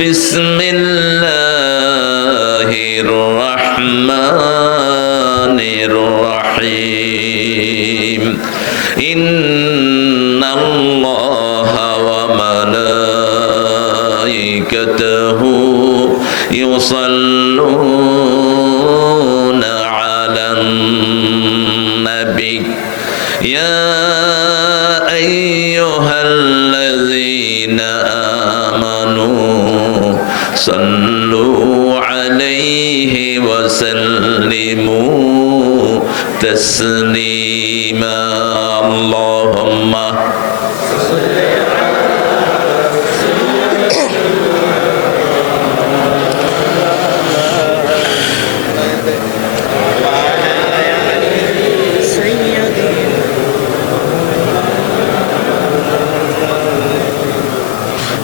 বিসমিল্লাহির রহমানির রহিম ইন্নাল্লাহা ওয়া মালাইকাতাহু ইউসাল্লুনা আলান নবী ইয়া আইয়ুহাল্লাযীনা আমানু সাল্লু আলাইহি ওয়া সাল্লিমু তাসলিমা আল্লাহুম্মা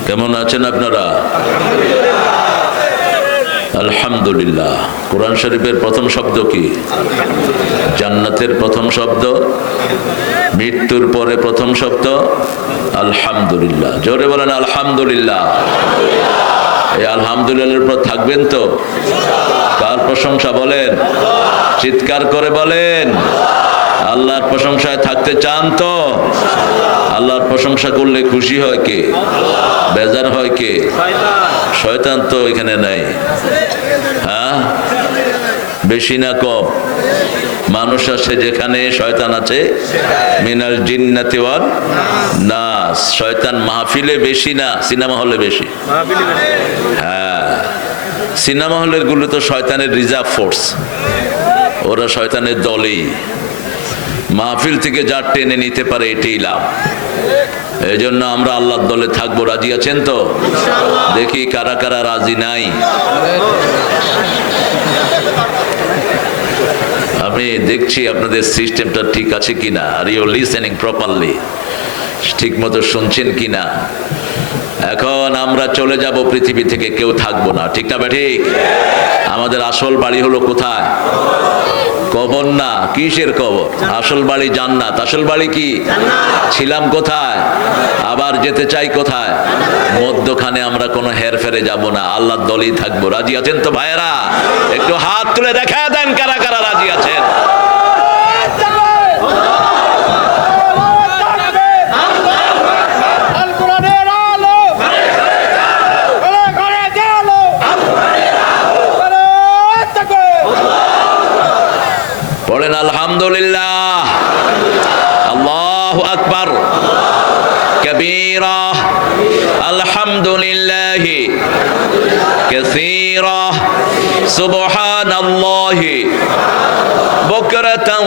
কেমন আছেন আপনারা? আলহামদুলিল্লাহ। কোরআন শরীফের প্রথম শব্দ কি? জান্নাতের প্রথম শব্দ, মৃত্যুর পরে প্রথম শব্দ আলহামদুলিল্লাহ। জোরে বলেন আলহামদুলিল্লাহ। এই আলহামদুলিল্লাহর উপর থাকবেন তো? কার প্রশংসা বলেন? চিৎকার করে বলেন। আল্লাহর প্রশংসায় থাকতে চান তো? আল্লাহর প্রশংসা করলে খুশি হয় কে? বেজার হয় কে? শয়তান তো এখানে নাই। হ্যাঁ, বেশি না কম? মানুষ আছে যেখানে শয়তান আছে, মিনাল জিন্নাতি ওয়ান নাস। শয়তান মাহফিলে বেশি না, সিনেমা হলে বেশি। হ্যাঁ, সিনেমা হলের গুলো তো শয়তানের রিজার্ভ ফোর্স, ওরা শয়তানের দলেই। মাহফিল থেকে যা টেনে নিতে পারে এটাই লাভ। এই জন্য আমরা আল্লাহর দলে থাকবো। রাজি আছেন তো? দেখি কারা কারা রাজি নাই। আমি দেখছি আপনাদের সিস্টেমটা ঠিক আছে কিনা। Are you listening properly? ঠিক মতো শুনছেন কিনা? এখন আমরা চলে যাব পৃথিবী থেকে, কেউ থাকবো না, ঠিক না ঠিক? আমাদের আসল বাড়ি হলো কোথায়? কবর না। কিসের কবর? আসল বাড়ি জান্নাত। আসল বাড়ি কি? ছিলাম কোথায়, আবার যেতে চাই কোথায়? মধ্যখানে আমরা কোনো হেরফেরে যাব না, আল্লাহর দলই থাকবো। রাজি আছেন তো ভাইয়েরা? একটু হাত তুলে দেখা দেন কারা কারা রাজি আছেন। বলেন আলহামদুলিল্লাহ। আল্লাহু আকবার কবীরা, আলহামদুলিল্লাহি কাসীরা, সুবহানাল্লাহি বুকরাতান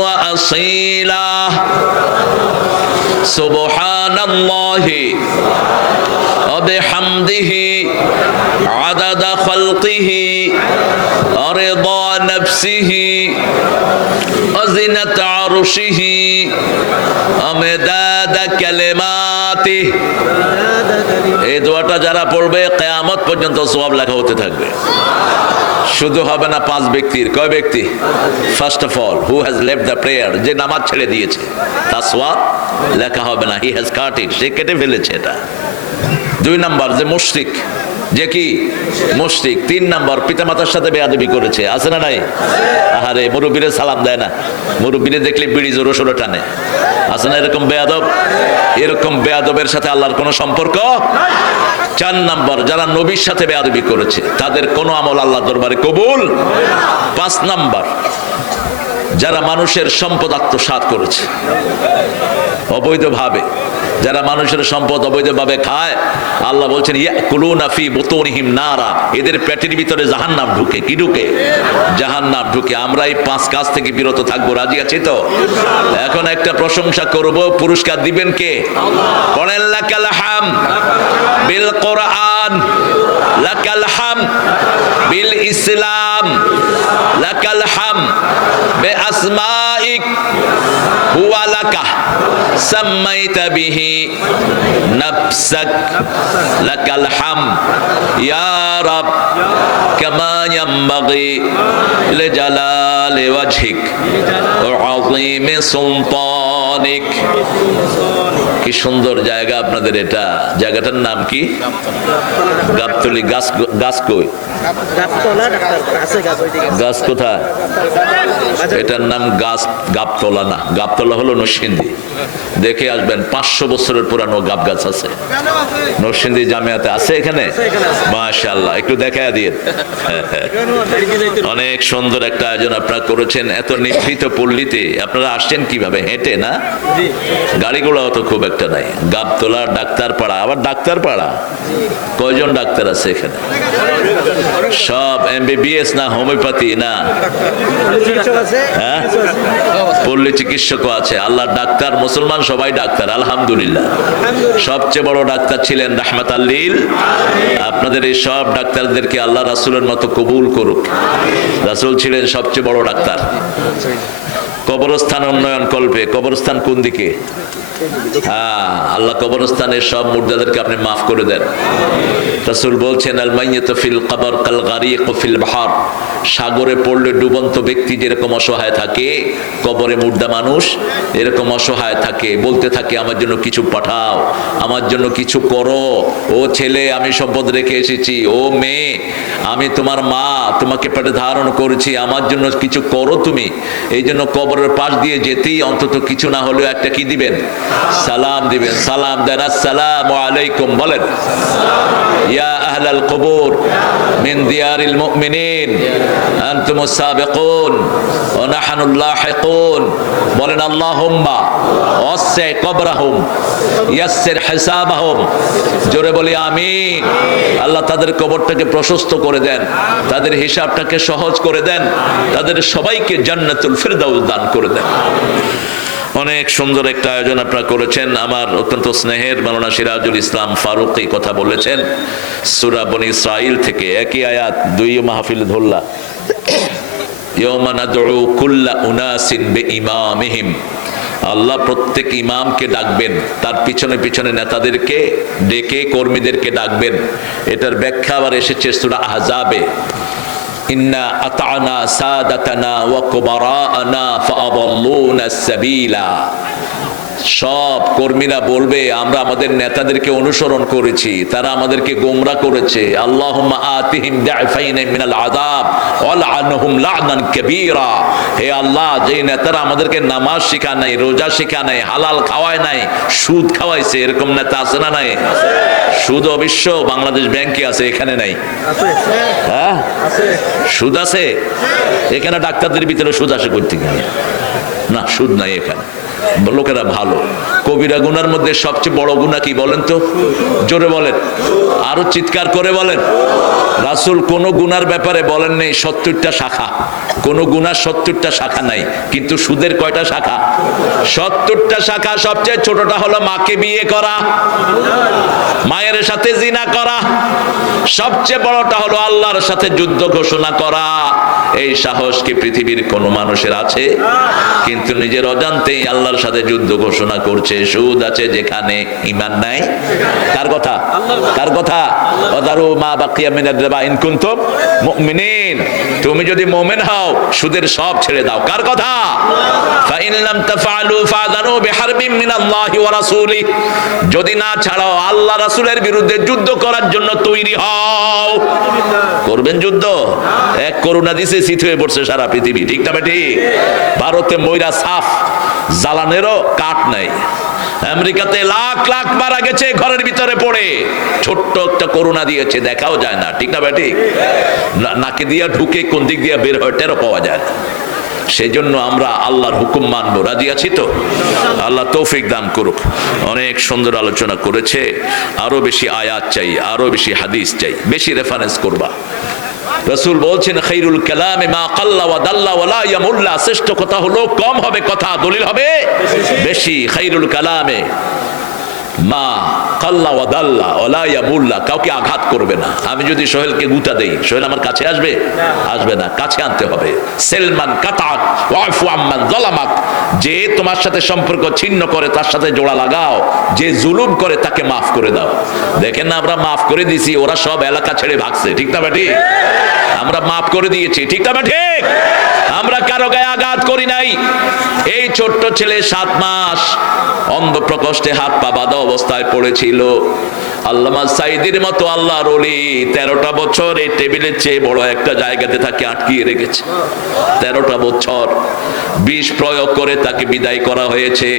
ওয়া আসীলা, সুবহানাল্লাহি ওয়া বিহামদিহি আদাদা খালকিহি ওয়া রিদা নাফসিহি وزنة عرشه ومداد كلماته। এই দোয়াটা যারা পড়বে কিয়ামত পর্যন্ত সওয়াব লেখা হতে থাকবে। শুধু হবে না 5 ব্যক্তির। কয় ব্যক্তি? First of all, who has left the prayer, যে নামাজ ছেড়ে দিয়েছে, তার সওয়াব লেখা হবে না। হি হ্যাজ কাট ইট, সে কেটে ফেলেছে এটা। 2 নাম্বার, যে মুশরিক, যে কি মুশরিক। 3 নাম্বার, পিতামাতার সাথে বেয়াদবি করেছে। আছে না নাই? আরে মুরব্বীরে সালাম দেয় না, মুরব্বীরে দেখলে বিড়ি জোরে সোরে টানে। আছে না এরকম বেয়াদব? এরকম বেয়াদবের সাথে আল্লাহর কোনো সম্পর্ক? 4 নাম্বার, যারা নবীর সাথে বেয়াদবি করেছে তাদের কোনো আমল আল্লাহ দরবারে কবুল। 5 নাম্বার, যারা মানুষের সম্পদ আত্মসাৎ করেছে অবৈধভাবে, যারা মানুষের সম্পদ অবৈধভাবে খায়, আল্লাহ বলছেন ইয়াকুলুনা ফি বুতুনিহিম নারা, এদের পেটের ভিতরে জাহান্নাম ঢুকে। কি ঢুকে? জাহান্নাম ঢুকে। আমরা এই 5 কাজ থেকে বিরত থাকবো। রাজি আছি তো? এখন একটা প্রশংসা করব, পুরস্কার দিবেন কে? পড়েন লাকাল হামদ বিল কোরআন, লাকাল হামদ বিল ইসলাম, লাকাল হামদ বে আসমাইক হুয়া লাকা সাম্মাইতা বিহি নাফসাক, লাকাল হামদ ইয়া রাব কামা ইয়ানবাগি লিজালালি ওয়াজহিক ওয়া আযীমি সুলতান সনিক। কি সুন্দর জায়গা আপনাদের এটা। জায়গাটার নাম কি? গাবতলী। গাছ কই? গাছ কোথায়? এটার নাম গাবতলা না, গাবতলা হলো নরসিংদী। দেখে আসবেন, 500 বছরের পুরানো গাব গাছ আছে নরসিংদী জামিয়াতে আছে। এখানে মাশাআল্লাহ, একটু দেখায় দিয়ে। অনেক সুন্দর একটা আয়োজন আপনারা করেছেন। এত নিভৃত পল্লীতে আপনারা আসছেন কিভাবে? হেঁটে না? গাড়িগুলো তো খুব একটা নাই। গাবতলা, ডাক্তারপাড়া। আবার ডাক্তারপাড়া কয়জন ডাক্তার আছে এখানে? সব MBBS না হোমিওপ্যাথি না? হ্যাঁ, পল্লী চিকিৎসকও আছে। আল্লাহ ডাক্তার, মুসলমান সবাই ডাক্তার আলহামদুলিল্লাহ। সবচেয়ে বড় ডাক্তার ছিলেন রাহমাতাল লিল। আপনাদের এই সব ডাক্তারদেরকে আল্লাহ রাসূলের মতো কবুল করুক। রাসূল ছিলেন সবচেয়ে বড় ডাক্তার। কবরস্থান উন্নয়ন কল্পে। কবরস্থান কোন দিকে? হ্যাঁ, আল্লাহ কবরস্থানের সব মুর্দাদেরকে আপনি মাফ করে দেন। রাসূল বলছেন, আল মাইয়িতু ফিল কবর কাল গারিক ফিল বাহর। সাগরে পড়লে ডুবন্ত ব্যক্তি যেরকম অসহায় থাকে, কবরে মুর্দা মানুষ এরকম অসহায় থাকে। বলতে থাকে, আমার জন্য কিছু পাঠাও, আমার জন্য কিছু করো। ও ছেলে, আমি সম্পদ রেখে এসেছি। ও মেয়ে, আমি তোমার মা, তোমাকে পেটে ধারণ করেছি, আমার জন্য কিছু করো তুমি। এই জন্য কবরের পাশ দিয়ে যেতেই অন্তত কিছু না হলেও একটা কি দিবেন? সালাম দিবেন। সালাম দেন, আসসালামু আলাইকুম বলেন। ইয়া আহলাল কবর মিন দিয়ারিল মুমিনিন আনতুমুস সাবিকুন ওয়া নাহনুল লাহিকুন। বলেন আল্লাহুম্মা ওয়াসি কবরহুম ইয়াসসির হিসাবাহুম। জোরে বলি আমিন। আল্লাহ তাদের কবরটাকে প্রশস্ত করে দেন, তাদের হিসাবটাকে সহজ করে দেন, তাদের সবাইকে জান্নাতুল ফিরদাউস দান করে দেন। অনেক সুন্দর একটা আয়োজন আপনারা করেছেন। আমার অত্যন্ত স্নেহের মাওলানা সিরাজুল ইসলাম ফারুকী কথা বলেছেন সূরা বনী ইসরাইল থেকে। একই আয়াত, দুই মাহফিল ধরলা। ইয়াওমা নাদউ কুল্লা উনাসিন বিইমামিহিম। আল্লাহ প্রত্যেক ইমামকে ডাকবেন, তার পিছনে পিছনে নেতাদেরকে ডেকে কর্মীদেরকে ডাকবেন। এটার ব্যাখ্যা আবার এসেছে সূরা আহজাবে। ইন্না আতানা সাদাতানা ওয়া কুবারানা ফাআদাল্লুনা সাবিলা। সব কর্মীরা বলবে, আমরা আমাদের নেতাদেরকে অনুসরণ করেছি, তারা আমাদেরকে গোমরা করেছে। আল্লাহুম্মা আতিহিম দাইফাইন মিনাল আযাব ওয়া লা'নহুম লা'নান কাবীরা। হে আল্লাহ, যে নেতারা আমাদেরকে নামাজ শেখায় নাই, রোজা শেখায় নাই, হালাল খাওয়ায় নাই, সুদ খাওয়াইছে, এরকম নেতা আছে না নাই? সুদ অবশ্য বাংলাদেশ ব্যাংকে আছে, এখানে নাই। হ্যাঁ, সুদ আছে এখানে। ডাক্তারদের ভিতরে সুদ আসে করতে গিয়ে না, সুদ নাই এখানে। লোকেরা ভালো। কবিরা গুনার মধ্যে সবচেয়ে বড় গুনাহ কি বলেন তো? জোরে বলেন, আরো চিৎকার করে বলেন। রাসূল কোন গুনার ব্যাপারে বলেন নেই 70টা শাখা। কোন গুনাহ 70টা শাখা নাই, কিন্তু সুদের কয়টা শাখা? 70টা শাখা। সবচেয়ে ছোটটা হলো মাকে বিয়ে করা, মায়ের সাথে জিনা করা। সবচেয়ে বড়টা হলো আল্লাহর সাথে যুদ্ধ ঘোষণা করা। এই সাহস কি পৃথিবীর কোন মানুষের আছে? কিন্তু নিজের অজান্তেই আল্লাহর সাথে যুদ্ধ ঘোষণা করছে। সুদ আছে যেখানে, ঈমান নাই। কার কথা? কার কথা? ওয়াদারু মা বাকিয়া মিনার রিবা ইন কুনতুম মুমিনিন। তুমি যদি মুমিন হও, সুদের সব ছেড়ে দাও। কার কথা? ফা ইন লাম তাফআলু ফাযানু বিহারবিন মিনাল্লাহি ওয়া রাসূলি। যদি না ছাড়াও, আল্লাহ রাসূলের বিরুদ্ধে যুদ্ধ করার জন্য তৈরি হও। করবেন যুদ্ধ? এক করোনা দিছে, শীত হয়ে পড়ছে সারা পৃথিবী, ঠিক না বেটি? ভারতে ময়রা সাফ, জ্বালানেরও কাঠ নাই। আমেরিকাতে লাখ লাখ মারা গেছে ঘরের ভিতরে পড়ে। ছোট্ট একটা করোনা দিয়েছে, দেখাও যায় না, ঠিক না বেটি? নাকে দিয়া ঢুকে কোন দিক দিয়া বের হয় টেরও পাওয়া যায় না। সেই জন্য আমরা আল্লাহর হুকুম মানবো। রাজি আছি তো? আল্লাহ তৌফিক দান করুক। অনেক সুন্দর আলোচনা করেছে। আরো বেশি আয়াত চাই, আরো বেশি হাদিস চাই, বেশি রেফারেন্স করবা। রাসূল বলছেন, খায়রুল কালামে মা কাল্লা ওয়া দাল্লা ওয়া লা ইয়ামুল্লা। শ্রেষ্ঠ কথা হলো কম হবে কথা, দলিল হবে বেশি। খায়রুল কালামে মা কাল্লা ওয়া দাল্লা ওয়ালা ইয়ামুল্লা, কাউকে আঘাত করবে না। আমি যদি সোহেলকে গুতা দেই, সোহেল আমার কাছে আসবে? আসবে না, কাছে আনতে হবে। সেলমান কাতাক ওয়াফু আম্মান যালামাক, যে তোমার সাথে সম্পর্ক ছিন্ন করে তার সাথে জোড়া লাগাও, যে জুলুম করে তাকে মাফ করে দাও। দেখেন না, আমরা মাফ করে দিয়েছি, ওরা সব এলাকা ছেড়ে ভাগছে, ঠিক না বেটি? আমরা মাফ করে দিয়েছি, ঠিক না বেটি? আমরা কারো গায়ে আঘাত করি নাই। এই ছোট্ট ছেলে 7 মাস অন্ধ প্রকোষ্ঠে হাত পা বাঁধা অবস্থায় পড়েছিল। আল্লামা সাইদির মতো আল্লাহর ওলি 13টা বছর এই টেবিলের চেয়ে বড় একটা জায়গাতে তাকে আটকিয়ে রেখেছে। 13টা বছর বিষ প্রয়োগ করে তাকে বিদায় করা হয়েছে।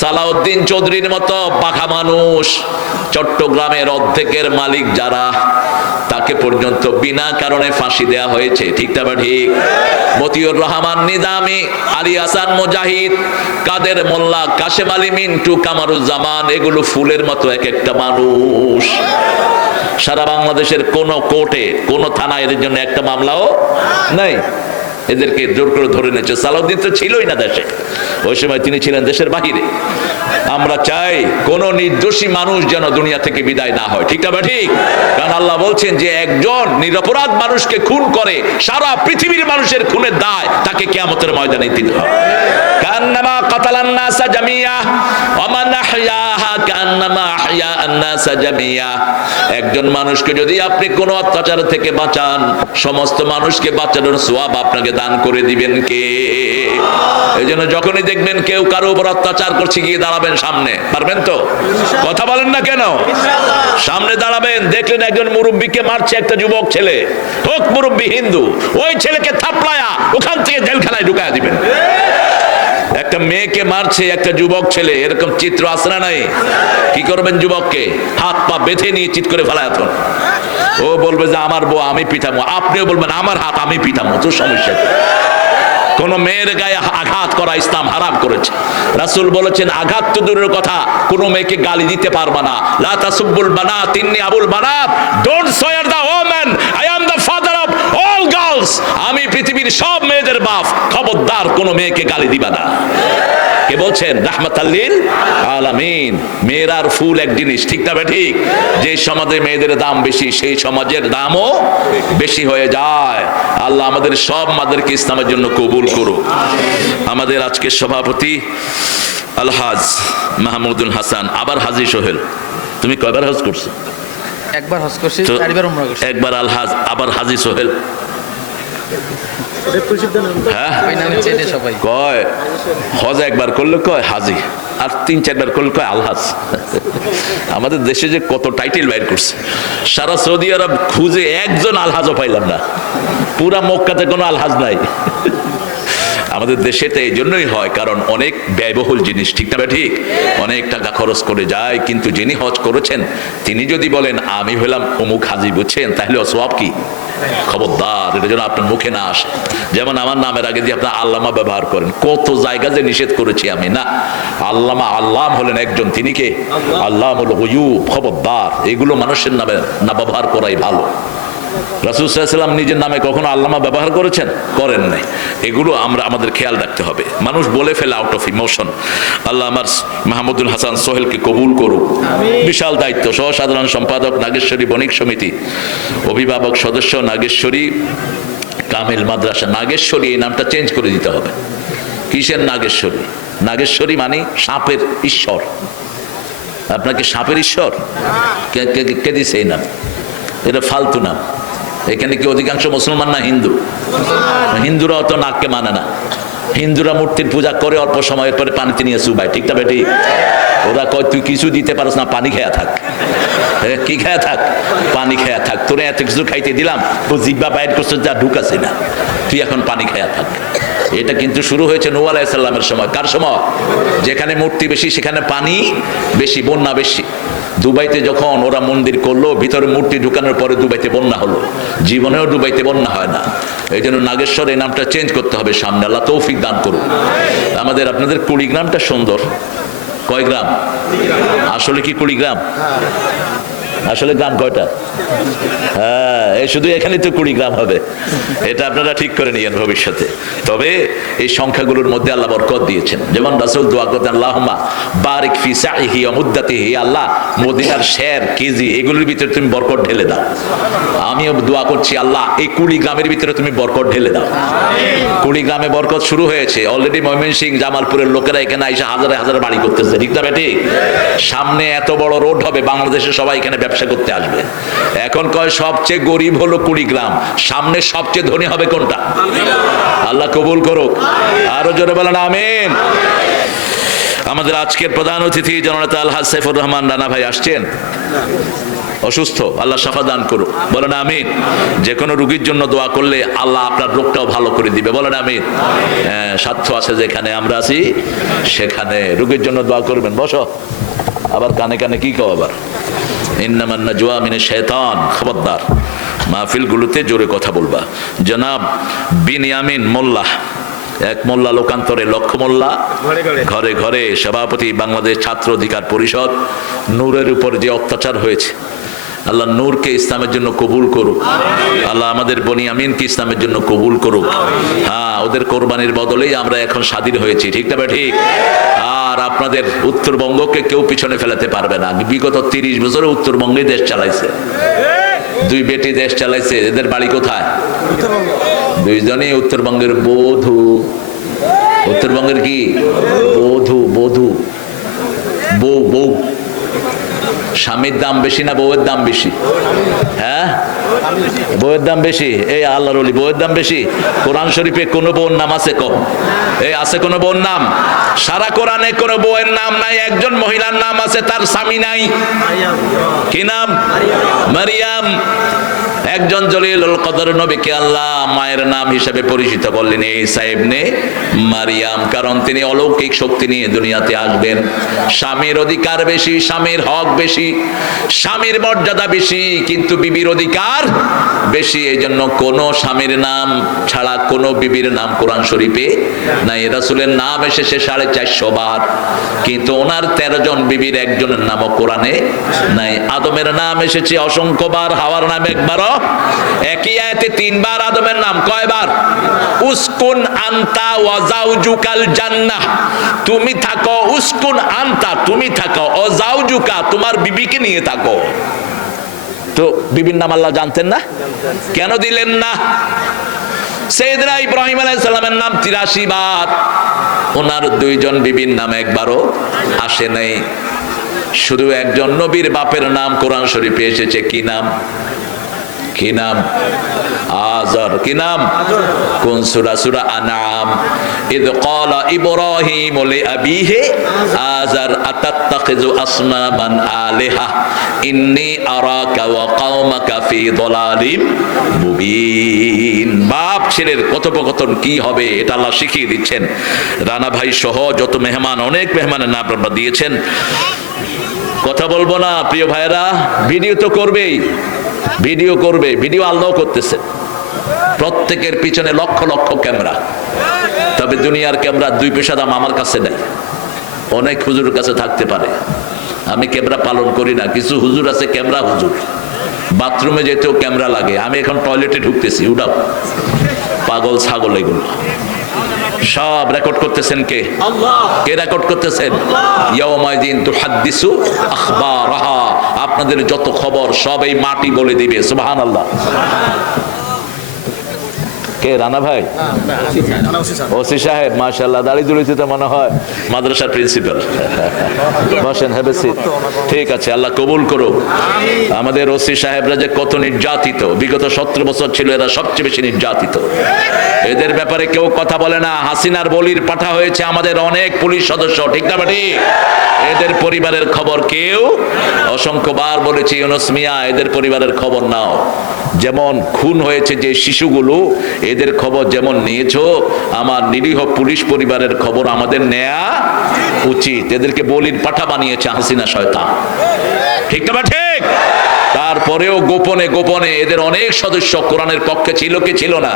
সালাউদ্দিন চৌধুরীর মতো পাখা মানুষ, চট্টগ্রামের অর্ধেকের মালিক যারা, তাকে পর্যন্ত বিনা কারণে ফাঁসি দেয়া হয়েছে, ঠিক না ঠিক? মতিউর রহমান নিজামী, আলী হাসান মুজাহিদ, কাদের মোল্লা, কাশেম আলী মিন্টু, কামারুজ্জামান, এগুলো ফুলের মতো এক একটা মানুষ। সারা বাংলাদেশের কোন কোর্টে, কোন থানায় এদের জন্য একটা মামলাও নাই। এদেরকে জোর করে ধরে নিয়েছে। সালাউদ্দিন তো ছিলই না দেশে, ওই সময় তিনি ছিলেন দেশের বাহিরে। আমরা চাই কোন নির্দোষী মানুষ যেন দুনিয়া থেকে বিদায় না হয়, ঠিক না ঠিক? কারণ আল্লাহ বলছেন যে একজন নিরপরাধ মানুষকে খুন করে সারা পৃথিবীর মানুষের খুনের দায় তাকে কিয়ামতের ময়দানে দিতে হবে। কান্নামা কাতালান নাসা জামিয়া ওয়া মান আহইয়াহা কান্নামা আহইয়া আন-নাসা জামিয়া। একজন মানুষকে যদি আপনি কোনো অত্যাচার থেকে বাঁচান, সমস্ত মানুষকে বাঁচানোর সওয়াব আপনাকে দান করে দিবেন কে? এইজন্য যখনই দেখবেন কেউ কারো উপর অত্যাচার করছে, গিয়ে দাঁড়াবেন সামনে। পারবেন তো? কথা বলেন না কেন? সামনে দাঁড়াবেন। দেখলেন একজন মুরব্বীকে মারছে একটা যুবক ছেলে, হোক মুরব্বী হিন্দু, ওই ছেলেকে থাপড়ায়া ওখান থেকে জেলখানায় ঢুকায়া দিবেন। একটা মেয়েকে মারছে একটা যুবক ছেলে, এরকম চিত্র আছে না নাই? কি করবেন? যুবককে হাত পা বেঁধে নিয়ে চিৎ করে ফেলায়। এখন ও বলবে যে আমার বউ আমি পিটামো, আপনিও বলবেন আমার হাত আমি পিটামো, তো সমস্যা কি? কোন মেয়ের গায়ে আঘাত করা ইসলাম হারাম করেছে। রাসূল বলেছেন আঘাত তো দূরের কথা, কোন মেয়েকে গালি দিতে পারবা না। লা তাসুব্বুল বানাত ইন্নী আবুল বানাত, don't swear the women, I am the father of all girls. আমি পৃথিবীর সব মেয়েদের বাপ, খবরদার কোন মেয়েকে গালি দিবা না। কে বলছেন? রাহমাতাল লিল আলামিন। মেয়েরার ফুল এক জিনিস, ঠিক না ঠিক? যে সমাজে মেয়েদের দাম বেশি, সেই সমাজের দামও বেশি হয়ে যায়। আল্লাহ আমাদের সব মাদেরকে ইসলামের জন্য কবুল করুক। আমাদের আজকের সভাপতি আলহাজ মাহমুদুল হাসান, আবার হাজী সোহেল। তুমি কয়বার হজ করছো? একবার হজ করছি, 4বার উমরা করছি। একবার আলহাজ, আবার হাজী সোহেল। হ্যাঁ, কয় হজ একবার করলে কয় হাজি, আর 3-4বার করলে কয় আলহাজ। আমাদের দেশে যে কত টাইটেল বাইর করছে, সারা সৌদি আরব খুঁজে একজন আলহাজও পাইলাম না। পুরা মক্কাতে কোনো আলহাজ নাই। আমাদের দেশে তো এই জন্যই হয়, কারণ অনেক ব্যয়বহুল জিনিস, ঠিক না ঠিক? অনেক টাকা খরচ করে যায়। কিন্তু যিনি হজ করেছেন তিনি যদি বলেন আমি হলাম অমুক হাজি, বুঝছেন, তাহলে সওয়াব কি? খবরদার, এটা যেন আপনার মুখে না আসে। যেমন আমার নামের আগে দিয়ে আপনার আল্লামা ব্যবহার করেন, কত জায়গা যে নিষেধ করেছি আমি। না, আল্লামা আল্লাম হলেন একজন, তিনি কে? আল্লামুল গুয়ুব। খবরদার, এগুলো মানুষের নামে না ব্যবহার করাই ভালো। রাসূল সাল্লাল্লাহু আলাইহি ওয়াসাল্লাম নিজের নামে কখনো আল্লামা ব্যবহার করেছেন? করেন নাই। এগুলো আমাদের খেয়াল রাখতে হবে। মানুষ বলে ফেলে আউট অফ ইমোশন। আল্লাহ আমার মাহমুদুল হাসান সোহেলকে কবুল করুক। বিশাল দায়িত্ব। সহ সাধারণ সম্পাদক নাগেশ্বরী বণিক সমিতি, অভিভাবক সদস্য নাগেশ্বরী কামিল মাদ্রাসা। নাগেশ্বরী এই নামটা চেঞ্জ করে দিতে হবে। কিসের নাগেশ্বরী? নাগেশ্বরী মানে সাপের ঈশ্বর। আপনাকে সাপের ঈশ্বর কে দিছে এই নাম? এটা ফালতু নাম। এখানে কি অধিকাংশ মুসলমান না হিন্দু? হিন্দুরা অত নাককে মানে না। হিন্দুরা মূর্তির পূজা করে, অল্প সময়ের পরে পানিতে নিয়ে চুবাই, ঠিক না বেটি? ওরা কয় তুই কিছু দিতে পারস না, পানি খেয়া থাক। কি খেয়া থাক? পানি খেয়া থাক। তোরে এত কিছু খাইতে দিলাম, তো জিহ্বা বাইর করছে, যা ঢুকাছে না, তুই এখন পানি খেয়া থাক। এটা কিন্তু শুরু হয়েছে নূহ আলাইহিস সালামের সময়। কার সময়? যেখানে মূর্তি বেশি সেখানে পানি বেশি, বন্যা বেশি। দুবাইতে যখন ওরা মন্দির করলো, ভিতরে মূর্তি ঢুকানোর পরে দুবাইতে বন্যা হলো। জীবনেও দুবাইতে বন্যা হয় না। এই জন্য নাগেশ্বর এই নামটা চেঞ্জ করতে হবে সামনে। আল্লাহ তৌফিক দান করুন। আমাদের আপনাদের কুড়িগ্রামটা সুন্দর। কয় গ্রাম? আসলে কি কুড়িগ্রাম? আসলে গ্রাম কয়টা? হ্যাঁ, শুধু এখানে তো কুড়িগ্রাম হবে, এটা আপনারা ঠিক করে নিয়েন ভবিষ্যতে। তবে এই সংখ্যাগুলোর মধ্যে আল্লাহ বরকত দিয়েছেন। যেমন রাসূল দোয়া করতেন, আল্লাহুম্মা বারিক ফি সাইহি ওয়া মুদ্দাতিহি, আল্লাহ মদিনার শের কেজি এগুলোর ভিতরে তুমি বরকত ঢেলে দাও। আমিও দোয়া করছি, আল্লাহ এই কুড়িগ্রামের ভিতরে তুমি বরকত ঢেলে দাও। কুড়িগ্রামে বরকত শুরু হয়েছে অলরেডি। ময়মনসিংহ, জামালপুরের লোকেরা এখানে আইসা হাজারে হাজারে বাড়ি করতেছে, ঠিক না ঠিক? সামনে এত বড় রোড হবে, বাংলাদেশে সবাই এখানে ব্যবসা করতে আসবে। এখন কয় সবচেয়ে গরিব হলো কুড়িগ্রাম, সামনে সবচেয়ে ধনী হবে কোনটা? আল্লাহ কবুল করুক, আরো জোরে বলেন আমিন। আমাদের আজকের প্রধান অতিথি জননেতা আলহাজ সাইফুর রহমান রানা ভাই আসছেন, অসুস্থ, আল্লাহ শাফা দান করুক, বলেন আমিন। যে কোনো রোগীর জন্য দোয়া করলে আল্লাহ আপনার রোগটাও ভালো করে দিবে, বলেন আমিন। স্বার্থ আছে যেখানে আমরা আছি সেখানে রোগীর জন্য দোয়া করবেন। বসো, আবার কানে কানে কি কও আবার? ইন্নামান নাজওয়া মিনাশ শাইতান, খবরদার মাহফিলগুলোতে জোরে কথা বলবা। জনাব বিনিয়ামিন মোল্লা, এক মোল্লা লোকান্তরে লক্ষ মোল্লা, ঘরে ঘরে সভাপতি বাংলাদেশ ছাত্র অধিকার পরিষদ। নূরের উপর যে অত্যাচার হয়েছে, আল্লাহ নূরকে ইসলামের জন্য কবুল করুক, আল্লাহ আমাদের বনিয়ামিনকে ইসলামের জন্য কবুল করুক। হ্যাঁ, ওদের কোরবানির বদলেই আমরা এখন স্বাধীন হয়েছি, ঠিক না ঠিক? আর আপনাদের উত্তরবঙ্গকে কেউ পিছনে ফেলাতে পারবে না। বিগত 30 বছরে উত্তরবঙ্গে দেশ চালাইছে, দুই বেটি দেশ চালাইছে। এদের বাড়ি কোথায়? দুইজনই উত্তরবঙ্গের বধূ। উত্তরবঙ্গের কি? বধূ, বধূ, বউ। বউ স্বামীর দাম বেশি না বউয়ের দাম বেশি? হ্যাঁ, বউয়ের দাম বেশি। এই আল্লাহর ওলি, বউয়ের দাম বেশি। কোরআন শরীফে কোন বউর নাম আছে? কম এই আছে কোন বউর নাম? সারা কোরআনে কোন বউয়ের নাম নাই। একজন মহিলার নাম আছে, তার স্বামী নাই। কি নাম? মারিয়াম। একজন জলিলুল কদর নবীকে আল্লাহ মায়ের নাম হিসেবে পরিচিত করলেন, ঈসা ইবনে মারিয়াম, কারণ তিনি অলৌকিক শক্তি নিয়ে দুনিয়াতে আসবেন। স্বামীর অধিকার বেশি, স্বামীর হক বেশি, স্বামীর মর্যাদা বেশি, কিন্তু বিবির অধিকার বেশি। এই জন্য কোন স্বামীর নাম ছাড়া কোন বিবির নাম কোরআন শরীফে নাই। রাসূলের নাম এসেছে 450 বার, কিন্তু ওনার 13 জন বিবির একজনের নামও কোরআনে নাই। আদমের নাম এসেছে অসংখ্য বার, হাওয়ার নাম একবারও। একই আয়াতে 3 বার আদমের নাম। কয়বার? উসকুন আনতা ওয়া যাওজুকাল জান্নাহ, তুমি থাকো। উসকুন আনতা, তুমি থাকো। ও যাওজুকা, তোমার বিবিকে নিয়ে থাকো। তো বিবির নাম আল্লাহ জানতেন না? কেন দিলেন না? সাইয়েদনা ইব্রাহিম আলাইহিস সালামের নাম 83 বার, ওনার 2 জন বিবির নাম একবারও আসে নাই। শুধু একজন নবীর বাপের নাম কোরআন শরীফে এসেছে। কি নাম? কি নাম? আযর। কি নাম? কোন সূরা? সূরা আনআম। ইয ক্বালা ইব্রাহিম লিআবিহি আযর আতাত্তাখিযু আসনামান আলিহা ইন্নী আরাকা ওয়া কওমাকা ফি যালালিম মুবিন। বাপ ছেলের কথোপকথন কি হবে এটা আল্লাহ শিখিয়ে দিচ্ছেন। রানা ভাই সহ যত মেহমান, অনেক মেহমানের নাম আপনারা দিয়েছেন। কথা বলবো না প্রিয় ভাইরা, ভিডিও তো করবেই, ভিডিও করবে, ভিডিও আল্লাহ করতেছে। প্রত্যেকের পিছনে লক্ষ লক্ষ ক্যামেরা। তবে দুনিয়ার ক্যামেরা 2 পয়সা দাম আমার কাছে নেই, অনেক হুজুরের কাছে থাকতে পারে। আমি ক্যামেরা পালন করি না। কিছু হুজুর আছে ক্যামেরা হুজুর, বাথরুমে যেতেও ক্যামেরা লাগে। আমি এখন টয়লেটে ঢুকতেছি, উঠাও। পাগল ছাগল এগুলো সব রেকর্ড করতেছেন কে? আল্লাহ। কে রেকর্ড করতেছেন? ইয়াউমাইদিন তুহাদ্দিসু আখবারাহা, আপনাদের যত খবর সব এই মাটি বলে দিবে। সুবহানাল্লাহ। কে? রানা ভাই? ওসি সাহেব, মাশাআল্লাহ। দাড়ি দুলিতে তো মনে হয় মাদ্রাসার প্রিন্সিপাল। বসেন, হ্যাভ এ সিট। ঠিক আছে, আল্লাহ কবুল করুক। আমাদের ওসি সাহেবরা যে কত নির্যাতিত, বিগত 17 বছর ছিল এরা সবচেয়ে বেশি নির্যাতিত। এদের ব্যাপারে কেউ কথা বলে না। হাসিনার বলির পাঠা হয়েছে আমাদের অনেক পুলিশ সদস্য, ঠিক না ঠিক? এদের পরিবারের খবর কেউ, অসংখ্যবার বলেছি ইউনূস মিয়া, এদের পরিবারের খবর নাও। যেমন খুন হয়েছে যে শিশুগুলো, এদের খবর যেমন নিয়েছো, আমার নিরীহ পুলিশ পরিবারের খবর আমাদের নেয়া উচিত। এদেরকে বলির পাঠা বানিয়েছে হাসিনা শয়তান, ঠিক না ঠিক? তার তারপরেও গোপনে গোপনে এদের অনেক সদস্য কোরআনের পক্ষে ছিল কি ছিল না?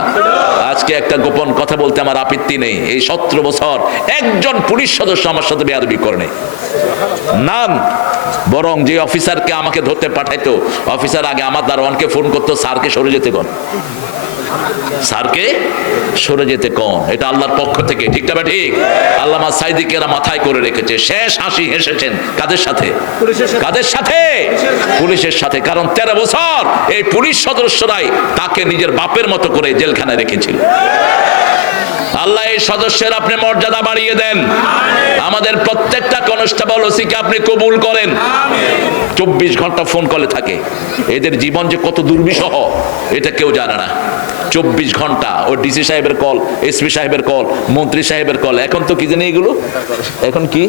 আজকে একটা গোপন কথা বলতে আমার আপত্তি নেই, এই 17 বছর একজন পুলিশ সদস্য আমার সাথে বেয়াদবি করে নেই, নাম। বরং যে অফিসারকে আমাকে ধরতে পাঠাইতো, অফিসার আগে আমার দারোয়ানকে ফোন করতো, স্যারকে সরে যেতে কোন, স্যারকে সরে যেতে কোন। এটা আল্লাহর পক্ষ থেকে, ঠিক না ঠিক? আল্লামা সাইদিকে এরা মাথায় করে রেখেছে। শেষ হাসি হেসেছেন কাদের সাথে? কাদের সাথে? পুলিশের সাথে। কারণ 13 বছর এই পুলিশ সদস্যরাই তাকে নিজের বাপের মতো করে জেলখানায় রেখেছিল। আল্লাহ এই সদস্যের আপনি মর্যাদা বাড়িয়ে দেন, আমাদের প্রত্যেকটা কনস্টেবল ওসিকে আপনি কবুল করেন। 24 ঘন্টা ফোন কলে থাকে, এদের জীবন যে কত দুর্বিষহ এটা কেউ জানে না। 24 ঘন্টা ও ডিসি সাহেবের কল, এসপি সাহেবের কল, মন্ত্রী সাহেবের কল। এখন তো কি জানি এগুলো, এখন কি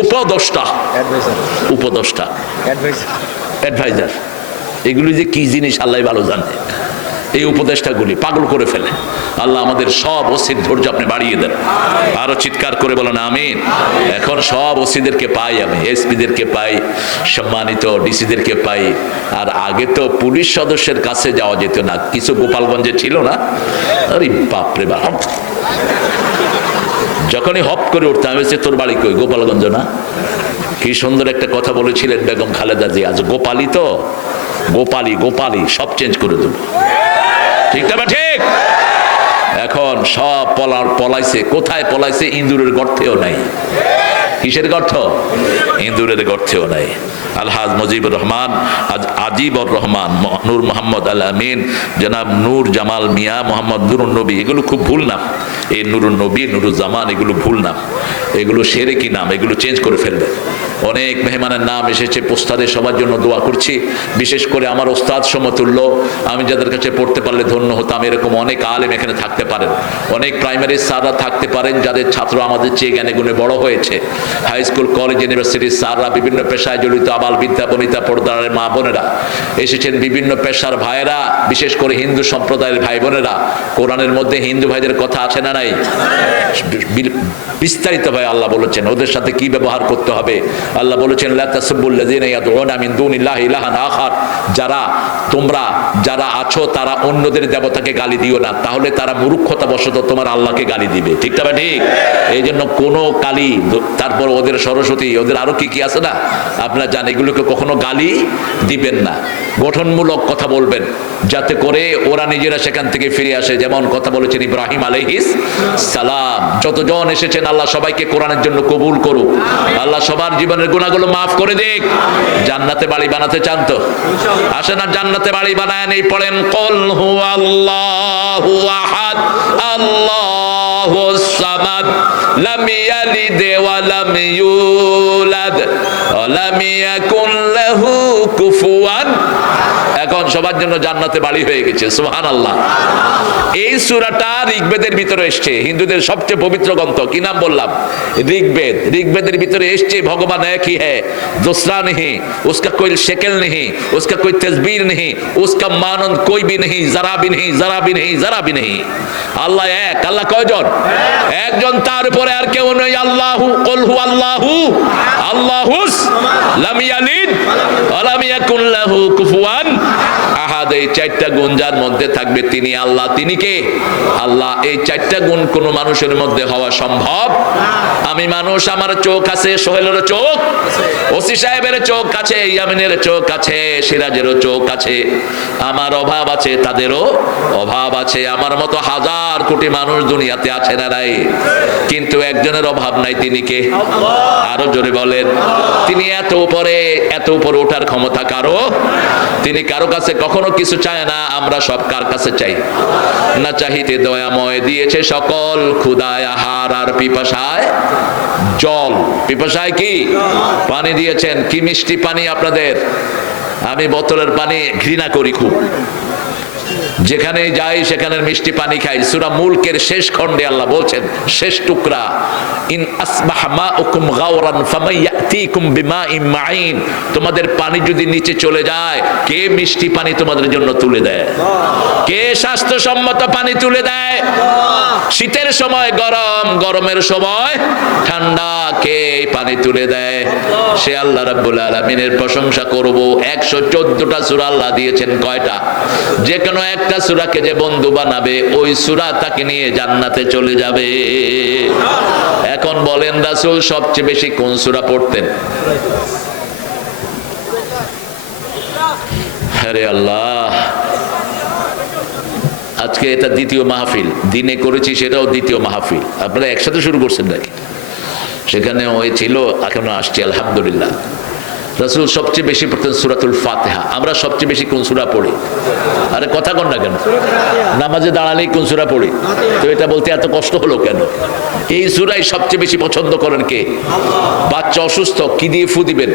উপদেষ্টা, উপদেষ্টা, অ্যাডভাইজার, এগুলি যে কি জিনিস আল্লাহ ভালো জানে। এই উপদেষ্টাগুলি পাগল করে ফেলে। আল্লাহ আমাদের সব ওসির ধৈর্য আপনি বাড়িয়ে দেন। আরো চিৎকার করে বলেন আমিন। এখন সব ওসিদেরকে পাই, আমি এসপিদেরকে পাই, সম্মানিত ডিসিদেরকে পাই। আর আগে তো পুলিশ সদস্যের কাছে যাওয়া যেত না, কিছু গোপালগঞ্জে ছিল না। আরে বাপরে বাপ, যখনই হপ করে উঠতাম, আমি বলছি তোর বাড়ি কই? গোপালগঞ্জ না? কি সুন্দর একটা কথা বলেছিলেন বেগম খালেদা জিয়া, আজ গোপালী তো, গোপালী গোপালী সব চেঞ্জ করে দেবো, ঠিক না ঠিক? এখন সব পলাইছে। কোথায় পলাইছে? ইন্দুরের গর্তেও নাই। কিসের গর্ত? ইন্দুরের গর্তেও নাই। আলহাজ মুজিবুর রহমান, আজিবুর রহমান, নূর মোহাম্মদ আল আমিন, জনাব নূর জামাল মিয়া, মোহাম্মদ নুরুন নবী, এগুলো খুব ভুল নাম। এই নুরুন নবী, নুরুজ্জামান, এগুলো ভুল নাম, এগুলো সেরেকি নাম, এগুলো চেঞ্জ করে ফেলবে। অনেক মেহমানের নাম এসেছে পোস্টারে, সবার জন্য দোয়া করছি। বিশেষ করে আমার ওস্তাদ সমতুল্য, আমি যাদের কাছে পড়তে পারলে ধন্য হতাম, এরকম অনেক আলেম এখানে থাকতে পারেন, অনেক প্রাইমারি স্যাররা থাকতে পারেন যাদের ছাত্র আমাদের চেয়ে জ্ঞানে গুণে বড় হয়েছে। হাই স্কুল, কলেজ, ইউনিভার্সিটির স্যাররা, বিভিন্ন পেশায় জড়িত আবাল বিদ্যা বনিতা পর্দারের মা বোনেরা এসেছেন, বিভিন্ন পেশার ভাইয়েরা, বিশেষ করে হিন্দু সম্প্রদায়ের ভাই বোনেরা। কোরআনের মধ্যে হিন্দু ভাইদের কথা আছে না নাই? বিস্তারিত ভাই আল্লাহ বলেছেন ওদের সাথে কি ব্যবহার করতে হবে। আল্লাহ বলেছেন লা তাসুবুল্লাযিনা ইয়াদউনা মিন দুনিল্লাহি ইলাহান আখার, যারা আছো তারা অন্যদের দেবতাকে গালি দিও না, তাহলে তারা মূর্খতা বশত তোমার আল্লাহকে গালি দিবে, ঠিক না ঠিক? এই জন্য কোনো কালী, তারপর ওদের সরস্বতী, ওদের আরো কি কি আছে না, আপনারা জানেন, এগুলোকে কখনো গালি দিবেন না। গঠনমূলক কথা বলবেন যাতে করে ওরা নিজেরা সেখান থেকে ফিরে আসে। যেমন কথা বলেছেন ইব্রাহিম আলাইহিস সালাম। যতজন এসেছেন আল্লাহ সবাইকে কোরআনের জন্য কবুল করুক, আল্লাহ সবার জীবনের গুনাহগুলো মাফ করে দিক। জান্নাতে বাড়ি বানাতে চান তো আসেন, আর জান্নাতে বাড়ি বানায় নেই, পড়েন কুল হুয়াল্লাহু আহাদ আল্লাহুস সামাদ লাম ইয়ালিদ ওয়া লাম ইউলাদ ওয়া লাম ইয়াকুন লাহু কুফুয়ান। এখন সবার জন্য জান্নাতে বাড়ি হয়ে গেছে, সুবহানাল্লাহ। এই সূরাটা ঋগ্বেদের ভিতরে এসেছে, হিন্দুদের সবচেয়ে পবিত্র গ্রন্থ। কি নাম বললাম? ঋগ্বেদ। ঋগ্বেদের ভিতরে এসেছে ভগবান এক ही है, दूसरा नहीं, उसका कोई शक्ल नहीं, उसका कोई तस्वीर नहीं, उसका मानंद कोई भी नहीं, जरा भी नहीं, जरा भी नहीं, जरा भी नहीं। আল্লাহ এক। আল্লাহ কয়জন? একজন, তার উপরে আর কেউ নেই। আল্লাহু কুল হু আল্লাহু আল্লাহুস লাম ইয়ালিদ ওয়া লাম ইয়াকুন লাহু কুফুয়ান আহাদ। এই চারটা গুণ যার মধ্যে থাকবে তিনি আল্লাহ। তিনি কে? আল্লাহ। এই চারটা গুণ কোন মানুষের মধ্যে হওয়া সম্ভব? আমি মানুষ, আমার চোখ আছে, সোহেলের চোখ, ওসি সাহেবের চোখ আছে, ইয়ামিনের চোখ আছে, সিরাজেরও চোখ আছে। আমার অভাব আছে, তাদেরও অভাব আছে। আমার মতো হাজার কোটি মানুষ দুনিয়াতে আছে না নাই? কিন্তু একজনের অভাব নাই, তিনি কে? আরো জোরে বলেন। তিনি এত উপরে, এত উপরে ওঠার ক্ষমতা কারো? তিনি কারো কাছে কখনো কিছু চায় না। আমরা সব কার কাছে চাই? না চাহিতে দয়াময় দিয়েছে সকল, ক্ষুধায় আহার আর পিপাসায় জল। পিপাসায় কি? পানি দিয়েছেন। কি মিষ্টি পানি আপনাদের! আমি বোতলের পানি ঘৃণা করি খুব, যেখানে যাই সেখানে মিষ্টি পানি খাই। সূরা মুলকের শেষ খণ্ডে আল্লাহ বলছেন, শেষ টুকরা, ইন আসবাহ মাউকুম গাওরান ফামাইয়াতিকুম বিমাইন মাইন। তোমাদের পানি যদি নিচে চলে যায়, কে মিষ্টি পানি তোমাদের জন্য তুলে দেয়? কে স্বাস্থ্যসম্মত পানি তুলে দেয়? শীতের সময় গরম, গরমের সময় ঠান্ডা। কে পানি তুলে দেয়? সে আল্লাহ রাব্বুল আলামিনের প্রশংসা করব। 114টা সূরা আল্লাহ দিয়েছেন, কয়টা? যে কোনো একটা সূরাকে যে বন্ধু বানাবে ওই সূরা তাকে নিয়ে জান্নাতে চলে যাবে। এখন বলেন রাসূল সবচেয়ে বেশি কোন সূরা পড়তেন? আরে আল্লাহ, আজকে এটা দ্বিতীয় মাহফিল, দিনে করেছি সেটাও দ্বিতীয় মাহফিল। আপনারা একসাথে শুরু করছেন নাকি? সেখানে ওই ছিল, এখনো আসছি আলহামদুলিল্লাহ। রাসূল সবচেয়ে বেশি পড়তেন সূরাতুল ফাতিহা। আমরা সবচেয়ে বেশি কোন সূরা পড়ি? আরে কথা কন না কেন? নামাজে দাঁড়ালেই কোন সূরা পড়ি? তো এটা বলতে এত কষ্ট হলো কেন? এই সূরাই সবচেয়ে বেশি পছন্দ করেন কে? বাচ্চা অসুস্থ, কি দিয়ে ফু দিবেন?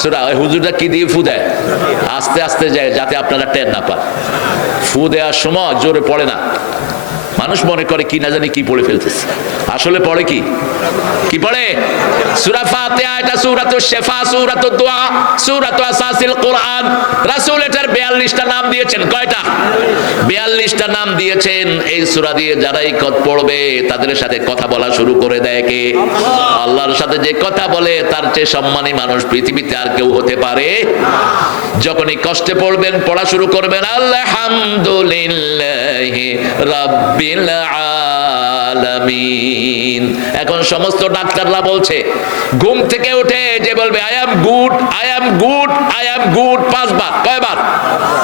সূরা। হুজুরটা কি দিয়ে ফু দেয়? আস্তে আস্তে যায় যাতে আপনারা টের না পান। ফু দেওয়ার সময় জোরে পড়ে না। মানুষ মনে করে কি না জানি কি পড়ে ফেলতেছে, আসলে পড়ে কি? কি পড়ে? সূরা ফাতিহা। এটা সূরাতুশ শিফা, সূরাতুদ দুআ, সূরাতু আসাসিল কোরআন। রাসূল এটার 42টা নাম দিয়েছেন। কয়টা? 42টা নাম দিয়েছেন। এই সূরা দিয়ে যারাই পড়বে তাদের সাথে কথা বলা শুরু করে দেয় কে? আল্লাহর সাথে যে কথা বলে তার চেয়ে সম্মানী মানুষ পৃথিবীতে আর কেউ হতে পারে? যখনই কষ্টে পড়বেন, পড়া শুরু করবেন আলহামদুলিল্লাহি রাব্বিল আলামিন। এখন সমস্ত ডাক্তাররা বলছে ঘুম থেকে উঠে যে বলবে I am good, I am good, I am good 5 বার। কয়বার?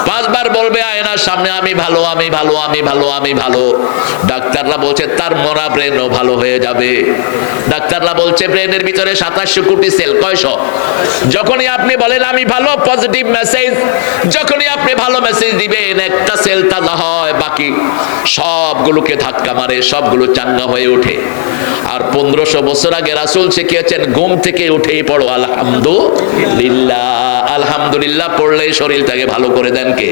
5 বার বলবে আয়নার সামনে আমি ভালো, আমি ভালো, আমি ভালো, আমি ভালো। ডাক্তাররা বলছে তার মরা ব্রেনও ভালো হয়ে যাবে। ডাক্তাররা বলছে ব্রেনের ভিতরে 2700 কোটি সেল। কয়শো? যখনই আপনি বলেন আমি ভালো, পজিটিভ মেসেজ, যখনই আপনি ভালো মেসেজ দিবেন একটা সেল তাজা হয়, বাকি সবগুলোকে ধাক্কা মারে, সবগুলো চাঙ্গা হয়ে ওঠে। আর 1500 বছর আগে রাসূল শিখিয়েছেন ঘুম থেকে উঠেই পড়ো আলহামদুলিল্লাহ। আলহামদুলিল্লাহ পড়লে শরীরটাকে ভালো করে দেন কে?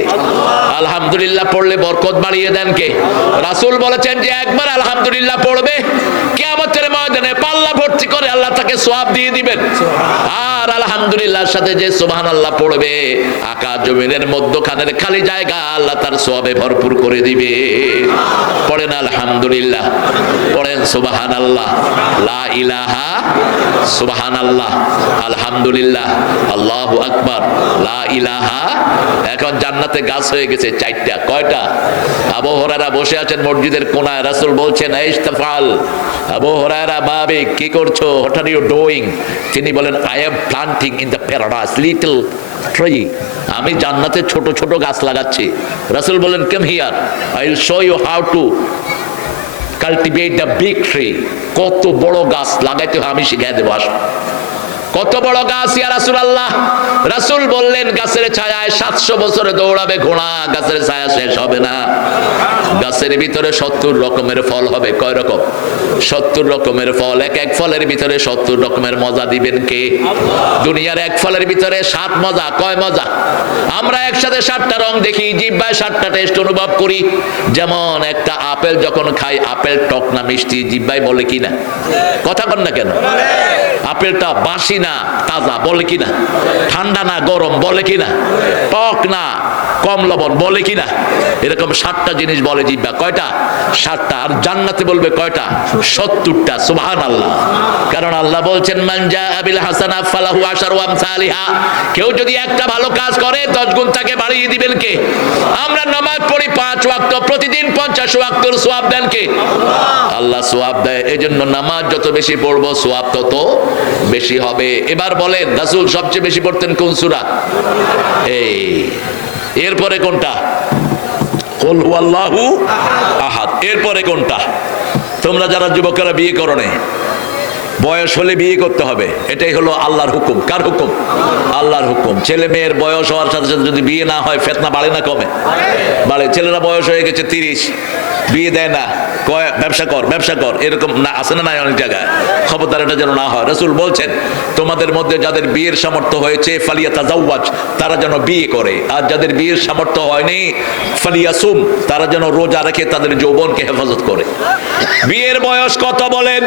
আলহামদুলিল্লাহ পড়লে বরকত বাড়িয়ে দেন কে? রাসূল বলেছেন যে একবার আলহামদুলিল্লাহ পড়বে, কিয়ামতের ময়দানে পাল্লা ভর্তি করে আল্লাহ তাকে সওয়াব দিয়ে দিবেন। আর আলহামদুলিল্লাহর সাথে যে সুবহানাল্লাহ পড়বে, আকাশ জমিনের মধ্যখানের খালি জায়গা আল্লাহ তার সওয়াবে ভরপুর করে দিবে। পড়েন আলহামদুলিল্লাহ, পড়েন সুবহানাল্লাহ, লা ইলাহা সুবহানাল্লাহ, আলহামদুলিল্লাহ, আল্লাহু আকবার, লা ইলাহা। এখন জান্নাতে গাছ হয়ে গেছে 4টা। কয়টা? আবু হুরায়রা বসে আছেন মসজিদের কোনায়, রাসূল বলছেন ইস্তাফাল। আবু হুরায়রা ভাবে কি করছো? What are you doing? তিনি বলেন I am planting in the paradise little tree. আমি জান্নাতে ছোট ছোট গাছ লাগাচ্ছি। রাসূল বলেন come here, I will show you how to cultivate the big tree. কত বড় গাছ লাগাইতে হয় আমি শিখিয়ে দেবো। আসো। কত বড় গাছ ইয়া রাসূলুল্লাহ? রাসূল বললেন গাছের ছায়ায় 700 বছরে দৌড়াবে ঘোড়া, গাছের ছায়া শেষ হবে না। গাছের ভিতরে 70 রকমের ফল হবে। কয় রকম? 70 রকমের ফল। এক এক ফলের ভিতরে 70 রকমের মজা দিবেন কে? দুনিয়ার এক ফলের ভিতরে 7 মজা। কয় মজা? আমরা একসাথে 7টা রং দেখি, জিহ্বায় 7টা টেস্ট অনুভব করি। যেমন একটা আপেল যখন খাই, আপেল টক না মিষ্টি, জিহ্বায় বলে কি না? কথা বল না কেন? আপেলটা বাসি না তাজা, বলে কি না? ঠান্ডা না গরম, বলে কি না? টক না কম লবণ, বলে কি না? এরকম 7টা জিনিস বলে জিহ্বা। কয়টা? 7টা। আর জান্নাতে বলবে কয়টা? 70টা। সুবহানাল্লাহ। কারণ আল্লাহ বলছেন মান জাআ বিল হাসানা ফালাহু আশারু আমসালিহা। কেউ যদি একটা ভালো কাজ করে 10 গুণ তাকে বাড়িয়ে দিবেন কে? আমরা নামাজ পড়ি 5 ওয়াক্ত, প্রতিদিন 50 ওয়াক্তের সওয়াব দেন কে? আল্লাহ সওয়াব দেয়। এজন্য নামাজ যত বেশি পড়বো সওয়াব তত বেশি হবে। এবার বলেন রাসূল সবচেয়ে বেশি পড়তেন কোন সূরা? এই এরপরে কোনটা? কুল হুয়াল্লাহু আহাদ। এরপরে কোনটা? তোমরা যারা যুবকেরা বিয়ে করো না, বয়স হলে বিয়ে করতে হবে, এটাই হলো আল্লাহর হুকুম। কার হুকুম? আল্লাহর হুকুম। ছেলে মেয়ের বয়স হওয়ার সাথে সাথে যদি বিয়ে না হয় ফিতনা বাড়ে না কমে? বাড়ে। ছেলেরা বয়স হয়ে গেছে 30, বিয়ে দেয় না, কয় ব্যবসা কর ব্যবসা কর, এরকম না আছে না নাই অনেক জায়গায়? খবরদার এটা যেন না হয়। রাসূল বলছেন তোমাদের মধ্যে যাদের বিয়ের সামর্থ্য হয়েছে ফালিয়াতাজাওয়াজ, তারা যেন বিয়ে করে। আর যাদের বিয়ের সামর্থ্য হয়নি ফালিয়াসুম, তারা যেন রোজা রেখে তাদের যৌবনকে হেফাজত করে। বিয়ের বয়স কত বলেন?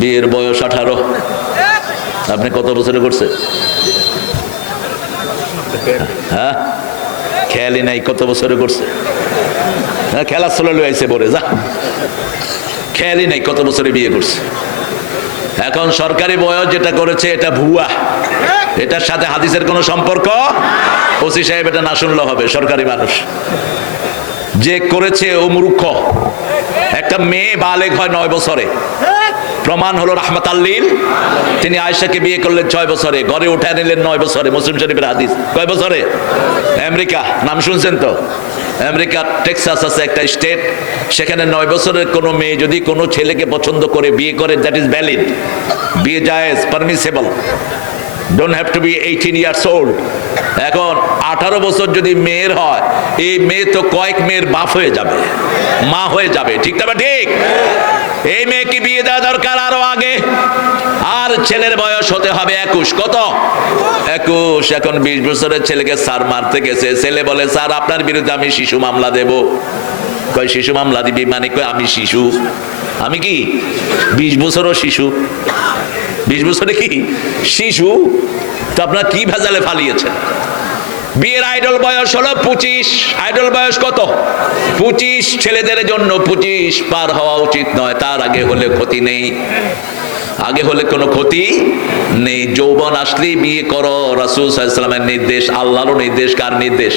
বিয়ের বয়স 18। আপনি কত বছরে করছেন? হ্যাঁ, খেয়ালই নাই কত বছরে করছে। খেলা চলে লইছে বলে যা, খেয়ালই নেই কত বছরে বিয়ে করছে। এখন সরকারি বয়স যেটা করেছে এটা ভুয়া, এটার সাথে হাদিসের কোনো সম্পর্ক। ওসি সাহেব এটা না শুনলে হবে, সরকারি মানুষ যে করেছে ও মূর্খ। একটা মেয়ে বালেগ হয় 9 বছরে, প্রমাণ হলো রাহমাতাল্লিল, তিনি আয়েশাকে বিয়ে করলেন 6 বছরে, ঘরে উঠে নিলেন 9 বছরে। মুসলিম শরীফের হাদিস। কয় বছরে? আমেরিকা, নাম শুনছেন তো? আমেরিকা টেক্সাস আছে একটা স্টেট, সেখানে 9 বছরের কোনো মেয়ে যদি কোনো ছেলেকে পছন্দ করে বিয়ে করে, দ্যাট ইজ ভ্যালিড, বিয়ে জায়েজ, permissible, don't have to be 18 years old. এখন 18 বছর যদি মেয়ের হয়, এই মেয়ে তো কয়েক মেয়ের বাপ হয়ে যাবে, মা হয়ে যাবে, ঠিক না? ঠিক। এই মেয়েকে বিয়ে দেওয়া দরকার আরো আগে। আর ছেলের বয়স হতে হবে 21। কত? 21। এখন 20 বছরের ছেলেকে স্যার মারতে গেছে, ছেলে বলে স্যার আপনার বিরুদ্ধে আমি শিশু মামলা দেব। কয় শিশু মামলা দিবি মানে? কয় আমি শিশু। আমি কি 20 বছরও শিশু? 20 বছরে কি শিশু? তো আপনার কি ভেজালে ফালিয়েছেন? বিয়ের আইডল বয়স হলো 25। আইডল বয়স কত? 25। ছেলেদের জন্য 25 পার হওয়া উচিত নয়, তার আগে হলে ক্ষতি নেই, আগে হলে কোনো ক্ষতি নেই। যৌবন আসলেই বিয়ে করো, রাসূল সাল্লাল্লাহু আলাইহি ওয়াসাল্লামের নির্দেশ, আল্লাহর নির্দেশ। কার নির্দেশ?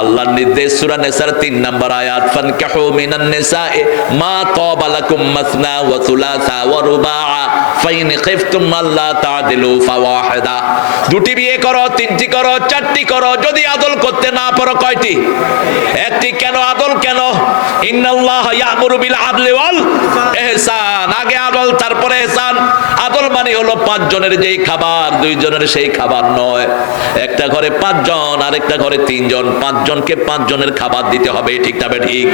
আল্লাহর নির্দেশ। সূরা নিসার 3 নম্বর আয়াত, ফানকিহু মিনান নিসাই মা তাবা লাকুম মাসনা ওয়া সুলাসা ওয়া রুবাআ ফাইন খিফতুম আল্লা তা'দিলু ফাওয়াহিদা। দুটি বিয়ে করো, তিনটি করো, চারটি করো, যদি আদল করতে না পারো কয়টি? একটি। কেন আদল? কেন? ইন্নাল্লাহা ইয়া'মুরু বিল আদলি ওয়াল ইহসান। আগে আদল, তারপরে ইহসান। আদল মানে হলো 5 জনের যেই খাবার 2 জনের সেই খাবার নয়। একটা ঘরে 5 জন, আরেকটা ঘরে 3 জন, 5 জনকে 5 জনের খাবার দিতে হবে, ঠিক না? ঠিক।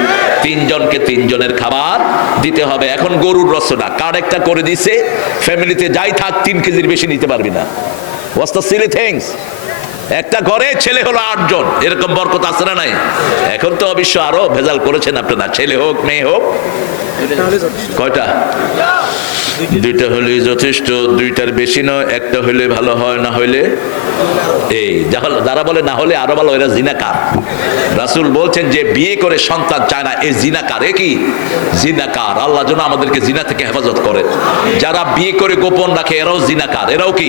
3 জনকে 3 জনের খাবার দিতে হবে। এখন গরুর রচনা কার্ড একটা করে দিছে, ফ্যামিলিতে যাই থাক 3 কেজির বেশি নিতে পারবি না। What's the silly things? একটা ঘরে ছেলে হলো 8 জন, এরকম বরকত আছে না নাই? এখন তো অবশ্য আরো ভেজাল করেছেন আপনারা, ছেলে হোক মেয়ে হোক। কয়টা? 2টা হলেই যথেষ্ট, 2টার বেশি নয়, একটা হলে ভালো হয়, না হইলে এই যারা বলে না হলে আরো ভালো, এরা জিনাকার। রাসূল বলছেন যে বিয়ে করে সন্তান চায় না, এই জিনাকার। এ কি জিনাকার? আল্লাহ যেন আমাদেরকে জিনা থেকে হেফাজত করেন। যারা বিয়ে করে গোপন রাখে এরাও জিনাকার, এরাও কি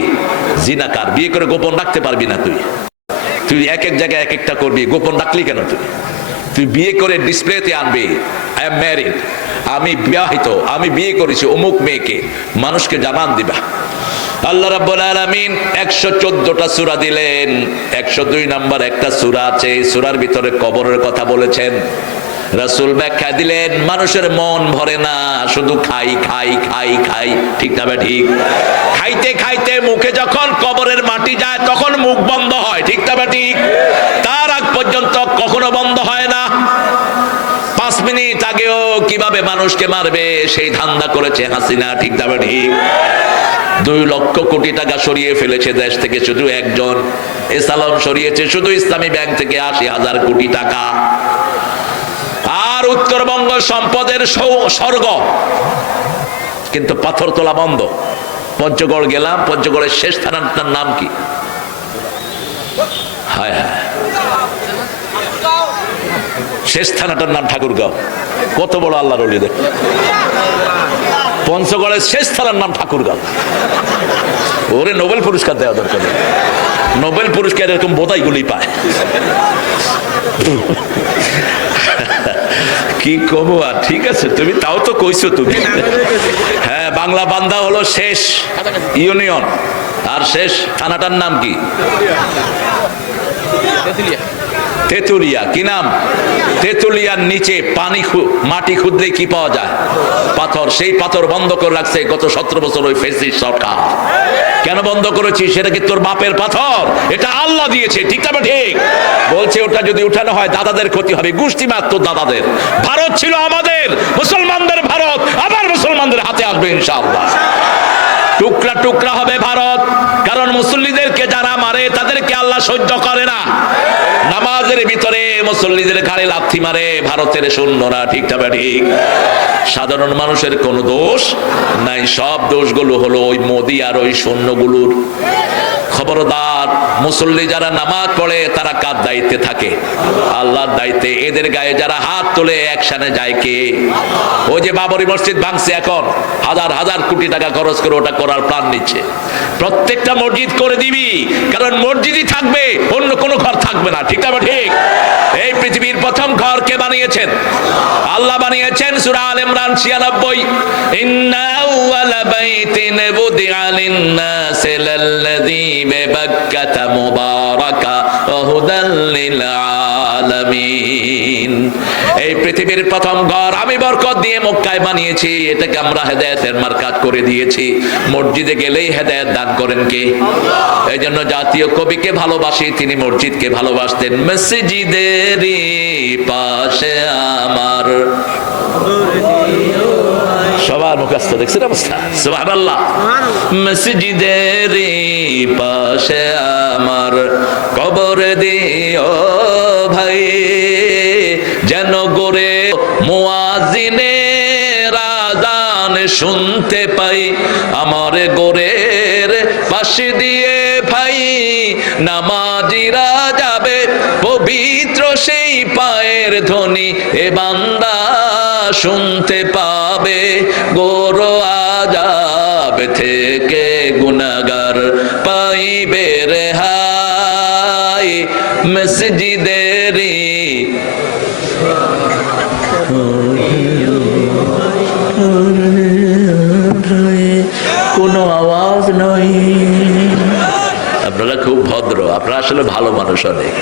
জিনাকার। বিয়ে করে গোপন রাখতে পারবি না তুই এক এক জায়গায় এক একটা করবি, গোপন রাখলি কেন? তুই বিয়ে করে ডিসপ্লেতে আনবি, আই এম ম্যারিড, আমি বিবাহিত, আমি বিয়ে করেছি অমুক মেয়েকে, মানুষকে জানান দিবা। আল্লাহ রাব্বুল আলামিন 114টা সূরা দিলেন, 102 নম্বর একটা সূরা আছে, এই সূরার ভিতরে কবরের কথা বলেছেন। রাসূল ব্যাখ্যা দিলেন, মানুষের মন ভরে না, শুধু খাই খাই খাই খাই, ঠিক না? ঠিক। খাইতে খাইতে মুখে যখন কবরের মাটি যায় তখন মুখ বন্ধ হয়, ঠিক না? ঠিক। তার আগ পর্যন্ত কখনো বন্ধ হয় না। 5 মিনিট আগেও কিভাবে মানুষকে মারবে সেই ধান্দা করেছে হাসিনা, ঠিক না? ঠিক। 2 লক্ষ কোটি টাকা সরিয়ে ফেলেছে দেশ থেকে শুধু একজন, এসালাম সরিয়েছে শুধু ইসলামী ব্যাংক থেকে 80,000 কোটি টাকা। আর উত্তরবঙ্গ সম্পদের স্বর্গ, কিন্তু পাথর তোলা বন্ধ। পঞ্চগড় গেলাম, পঞ্চগড়ের শেষ থানাটার নাম কি? হায় হায়, শেষ থানাটার নাম ঠাকুরগাঁও। কত বড় আল্লাহর ওলি দেখ, পঞ্চগড়ের শেষ থানার নাম ঠাকুরগাঁও। ওরে নোবেল পুরস্কার দেওয়া দরকার, নোবেল পুরস্কার এরকম বোধাইগুলি পায়। কি কমো আর, ঠিক আছে তুমি তাও তো কইছো তুমি। হ্যাঁ, বাংলা বান্দা হলো শেষ ইউনিয়ন, আর শেষ থানাটার নাম কি? তেতুলিয়া। কি নাম? তেতুলিয়ার নিচে পানি মাটি খুঁজলে কি পাওয়া যায়? পাথর। সেই পাথর বন্ধ করে রাখছে গত 17 বছর ওই ফেসিস্ট সরকার। কেন বন্ধ করেছি? সেটা কি তোর বাপের পাথর? এটা আল্লাহ দিয়েছে, ঠিক না? ঠিক। বলছে ওটা যদি উঠানো হয় দাদাদের ক্ষতি হবে, গোষ্ঠী মাত্র দাদাদের। ভারত ছিল আমাদের, মুসলমানদের ভারত আবার মুসলমানদের হাতে আসবে ইনশাআল্লাহ। টুকরা টুকরা হবে ভারত, কারণ মুসল্লিদেরকে যারা মারে তাদেরকে আল্লাহ সহ্য করে না। নামাজের ভিতরে মুসল্লিদের ঘাড়ে লাথি মারে ভারতের সৈন্যরা, ঠিক না? ঠিক। সাধারণ মানুষের কোনো দোষ নাই, সব দোষগুলো হলো ওই মোদি আর ওই সৈন্যগুলোর। খবরদার, মুসল্লি যারা নামাজ পড়ে তারা কার দায়িত্বে থাকে? আল্লাহর দায়িত্বে। এদের গায়ে যারা হাত তোলে অ্যাকশনে যায় কে? ওই যে বাবরি মসজিদ ভাঙছে, এখন হাজার হাজার কোটি টাকা খরচ করে ওটা করার প্ল্যান নিচ্ছে। প্রত্যেকটা মসজিদ করে দিবি, কারণ মসজিদই থাকবে, অন্য কোনো ঘর থাকবে না। ঠিক না ঠিক? এই পৃথিবীর প্রথম ঘর কে বানিয়েছেন? আল্লাহ বানিয়েছেন। সূরা আল ইমরান 96, ইন্না আউওয়ালা বাইতিন বুদিআ লিন-নাসি লাল্লাযী বিবাক্কাতা মুবারাকা ওয়া হুদাল লিল আলামিন। এই পৃথিবীর প্রথম ঘর আমি বরকত দিয়ে মক্কায় বানিয়েছি, এটাকে আমরা হেদায়েতের মার্কাজ করে দিয়েছি। মসজিদে গেলেই হেদায়েত দান করেন কে? এই জন্য জাতীয় কবিকে ভালোবাসি, তিনি মসজিদকে ভালোবাসতেন। মসজিদেরই পাশে আমার, সবার মুখস্থ, দেখছেন অবস্থা? সুবহানাল্লাহ। মসজিদেরই পাশে আমার কবর দিও ভাই, যেন গোরে মুয়াজ্জিনের আযান শুনতে পাই। আমার গোরের পাশে দিয়ে ভাই নামাজিরা যাবে, পবিত্র সেই পায়ের ধ্বনি এ বান্দা শুনতে পাবে। গোর আযাব থেকে গুনাহগার পাইবে রেহাই, মসজিদেরই কোনো আওয়াজ নয়। আপনারা খুব ভদ্র, আপনারা আসলে ভালো মানুষ অনেক,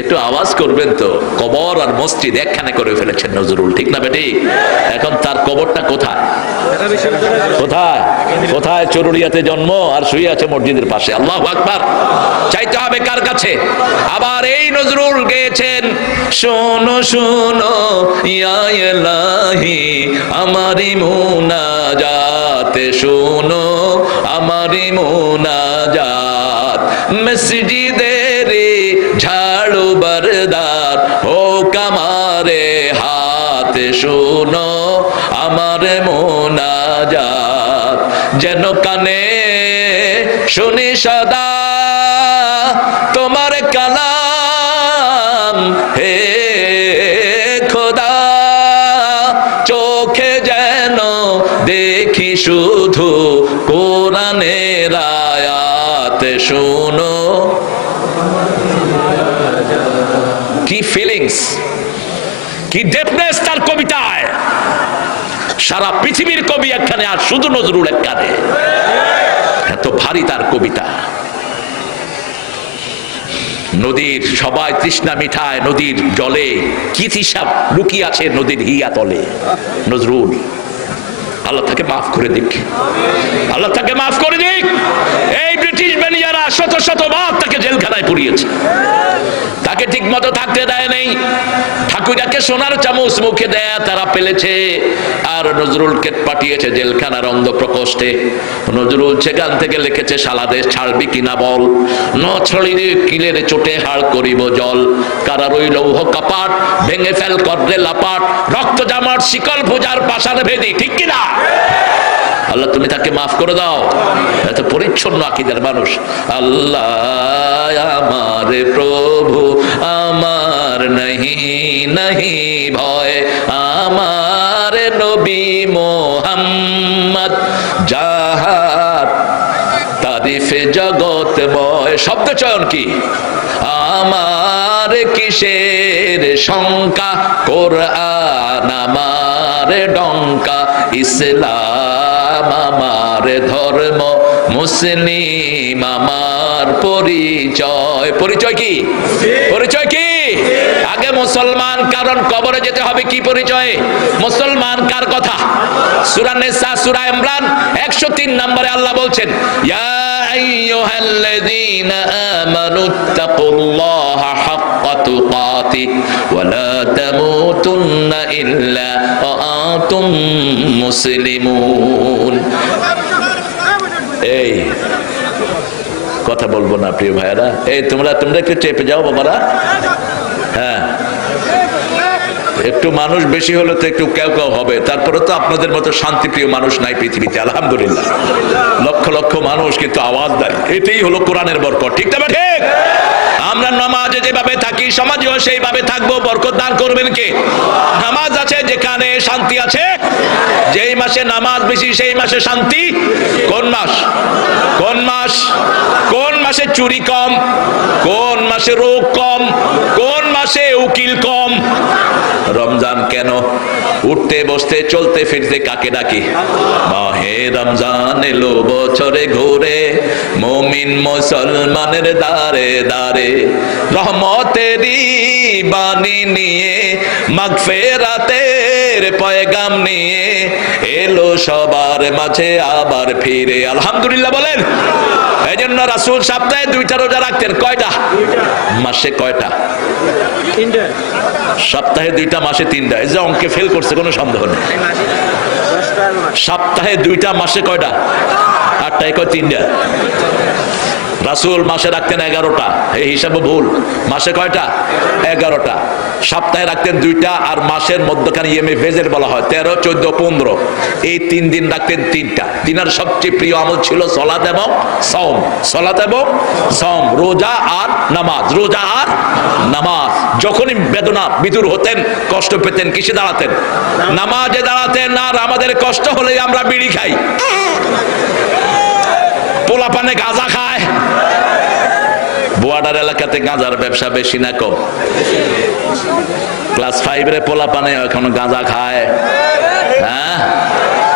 একটু আওয়াজ করবেন তো। কবর আর মসজিদ একখানে করে ফেলেছেন নজরুল, ঠিক না বেটি? এখন তার কবরটা কোথায়? কোথায়? কোথায়? চরুড়িয়াতে জন্ম আর শুয়ে আছে মসজিদের পাশে। আল্লাহু আকবার। চাইতে হবে কার কাছে? আবার এই নজরুল গেয়েছেন, শোনো শোনো ইয়া ইলাহি আমারি মুনাজাত, শোনো আমারি মুনাজাত। মসজিদের ঝাড়ু বরদার ও কামারে হাত, শোনো আমার মুনাজাত। যেন কানে শুনি সদা তোমার কালাম, হে খোদা চোখে যেন দেখি শুধু কোরআনের আয়াত, শোনো। কি ফিলিংস, কি ডেপনেস তার কবিতায়! সারা পৃথিবীর কবি একখানে আর শুধু নজরুল একখানে, এত ভারী তার কবিতা। নদীর সবাই তৃষ্ণা মিঠায়, নদীর জলে কি হিসাব লুকিয়ে আছে নদীর হিয়া তলে। নজরুল, আল্লাহ তাকে মাফ করে দিক, আল্লাহ তাকে মাফ করে দিক। এই ব্রিটিশ ব্যানিয়ারা শত শতবার তাকে জেলখানায় পুড়িয়েছে, তাকে ঠিক মতো থাকতে দেয় নেই। ঠাকুরাকে সোনার চামচ মুখে দেয় তারা পেলেছে, আর নজরুলকে পাঠিয়েছে জেলখানার অন্ধ প্রকোষ্ঠে। নজরুল সেখান থেকে লিখেছে, সালা দেশ ছাড়বি কিনা বল, ন ছড়িরে কিলের চোটে হাড় করিব জল। কারার ওই লৌহ কপাট ভেঙে ফেল করলে লাপাট, রক্ত জামার শিকল পূজার পাশার ভেদি। ঠিক কিনা? আল্লাহ তুমি তাকে মাফ করে দাও। এত পরিচ্ছন্ন আকীদার মানুষ। আল্লাহ আমার প্রভু আমার নহি নহি ভয়, আমার নবী মোহাম্মদ যাহার তারিফে জগৎময়। শব্দ চয়ন কি? আমার কিসের শঙ্কা, কোরআন আমার ডঙ্কা, ইসলাম আমার ধর্ম, মুসলিম আমার পরিচয়। পরিচয় কি? পরিচয় কি? আগে মুসলমান, কারণ কবরে যেতে হবে কি পরিচয়ে? মুসলমান কার কথা? সূরা নিসা, সূরা ইমরান 103 নম্বরে আল্লাহ বলছেন, ইয়া আইয়ুহাল্লাযীনা আমানুত্তাকুল্লাহা হাক্কা তুকাতিহ ওয়া লা তামুতুন্না ইল্লা ওয়া আনতুম মুসলিমুন। এই কথা বলবো না প্রিয় ভাইরা, এই তোমরা একটু চেপে যাও বাবারা। হ্যাঁ, একটু মানুষ বেশি হলে তো একটু কেউ কেউ হবে, তারপরে তো আপনাদের মতো শান্তিপ্রিয় মানুষ নাই পৃথিবীতে, আলহামদুলিল্লাহ। লক্ষ লক্ষ মানুষ কিন্তু আওয়াজ দেয়, এটাই হলো কোরআনের বরকত, ঠিক না ঠিক? আমরা নামাজে যেভাবে থাকি সমাজেও সেইভাবে থাকবো, বরকত দান করবেন কে? নামাজ আছে যেখানে শান্তি আছে। যেই মাসে নামাজ বেশি সেই মাসে শান্তি। কোন মাস? কোন মাস? কোন মাসে চুরি কম? কোন মাসে রোগ কম? কোন মাসে উকিল কম? রমজান কেন? উঠতে বসতে চলতে ফিরতে কাকে ডাকি? মাহে রমজান এলো বছরে ঘুরে, মুমিন মুসলমানের দারে দারে, রহমতেরই বাণী নিয়ে, মাগফিরাতের পয়গাম নিয়ে এলো সবার মাঝে আবার ফিরে। আলহামদুলিল্লাহ বলেন। এই জন্য রাসূল সপ্তাহে 2টা রোজা রাখতেন। কয়টা? মাসে কয়টা? সপ্তাহে 2টা, মাসে 3টা। এই যে অঙ্কে ফেল করছে, কোনো সন্দেহ নেই। সপ্তাহে 2টা, মাসে কয়টা? 8টায় কয় 3টা। রাসূল মাসে রাখতেন 11টা, এই হিসাবে ভুল। মাসে কয়টা? 11টা। সপ্তাহে রাখতেন 2টা, আর মাসের মধ্যখানে ইয়েমে ভেজের বলা হয় 13, 14, 15, এই 3 দিন রাখতেন 3টা। তিনার সবচেয়ে প্রিয় আমল ছিল সালাত এবং সওম। সালাত এবং সওম, রোজা আর নামাজ, রোজা আর নামাজ। যখনই বেদনা বিদুর হতেন, কষ্ট পেতেন, কিসে দাঁড়াতেন? নামাজে দাঁড়াতেন। আর আমাদের কষ্ট হলে আমরা বিড়ি খাই, পোলাপানে গাঁজা খায়। বোয়াডার এলাকাতে গাঁজার ব্যবসা বেশি না কম? ক্লাস 5 পোলাপানে এখন গাঁজা খায়, হ্যাঁ।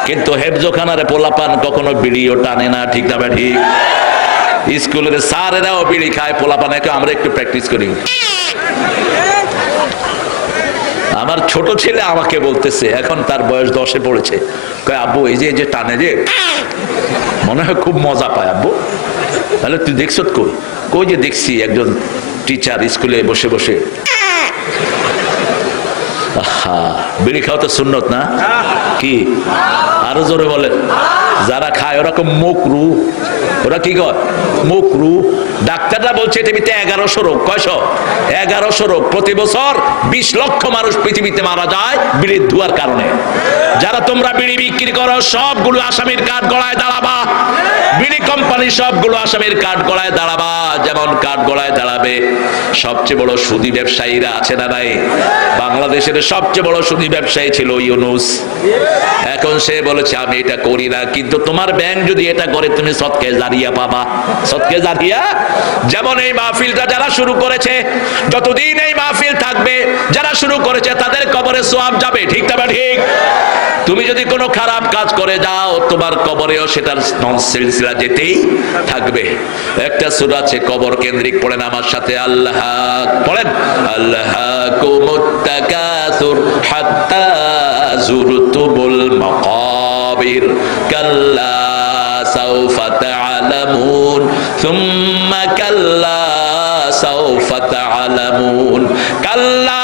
কিন্তু হেফজোখানারে পোলাপান কখনো বিড়িও টানে না, ঠিক না ঠিক? স্কুলের স্যারেরাও বিড়ি খায়, পোলাপানে আমরা একটু প্র্যাকটিস করি। আমার ছোট ছেলে আমাকে বলতেছে, এখন তার বয়স 10-এ পড়েছে, কয় আব্বু এই যে টানে যে, মনে হয় খুব মজা পায় আব্বু। তাহলে তুই দেখছ কই? কই যে দেখছি একজন টিচার স্কুলে বসে বসে। আহা, বিড়ি খাওয়া তো সুন্নত না? কি আরো জোরে বলেন। যারা খায় ওরা মুকরু, ওরা কি কয়? মুকরু। ডাক্তাররা বলছে পৃথিবীতে 1100 রোগ। কয়শো? 1100 রোগ। প্রতি বছর 20 লক্ষ মানুষ পৃথিবীতে মারা যায় বিড়ির ধোঁয়ার কারণে। যারা তোমরা বিড়ি বিক্রি করো সবগুলো আসামির কাঠ গড়ায় দাঁড়াবা। বিড়ি কোম্পানি সবগুলো আসামির কাঠ গড়ায় দাঁড়াবা। যেমন কাঠ গড়ায় দাঁড়াবে সবচেয়ে বড় সুদী ব্যবসায়ীরা, আছে না নাই? বাংলাদেশের সবচেয়ে বড় সুদী ব্যবসায়ী ছিল ইউনুস। এখন সে বলেছে আমি এটা করি না, কিন্তু তোমার ব্যাংক যদি এটা করে তুমি সদকায়ে জারিয়া পাবা। সদকায়ে জারিয়া। যেমন এই মাহফিলটা যারা শুরু করেছে, যতদিন এই মাহফিল থাকবে যারা শুরু করেছে তাদের কবরে সওয়াব যাবে, ঠিক না ঠিক? তুমি যদি কোনো খারাপ কাজ করে যাও তোমার কবরেও সেটার সিলসিলা যেতেই থাকবে। একটা সূরা আছে কবর কেন্দ্রিক, পড়েন আমার সাথে, আল্লাহ পড়েন, আল্লাহাকুমুত তাকাসুর হাত্তা যুরতুমুল মাকাবির কাল্লা সাওফা তা'লামুন সুম্মা কাল্লা সাওফা তা'লামুন কাল্লা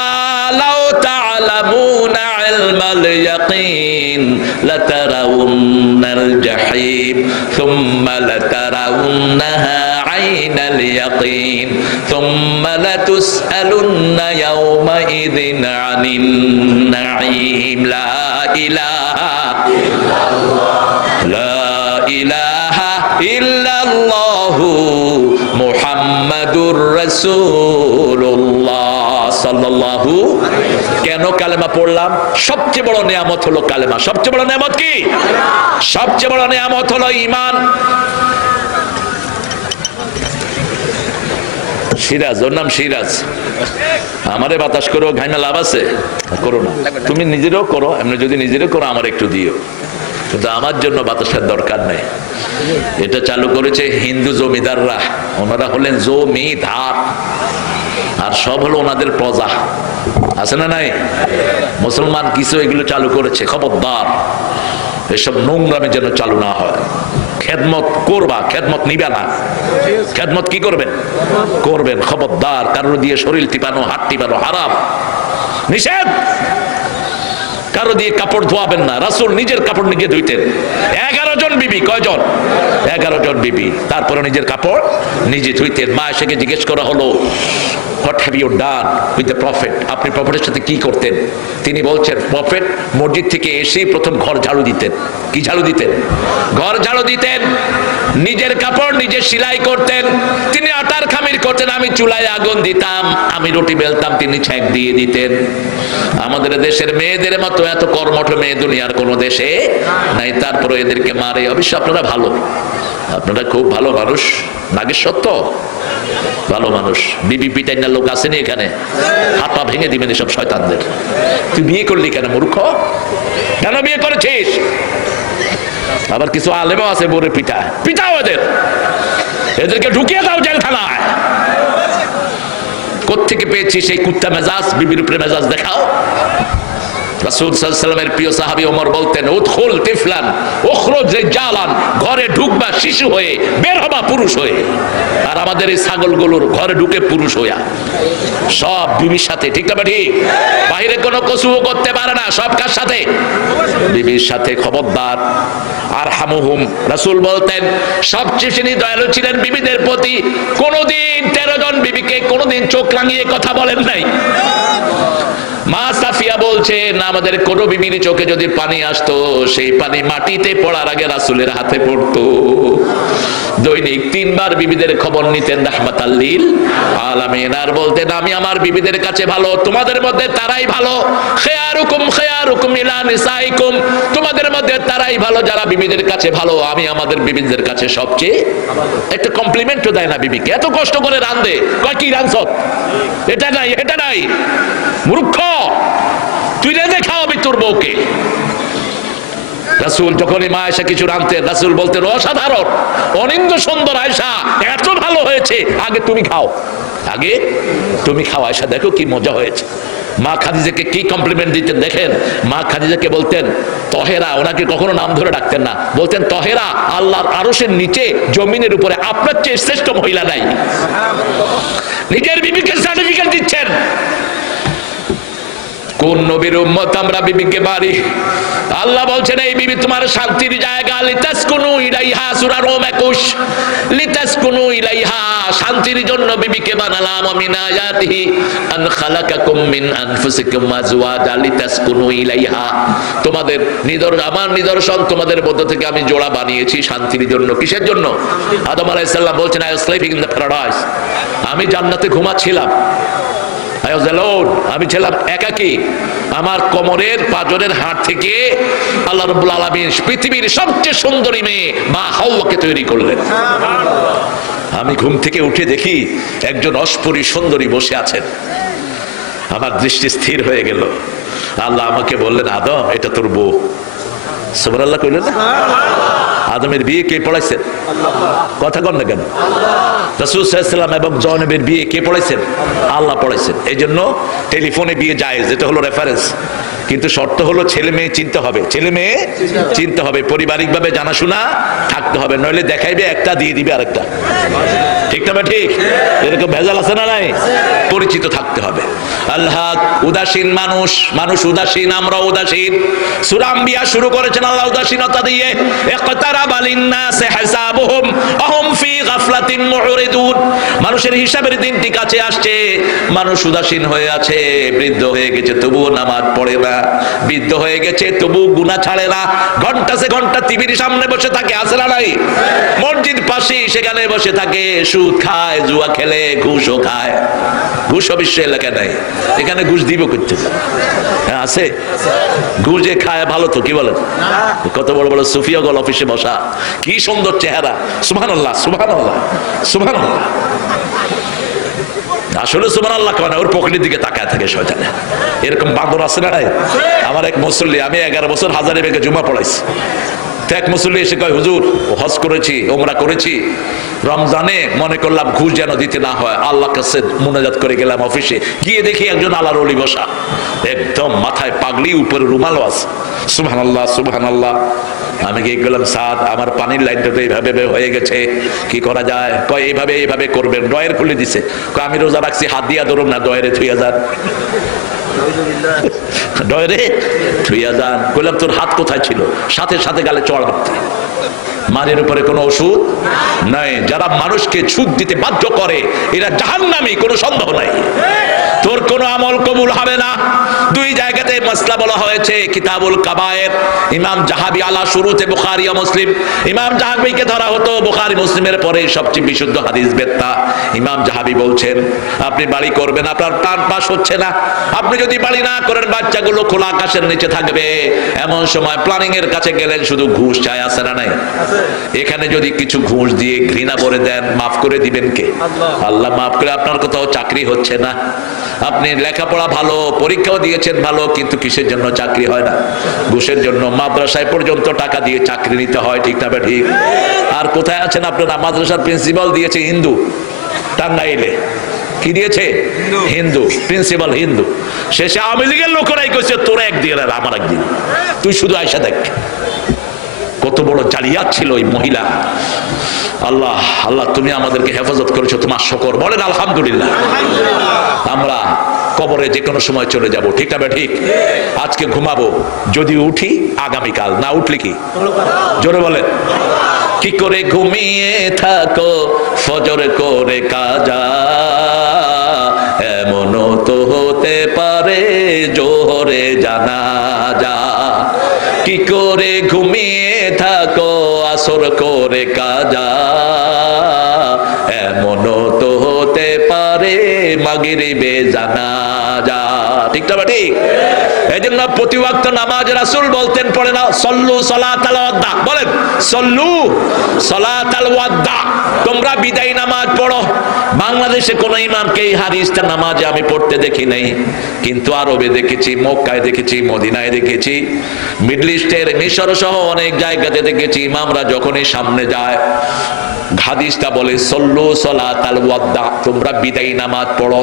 লাউ তা'লামুনা ইলমাল ইয়াকিন লাতারাউন্নাল জাহিম সুম্মা লাতারাউন্নাহা আইনাল ইয়াকিন সুম্মা লাতুসআলুন্না ইয়াওমাইযিন আনিন নাঈম। লা ইলাহা ইল্লাল্লাহু মুহাম্মাদুর রাসূলুল্লাহ সাল্লাল্লাহু। কেন কালেমা পড়লাম? সবচেয়ে বড় নিয়ামত হলো কালেমা। সবচেয়ে বড় নিয়ামত কি? সবচেয়ে বড় নিয়ামত হলো ঈমান। সিরাজ, ওর নাম সিরাজ। আমারে বাতাস করো, ঘাইমা লাভ আছে? করো না, তুমি নিজেরও করো। এমনি যদি নিজেরও করো আমার একটু দিও, কিন্তু আমার জন্য বাতাসের দরকার নেই। এটা চালু করেছে হিন্দু জমিদাররা। ওনারা হলেন জমিদার, আর সব হলো ওনাদের প্রজা, আছে না নাই? মুসলমান কিছু এগুলো চালু করেছে, খবরদার এসব নোংরামে যেন চালু না হয়। খেদমত করবা, খেদমত নিবে না। খেদমত কি করবেন? করবেন, খবরদার। কারো দিয়ে শরীর টিপানো, হাত টিপানো হারাম, নিষেধ। কারো দিয়ে কাপড় ধোয়াবেন না। রাসূল নিজের কাপড় নিজে ধুইতেন। 11 জন বিবি। কয়জন? 11 জন বিবি। তারপরে নিজের কাপড় নিজে ধুইতেন। মা এসে জিজ্ঞেস করা হলো, what have you done with the prophet, আপনি প্রফেটের সাথে কি করতেন? তিনি বলছেন প্রফেট মসজিদ থেকে এসেই প্রথম ঘর ঝাড়ু দিতেন। কি ঝাড়ু দিতেন? ঘর ঝাড়ু দিতেন। নিজের কাপড় নিজে সেলাই করতেন, তিনি আটার খামির করতেন, আমি চুলায় আগুন দিতাম, আমি রুটি বেলতাম, তিনি ছ্যাঁক দিয়ে দিতেন। আমাদের দেশের মেয়েদের মতো এত কর্মঠ মেয়ে দুনিয়ার কোনো দেশে নাই, তারপরে এদেরকে মারে। অবশ্য আপনারা ভালো, আপনারা খুব ভালো মানুষ, নাগেশ্বর তো ভালো মানুষ। বিবি পিটাইনার লোক আসেনি এখানে, হাত পা ভেঙে দিবেন এসব শয়তানদের। তুই বিয়ে করলি কেন মূর্খ? কেন বিয়ে করেছিস? আবার কিছু আলেমও আছে বোরে পিটায়, পিটাও এদেরকে ঢুকিয়ে দাও জেলখানায়। কোত্থেকে পেয়েছিস এই কুত্তা মেজাজ? বিবির উপরে মেজাজ দেখাও। রাসূল সাল্লাল্লাহু আলাইহি ওয়াসাল্লামের প্রিয় সাহাবী ওমর বলতেন, উদখুল তিফলান উখরুজ রিজালান, ঘরে ঢুকবা শিশু হয়ে, বের হবা পুরুষ হয়ে। আর আমাদের এই ছাগলগুলোর ঘরে ঢুকে পুরুষ হইয়া, সব বিবির সাথে। ঠিক না ঠিক? বাইরে কোনো কসুও করতে পারে না, সব কার সাথে? বিবির সাথে। খবরদার। আর হামুহুম, রাসূল বলতেন সবচেয়ে তিনি দয়ালু ছিলেন বিবিদের প্রতি। কোনদিন 13 জন বিবিকে কোনদিন চোখ রাঙিয়ে কথা বলেন নাই। মা সাফিয়া বলছেন আমাদের কোন বিবির চোখে যদি পানি আসতো, সেই পানি মাটিতে পড়ার আগে রাসূলের হাতে পড়তো। দৈনিক 3 বার বিবিদের খবর নিতেন রাহমাতাল লিল আলামিন। আর বলতেন আমি আমার বিবিদের কাছে ভালো, তোমাদের মধ্যে তারাই ভালো। খেয়ারুকুম ইলা নিসাইকুম, তোমাদের মধ্যে তারাই ভালো যারা বিবিদের কাছে ভালো। আমি আমাদের বিবিদের কাছে সবচেয়ে। একটা কমপ্লিমেন্টও দেয় না বিবিকে, এত কষ্ট করে রাঁধে, কয় কি রাঁধছ? এটা নাই, এটা নাই। মূর্খ, তুই রেঁধে খাওয়াবি তোর বউকে। রাসূল যখনই মা আয়েশা কিছু রাঁধতেন, রাসূল বলতেন অসাধারণ, অনিন্দ সুন্দর আয়েশা, এত ভালো হয়েছে, আগে তুমি খাও, আগে তুমি খাও আয়েশা, দেখো কি মজা হয়েছে। মা খাদিজাকে কি কমপ্লিমেন্ট দিতেন দেখেন। মা খাদিজাকে বলতেন তহেরা, ওনাকে কখনো নাম ধরে ডাকতেন না, বলতেন তহেরা, আল্লাহর আরশের নিচে জমিনের উপরে আপনার চেয়ে শ্রেষ্ঠ মহিলা নাই। নিজের বিবিকে সার্টিফিকেট দিচ্ছেন। কোন নবীর উম্মত আমরা বিবিকে মারি? আল্লাহ বলছেন এই বিবি তোমার শান্তির জায়গা। লিতাসকুনু ইলাইহা, সূরা রুম 21। লিতাসকুনু ইলাইহা, শান্তির জন্য বিবিকে বানালাম। মিন আয়াতিহি আন খালাকাকুম মিন আনফুসিকুম আজওয়াজা লিতাসকুনু ইলাইহা, তোমাদের আমার নিদর্শন, তোমাদের মধ্য থেকে আমি জোড়া বানিয়েছি শান্তির জন্য। কিসের জন্য? আদম আলাইহিস সালাম বলছেন I was sleeping in the paradise, আমি জান্নাতে ঘুমাচ্ছিলাম। আমি ছিলাম একাকী। আমার কোমরের পাঁজরের হাড় থেকে আল্লাহ রাব্বুল আলামিন পৃথিবীর সবচেয়ে সুন্দরী মেয়ে মা হাওয়াকে তৈরি করলেন। আমি ঘুম থেকে উঠে দেখি একজন অস্পরি সুন্দরী বসে আছেন। আমার দৃষ্টি স্থির হয়ে গেল। আল্লাহ আমাকে বললেন আদম, এটা তোর বউ। সুবহানাল্লাহ কইলেন না? আদমের বিয়ে কে পড়াইছেন? কথা কন না কেন? রাসূল সাল্লাল্লাহু আলাইহি ওয়াসাল্লাম এবং জয়নবের বিয়ে কে পড়াইছেন? আল্লাহ পড়াইছেন। এই জন্য টেলিফোনে বিয়ে জায়েজ, এটা হলো রেফারেন্স। কিন্তু শর্ত হলো ছেলে মেয়ে চিনতে হবে, ছেলে মেয়ে চিনতে হবে, পারিবারিকভাবে জানাশোনা থাকতে হবে, নইলে দেখাইবে একটা দিয়ে দিবে আরেকটা। ঠিক না ঠিক? এরকম ভেজাল আছে না নাই? পরিচিত থাকতে হবে। আল্লাহ উদাসীন মানুষ, মানুষ উদাসীন, আমরা উদাসীন। সূরা আম্বিয়া শুরু করেছেন আল্লাহ উদাসীনতা দিয়ে। ইকতারাবা লিন-নাসি হিসাবুহুম ওয়া হুম ফি গাফলাতিন মুরিদুন, মানুষের হিসাবের দিনটি কাছে আসছে, মানুষ উদাসীন হয়ে আছে। বৃদ্ধ হয়ে গেছে তবুও নামাজ পড়ে না, বৃদ্ধ হয়ে গেছে তবুও গুনাহ ছাড়ে না, ঘন্টা সে ঘন্টা টিভির সামনে বসে থাকে, আছে না নাই? মসজিদ পাশে সেখানে বসে থাকে, সুদ খায়, জুয়া খেলে, ঘুষও খায়। ঘুষ অবশ্য এলাকায় নাই, এখানে ঘুষ দিব করতে আছে। ঘুষ যে খায় ভালো তো, কি বলেন? কত বড় বড় সুফিয়া গল অফিসে বসা, কি সুন্দর চেহারা। সুবহানাল্লাহ, সুবহানাল্লাহ, সুবহানাল্লাহ। আসলে সুবহানাল্লাহ কেন, ওর পকেটের দিকে তাকায় থাকে শয়তানে। এরকম বাঁদর আছে না নাই? আমার এক মুসল্লি, আমি 11 বছর হাজারিবাগে জুমা পড়াইছি। এক মুসল্লি এসে কয় হুজুর হজ করেছি, ওমরা করেছি, রমজানে মনে করলাম ঘুষ যেন দিতে না হয়, আল্লাহর কাছে মুনাজাত করে গেলাম। অফিসে গিয়ে দেখি একজন আল্লাহর ওলি বসা, একদম মাথায় পাগড়ি, উপরে রুমালও আছে। সুবহানাল্লাহ, সুবহানাল্লাহ। আমি গিয়ে গেলাম, স্যার আমার পানির লাইনটা তো এইভাবে হয়ে গেছে, কি করা যায়? কয় এইভাবে এইভাবে করবেন। ডয়ের খুলে দিছে। কয় আমি রোজা রাখছি, হাত দিয়া ধরুন না, ডয়েরে 3000 ডয়রে 3000। বললাম তোর হাত কোথায় ছিল? সাথে সাথে গালে চড় মারতে। মানের উপরে কোনো ওষুধ নাই। যারা মানুষকে সুদ দিতে বাধ্য করে এরা জাহান্নামী, কোনো সন্দেহ নাই। তোর কোনো আমল কবুল হবে না। দুই জায়গাতে মাসলা বলা হয়েছে, কিতাবুল কাবায়ের, ইমাম জাহাবি আলা শুরুতে বুখারী ও মুসলিম। ইমাম জাহাবিকে ধরা হতো বুখারী মুসলিমের পরে সবচেয়ে বিশুদ্ধ হাদিস বেত্তা। ইমাম জাহাবি বলছেন, আপনি বাড়ি করবেন, আপনার প্ল্যান পাস হচ্ছে না। আপনি যদি বাড়ি না করেন বাচ্চাগুলো খোলা আকাশের নিচে থাকবে। এমন সময় প্ল্যানিং এর কাছে গেলেন, শুধু ঘুষ চাই, আছে না নাই? এখানে যদি কিছু ঘুষ দিয়ে ঘৃণা করে দেন, মাফ করে দিবেন কে? আল্লাহ মাফ করে। আপনার কোথাও চাকরি হচ্ছে না, আপনি লেখাপড়া ভালো, পরীক্ষাও দিয়েছেন ভালো, কিন্তু কিসের জন্য চাকরি হয় না? ঘুষের জন্য। মাদ্রাসায় পর্যন্ত টাকা দিয়ে চাকরি নিতে হয়, ঠিক না ঠিক? আর কোথায় আছেন আপনারা? মাদ্রাসার প্রিন্সিপাল দিয়েছে হিন্দু, টাঙ্গাইলে কি দিয়েছে? হিন্দু প্রিন্সিপাল, হিন্দু। শেষে আওয়ামী লীগের লোকেরাই কইছে, তোরা একদিন আর আমার একদিন, তুই শুধু আয়সা দেখ। কত বড় জালিয়াত ছিল ওই মহিলা। আল্লাহ আল্লাহ, তুমি আমাদেরকে হেফাজত করেছো, তোমার শকর। বলেন আলহামদুলিল্লাহ। আমরা কবরে যে কোনো সময় চলে যাব, ঠিক না ঠিক? আজকে ঘুমাবো, যদি উঠি আগামীকাল, না উঠলে কি? জোরে বলেন। কি করে ঘুমিয়ে থাকো ফজর করে কাজা, এমনও তো হতে পারে জোহরে জানাজা। কি করে ঘুমিয়ে থাকো আসর করে কাজা, এমনও তো হতে পারে মাগরিবে জানাজা, ঠিক না ঠিক? এই জন্য প্রতি ওয়াক্ত নামাজ রাসূল বলতেন, পড়ে না, সল্লু সালাতাল ওয়াদা। বলেন সল্লু সালাতাল ওয়াদা, তোমরা বিদায় নামাজ পড়ো। বাংলাদেশে কোন ইমামকে এই হাদিসটা নামাজে আমি পড়তে দেখি নাই, কিন্তু আরবে দেখেছি, মক্কায় দেখেছি, মদিনায় দেখেছি, মিডল ইস্টের মিশর সহ অনেক জায়গাতে দেখেছি। ইমামরা যখনই সামনে যায় হাদিসটা বলে সল্লু সালাতাল ওয়াদা, তোমরা বিদায় নামাজ পড়ো।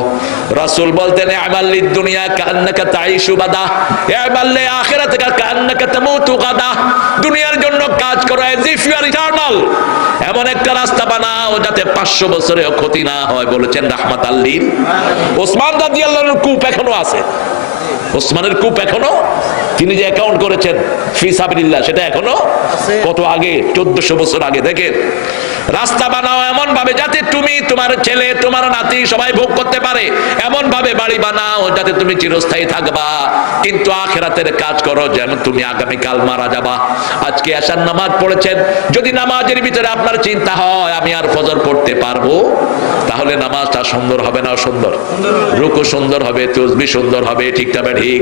রাসূল বলতেন, আমাল্লিদ দুনিয়া কান্নাকা তাইশু বাদা, আমাল্লি আখিরাতাকা কান্নাকা তামুতু গাদা। দুনিয়ার জন্য কাজ করো as if you are eternal. এমন একটা রাস্তা বানাও যাতে 500 বছরেও ক্ষতি না হয়, বলেছেন রাহমাতাল লিল। ওসমান রাদিয়াল্লাহু আনহুর কূপ এখনো আছে। ওসমানের কূপ এখনো, তিনি যে অ্যাকাউন্ট করেছেন ফি সাবিলিল্লাহ, সেটা এখনো কত আগে, 1400 বছর আগে। দেখেন, রাস্তা বানাও এমন ভাবে যাতে তুমি, তোমার ছেলে, তোমার নাতি সবাই ভোগ করতে পারে। এমন ভাবে বাড়ি বানাও যাতে তুমি চিরস্থায়ী থাকবা, কিন্তু আখিরাতের কাজ করো যেন তুমি আগামীকাল মারা যাবা। আজকে এশার নামাজ পড়েছেন, যদি নামাজের ভিতরে আপনার চিন্তা হয় আমি আর ফজর পড়তে পারবো, তাহলে নামাজটা সুন্দর হবে না অসুন্দর? রুকু সুন্দর হবে, তাসবিহ সুন্দর হবে, ঠিক না ঠিক?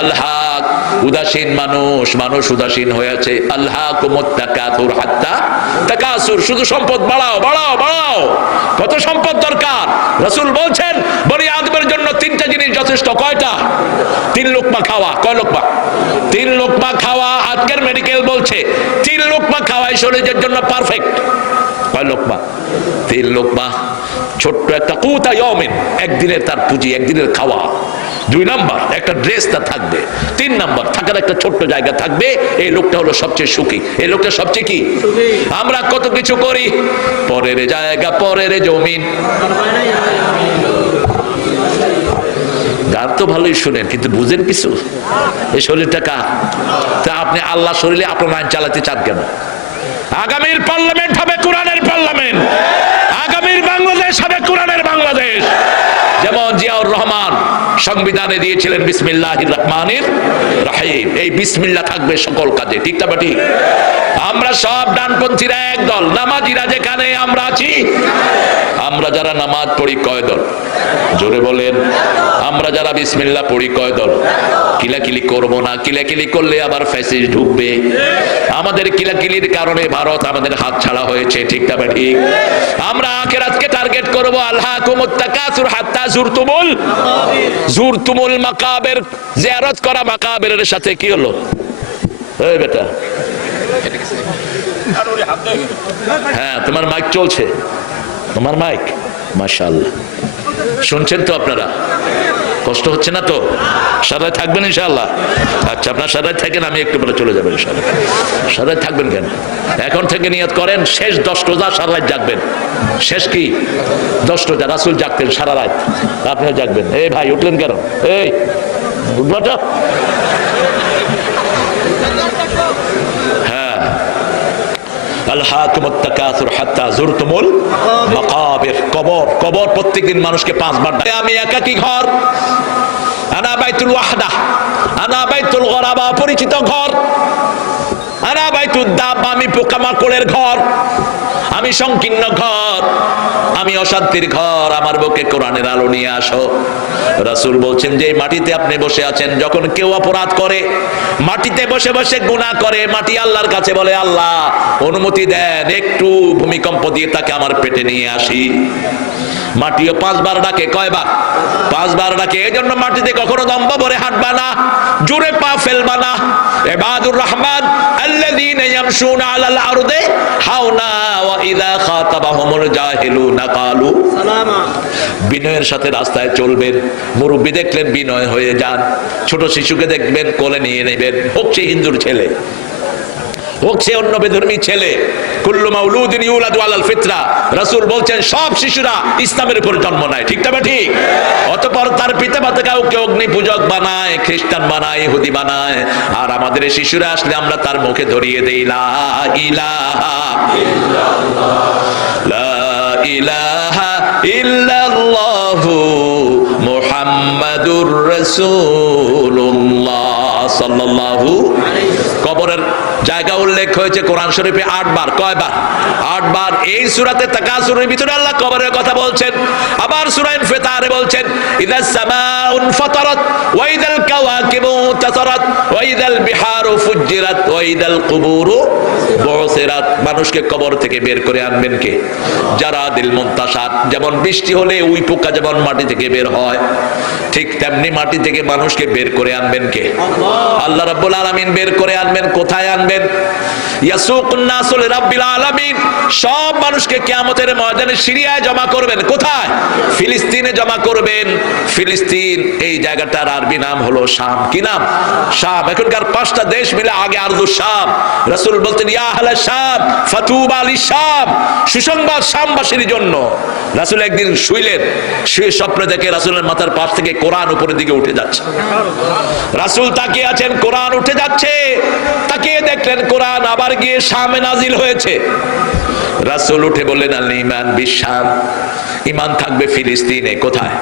আল্লাহ উদাসীন মানুষ উদাসীন হয়েছে। আল্লাহকুমুত তাকাসুর হাত্তা তাকাসুর, শুধু সম্পদ বাড়াও বাড়াও বাড়াও। কত সম্পদ দরকার? রাসূল বলছেন, বনি আদমের জন্য 3টা জিনিস যথেষ্ট। কয়টা? 3 লোকমা খাওয়া। কয় লোকমা? 3 লোকমা খাওয়া। আজকের মেডিকেল বলছে 3 লোকমা খাওয়াই শরীরের জন্য পারফেক্ট। কয় লোকমা? 3 লোকমা। ছোট্ট একটা কুতা ইয়াউমিন, একদিনের তার পুঁজি, একদিনের খাওয়া। 2 নাম্বার, একটা ড্রেস তার থাকবে। 3 নাম্বার, থাকার একটা ছোট্ট জায়গা থাকবে। এই লোকটা হলো সবচেয়ে সুখী। এই লোকটা সবচেয়ে কি? আমরা কত কিছু করি, পরের জায়গা, পরের জমিন। গান তো ভালোই শুনেন, কিন্তু বুঝেন কিছু? এই শরীরটা কার? তা আপনি আল্লাহ শরীরে আপনার আইন চালাতে চান কেন? আগামীর পার্লামেন্ট হবে কোরআনের পার্লামেন্ট, আগামীর বাংলাদেশ হবে কোরআনের বাংলাদেশ। যেমন জিয়াউর রহমান সংবিধানে দিয়েছিলেন বিসমিল্লাহির রহমানির রহিম, এই বিসমিল্লাহ থাকবে সকল কাজে, ঠিক না ঠিক? আমরা সব ডানপন্থীরা এক দল, নামাজিরা যেখানে আমরা আছি। আমরা যারা নামাজ পড়ি কয় দল? জোরে বলেন। আমরা যারা বিসমিল্লাহ পড়ি কয় দল? কিলাকিলি করব না, কিলাকিলি করলে আবার ফ্যাসিস্ট ঢুকবে। আমাদের কিলাকিলির কারণে ভারত আমাদের হাত ছাড়া হয়েছে, ঠিক না ঠিক? আমরা আখিরাতকে টার্গেট করব। আল্লাহকুমুত তাকাসুর হাত্তা জুরতুমুল মাকাবির, জিয়ারত করা মাকাবিরের সাথে কি হলো? এই বেটা, হ্যাঁ তোমার মাইক চলছে, তোমার মাইক, মাশাআল্লাহ। শুনছেন তো আপনারা? কষ্ট হচ্ছে না তো? সারায় থাকবেন ইনশাআল্লাহ? আচ্ছা, আপনার সারায় থাকেন, আমি একটু পরে চলে যাবেন ইনশাআল্লাহ। সারায় থাকবেন কেন? এখন থেকে নিয়ত করেন, শেষ 10 রোজা সারা রাত জাগবেন। শেষ কি 10 রোজা? রাসূল জাগতেন সারা রাত, আপনিও জাগবেন। এই ভাই উঠলেন কেন? এই উঠবাটা। হ্যাঁ, আলহাকুমুত তাকাসুর হাত্তা যুরতুমুল মাকাবির। কবর, কবর প্রত্যেকদিন মানুষকে 5 বার ডাকে। আমি একাকী ঘর, আনা বাইতুল ওয়াহদা, আনা বাইতুল গরাবা, অপরিচিত ঘর, আনা বাইতুদ দাব, আমি পোকামাকড়ের ঘর, আমি সংকীর্ণ ঘর, আমি অশান্তির ঘর, আমার বুকে কোরআনের আলো নিয়ে আসো। রাসূল বলছেন যে মাটিতে আপনি বসে আছেন, যখন কেউ অপরাধ করে মাটিতে বসে বসে গুনাহ করে, মাটি আল্লাহর কাছে বলে, আল্লাহ অনুমতি দেন একটু ভূমিকম্প দিয়ে তাকে আমার পেটে নিয়ে আসি। মাটিও 5 বার ডাকে। কয়বার? 5 বার ডাকে। এই জন্য মাটিতে কখনো দম্ভ ভরে হাঁটবা না, জোরে পা ফেলবা না। ইবাদুর রহমান আল্লাযীনা ইয়ামশুনা আলাল আরদি হাওনা ওয়া ইযা খাতাবাহুমুল জাহিলুনা ক্বালু সালামা। বিনয়ের সাথে রাস্তায় চলবেন। মুরব্বি দেখলেন বিনয় হয়ে যান, ছোট শিশুকে দেখবেন কোলে নিয়ে নেবেন, হোক সে হিন্দুর ছেলে, হোক সে অন্য বেধর্মী ছেলে। কুল্লু মাউলুদিন ইউলাদু আলাল ফিতরা। রাসূল বলছেন সব শিশুরা ইসলামের উপর জন্ম নেয়, ঠিক না ঠিক? অতঃপর তার পিতামাতা কাউকে অগ্নি পূজক বানায়, খ্রিস্টান বানায়, ইহুদি বানায়, আর আমাদের এই শিশুরা আসলে আমরা তার মুখে ধরিয়ে দেই লা ইলাহা ইল্লাল্লাহ, লা ইলাহা ইল্লাল্লাহু মুহাম্মাদুর রাসূলুল্লাহ সাল্লাল্লাহু আলাইহি ওয়াসাল্লাম। কবরের জায়গা উল্লেখ হয়েছে কোরআন শরীফে 8 বার। কয়বার? 8 বার। এই সূরাতে তাকাসুরের ভিতরে আল্লাহ কবরের কথা বলছেন। আবার সূরা ইনফিতারে বলছেন ইদাস সামাউন ফাতারাত ওয়া ইদাল কাওয়াকিবু তাসারাত ওয়া ইদাল বিহারু ফুজ্জিরাত ওয়া ইদাল কুবুরু বুসিরাত। মানুষকে কবর থেকে বের করে আনবেন কে? জারাদিল মুনতাশাত। যেমন বৃষ্টি হলে উই পোকা যেমন মাটি থেকে বের হয়, ঠিক তেমনি মাটি থেকে মানুষকে বের করে আনবেন কে? আল্লাহ রাব্বুল আলামিন বের করে আনবেন। কোথায় আনবেন? ইয়াসুকুন নাসু লিরাব্বিল আলামিন। সব মানুষকে কিয়ামতের ময়দানে সিরিয়ায় জমা করবেন। কোথায়? ফিলিস্তিনে জমা করবেন। ফিলিস্তিন এই জায়গাটার আরবি নাম হলো শাম। কি নাম? শাম। এখনকার 5টা দেশ মিলে আগে আরদুশ শাম। রাসূল বলতেন ইয়া আহলা শাম ফাতুবা লিশাম। সুসংবাদ শামবাসীর জন্য। রাসূল একদিন শুইলেন, শুয়ে স্বপ্নে দেখে রাসূলের মাথার পাশ থেকে কোরআন উপরের দিকে উঠে যাচ্ছে। রাসূল তাকিয়ে আছেন, কোরআন উঠে যাচ্ছে। তাকিয়ে দেখলেন কোরআন আবার গিয়ে শামে নাজিল হয়েছে। রাসূল উঠে বললেন আল ঈমান বিশাম। ঈমান থাকবে ফিলিস্তিনে। কোথায়?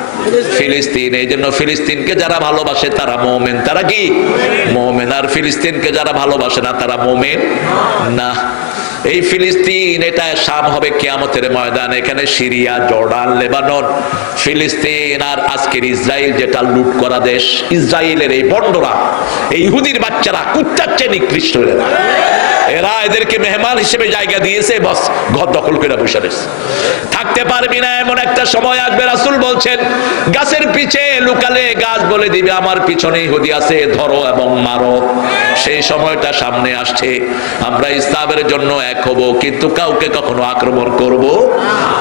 ফিলিস্তিনে। এই জন্য ফিলিস্তিনকে যারা ভালোবাসে তারা মুমিন। তারা কি? মুমিন। আর ফিলিস্তিনকে যারা ভালোবাসে না তারা মুমিন না। এই ফিলিস্তিন, এটা শাম হবে কিয়ামতের ময়দান। এখানে সিরিয়া, জর্ডান, লেবানন, ফিলিস্তিন আর আজকের ইসরায়েল, যেটা লুট করা দেশ। ইসরায়েলের এই বন্ডরা, এই ইহুদির বাচ্চারা কুত্তার চেয়ে নিকৃষ্ট। এরা এদেরকে মেহমান হিসেবে জায়গা দিয়েছে, বস ঘর দখল করে বসে রয়েছে। থাকতে পারবি না, এমন একটা সময় আসবে। রাসূল বলছেন গাছের পিছে লুকালে গাছ বলে দিবে আমার পিছনে ইহুদি আছে, ধরো এবং মারো। সেই সময়টা সামনে আসছে। আমরা ইসলামের জন্য এক হব, কিন্তু কাউকে কখনো আক্রমণ করব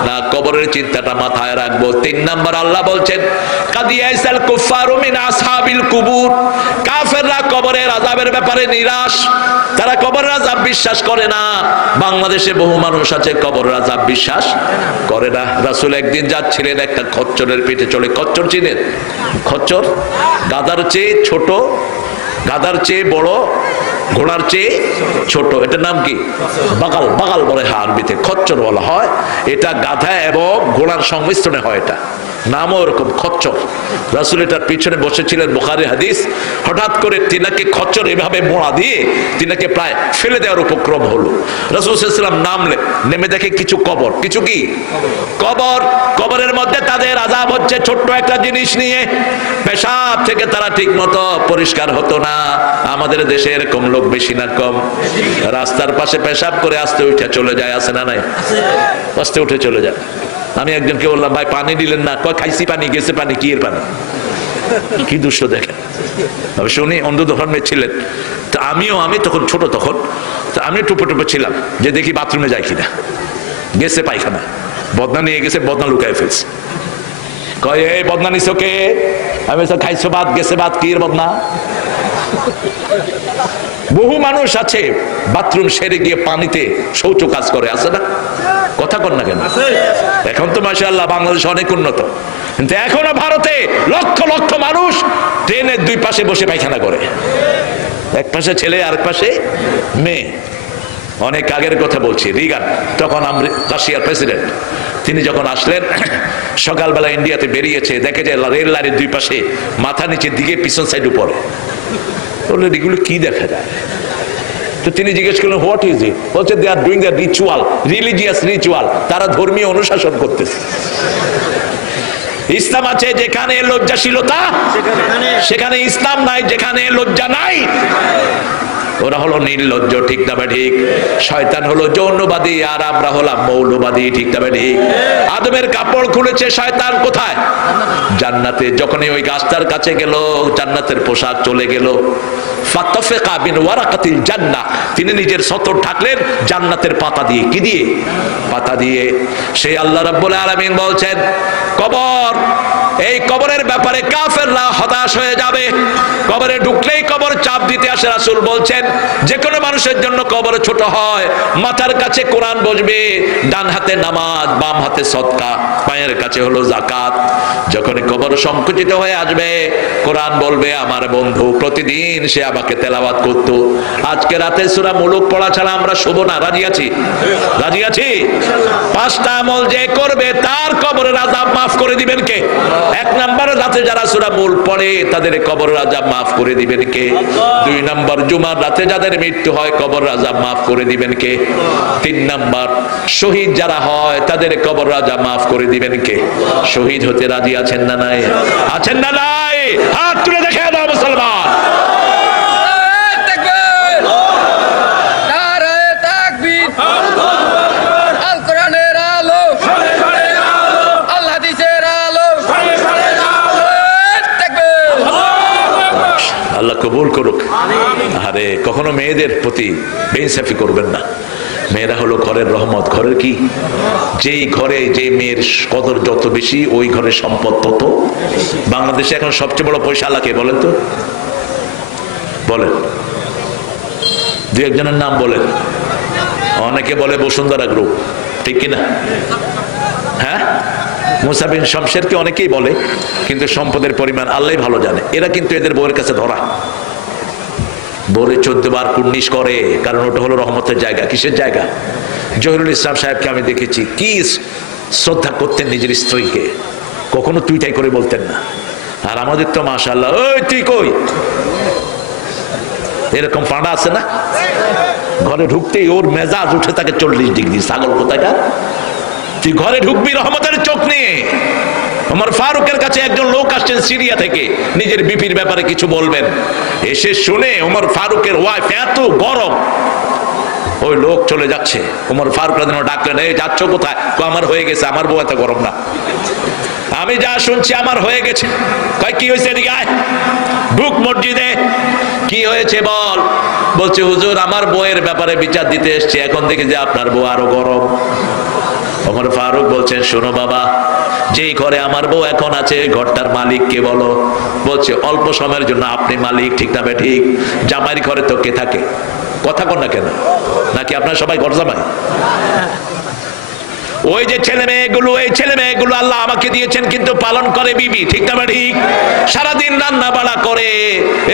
না। কবরের চিন্তাটা মাথায় রাখবো। 3 নাম্বার আল্লাহ বলছেন কাদিয়াইসাল কুফারু মিন আসহাবিল কুবুর। কাফেররা কবরের আযাবের ব্যাপারে নিরাশ। তারা কবরের আযাব বিশ্বাস করে না। বাংলাদেশে বহু মানুষ আছে কবরের আযাব বিশ্বাস করে না। রাসূল একদিন যাচ্ছিলেন, একটা খচ্চরের পিঠে চড়ে। খচ্চর চিনেন? খচ্চর গাধার চেয়ে ছোট, গাধার চেয়ে বড়, ঘোড়ার চেয়ে ছোট। এটার নাম কি? বাগাল। বাগাল বলে আরবিতে, খচ্চর বলা হয়। এটা গাধা এবং ঘোড়ার সংমিশ্রণে হয়, এটা নামও ওরকম খচ্চর। রাসূল এটার পিছনে বসেছিলেন, বুখারী হাদিস। হঠাৎ করে তিনাকে খচ্চর এভাবে মোড়া দিয়ে তিনাকে প্রায় ফেলে দেওয়ার উপক্রম হলো। রাসূল সাল্লাল্লাহু আলাইহি ওয়াসাল্লাম নামলে নেমে দেখে কিছু কবর। কিছু কি? কবর। কবরের মধ্যে তাদের আযাব হচ্ছে ছোট্ট একটা জিনিস নিয়ে। পেশাব থেকে তারা ঠিক মতো পরিষ্কার হতো না। আমাদের দেশে এরকম লোক বেশি না কম? রাস্তার পাশে পেশাব করে আস্তে উঠে চলে যায়, আছে না নাই? আস্তে উঠে চলে যায়। আমি একজনকে বললাম ভাই পানি দিলেন না। কয় খাইছি পানি, গেছে পানি। কি এর পানি? কি দুষ্ট দেখেন। উনি অন্ধ ধর্মের ছিলেন। তো আমি তখন ছোট, তখন আমি টুপে টুপে ছিলাম যে দেখি বাথরুমে যাই কিনা। গেছে পায়খানা, বদনা নিয়ে গেছে, বদনা লুকায় ফেলছে। কয় এই বদনা নিছো কে? আমি খাইছো ভাত, গেছে ভাত। কি এর বদনা? বহু মানুষ আছে বাথরুম সেরে গিয়ে পানিতে শৌচ কাজ করে, আছে না? কথা কর না কেন? এখন তো মাশাআল্লাহ বাংলাদেশ অনেক উন্নত, কিন্তু এখনো ভারতে লক্ষ লক্ষ মানুষ ট্রেনের 2 পাশে বসে পায়খানা করে। এক পাশে ছেলে, আরেক পাশে মেয়ে। অনেক আগের কথা বলছি, রিগান তখন রাশিয়ার প্রেসিডেন্ট, তিনি যখন আসলেন সকালবেলা ইন্ডিয়াতে বেরিয়েছে, দেখে যে রেল লাইনের দুই পাশে মাথা নিচের দিকে পিছন সাইড উপরে, বললেন এগুলো কি দেখা যায়? তো তিনি জিজ্ঞেস করলেন হোয়াট ইজ ইট? বলছে they are doing the ritual, religious ritual, তারা ধর্মীয় অনুশাসন করতেছে। ইসলাম আছে যেখানে লজ্জাশীলতা, সেখানে ইসলাম নাই যেখানে লজ্জা নাই। ওরা হলো নির্লজ্জ, ঠিক না ঠিক? শয়তান হলো যৌনবাদী আর আমরা হলাম মৌলবাদী, ঠিক না ঠিক? আদমের কাপড় খুলেছে শয়তান কোথায়? জান্নাতে। যখনই ওই গাছটার কাছে গেল, জান্নাতের পোশাক চলে গেল। ফাতাফিকা বিন ওয়ারাকাতিল জান্নাহ, তিনি নিজের সতর ঢাকলেন জান্নাতের পাতা দিয়ে। কি দিয়ে? পাতা দিয়ে। সেই আল্লাহ রাব্বুল আলামিন বলছেন কবর, এই কবরের ব্যাপারে কাফেররা হতাশ হয়ে যাবে। কবরে ঢুকলেই কবর চাপ দিতে আসে। রাসূল বলছেন যে কোনো মানুষের জন্য কবর ছোট হয়, মাথার কাছে কোরআন বসবে, ডান হাতে নামাজ, বাম হাতে সদকা, পায়ের কাছে হলো যাকাত। যখন কবর সংকুচিত হয়ে আসবে, কোরআন বলবে আমার বন্ধু প্রতিদিন সে আমাকে তেলাওয়াত করত, আজকে রাতে সূরা মুলুক পড়া ছাড়া আমরা শুভ না। রাজি আছি? রাজি আছি? 5টা আমল যে করবে তার কবরের আযাব মাফ করে দিবেন কে? 1 নম্বর, রাতে যারা সূরা মুলক পড়ে তাদের কবরের আযাব মাফ করে দিবেন কে? 2 নম্বর, জুমার রাতে যাদের মৃত্যু হয় কবরের আযাব মাফ করে দিবেন কে? 3 নম্বর, শহীদ যারা হয় তাদের কবরের আযাব মাফ করে দিবেন কে? শহীদ হতে রাজি আছেন না নাই? আছেন না নাই? হাত তুলে দেখে দাও মুসলমান। আল্লাহ কবুল করুক। আরে কখনো মেয়েদের প্রতি বেইনসাফি করবেন না। মেয়েরা হলো ঘরের রহমত। ঘরের কি? যেই ঘরে যে মেয়ের কদর যত বেশি, ওই ঘরের সম্পদ তত। বাংলাদেশে এখন সবচেয়ে বড় পয়সা আলাকে বলেন তো? বলেন, 2-1 জনের নাম বলেন। অনেকে বলে বসুন্ধরা গ্রুপ, ঠিক কিনা? হ্যাঁ, মুসা বিন শমশেরকে অনেকেই বলে, কিন্তু সম্পদের পরিমাণ আল্লাহই ভালো জানে। এরা কিন্তু এদের বউয়ের কাছে ধরা, বউরে 14 বার কুর্নিশ করে, কারণ ওটা হলো রহমতের জায়গা। কিসের জায়গা? জহিরুল ইসলাম সাহেবকে আমি দেখেছি কি শ্রদ্ধা করতেন নিজের স্ত্রীকে, কখনো তুইটাই করে বলতেন না। আর আমাদের তো মাশাআল্লাহ, ওই তুই কই, এরকম পাঁড়া আছে না? ঘরে ঢুকতেই ওর মেজাজ উঠে থাকে 40 ডিগ্রি। ছাগল কোথাকার, তুই ঘরে ঢুকবি রহমতের চোখ নিয়ে। ওমর ফারুকের কাছে একজন লোক আসছেন সিরিয়া থেকে, নিজের বিপির ব্যাপারে কিছু বলবেন। এসে শুনে ওমর ফারুকের ওয়াইফ এত গরম, ওই লোক চলে যাচ্ছে। ওমর ফারুক রাদিয়াল্লাহু আনহু ডাকলেন, এই যাচ্ছ কোথায়? আমার হয়ে গেছে, আমার বউ এত গরম না। আমি যা শুনছি আমার হয়ে গেছে। কয় কি হয়েছে? এদিকে আয়, ঢুক মসজিদে। কি হয়েছে বল? বলছে হুজুর আমার বউয়ের ব্যাপারে বিচার দিতে এসছে, এখন দেখি যে আপনার বউ আরো গরম। ওমর ফারুক বলছেন শোনো বাবা, যেই ঘরে আমার বউ এখন আছে ঘরটার মালিক কে বলো? বলছে অল্প সময়ের জন্য আপনি মালিক, ঠিক না বে ঠিক? জামাইয়ের ঘরে তো কে থাকে? কথা কন না কেন? নাকি আপনার সবাই ঘর জামাই? ওই যে ছেলে মেয়েগুলো, এই ছেলে মেয়েগুলো আল্লাহ আমাকে দিয়েছেন, কিন্তু পালন করে বিবি, ঠিক না ঠিক? সারাদিন রান্না বাড়া করে।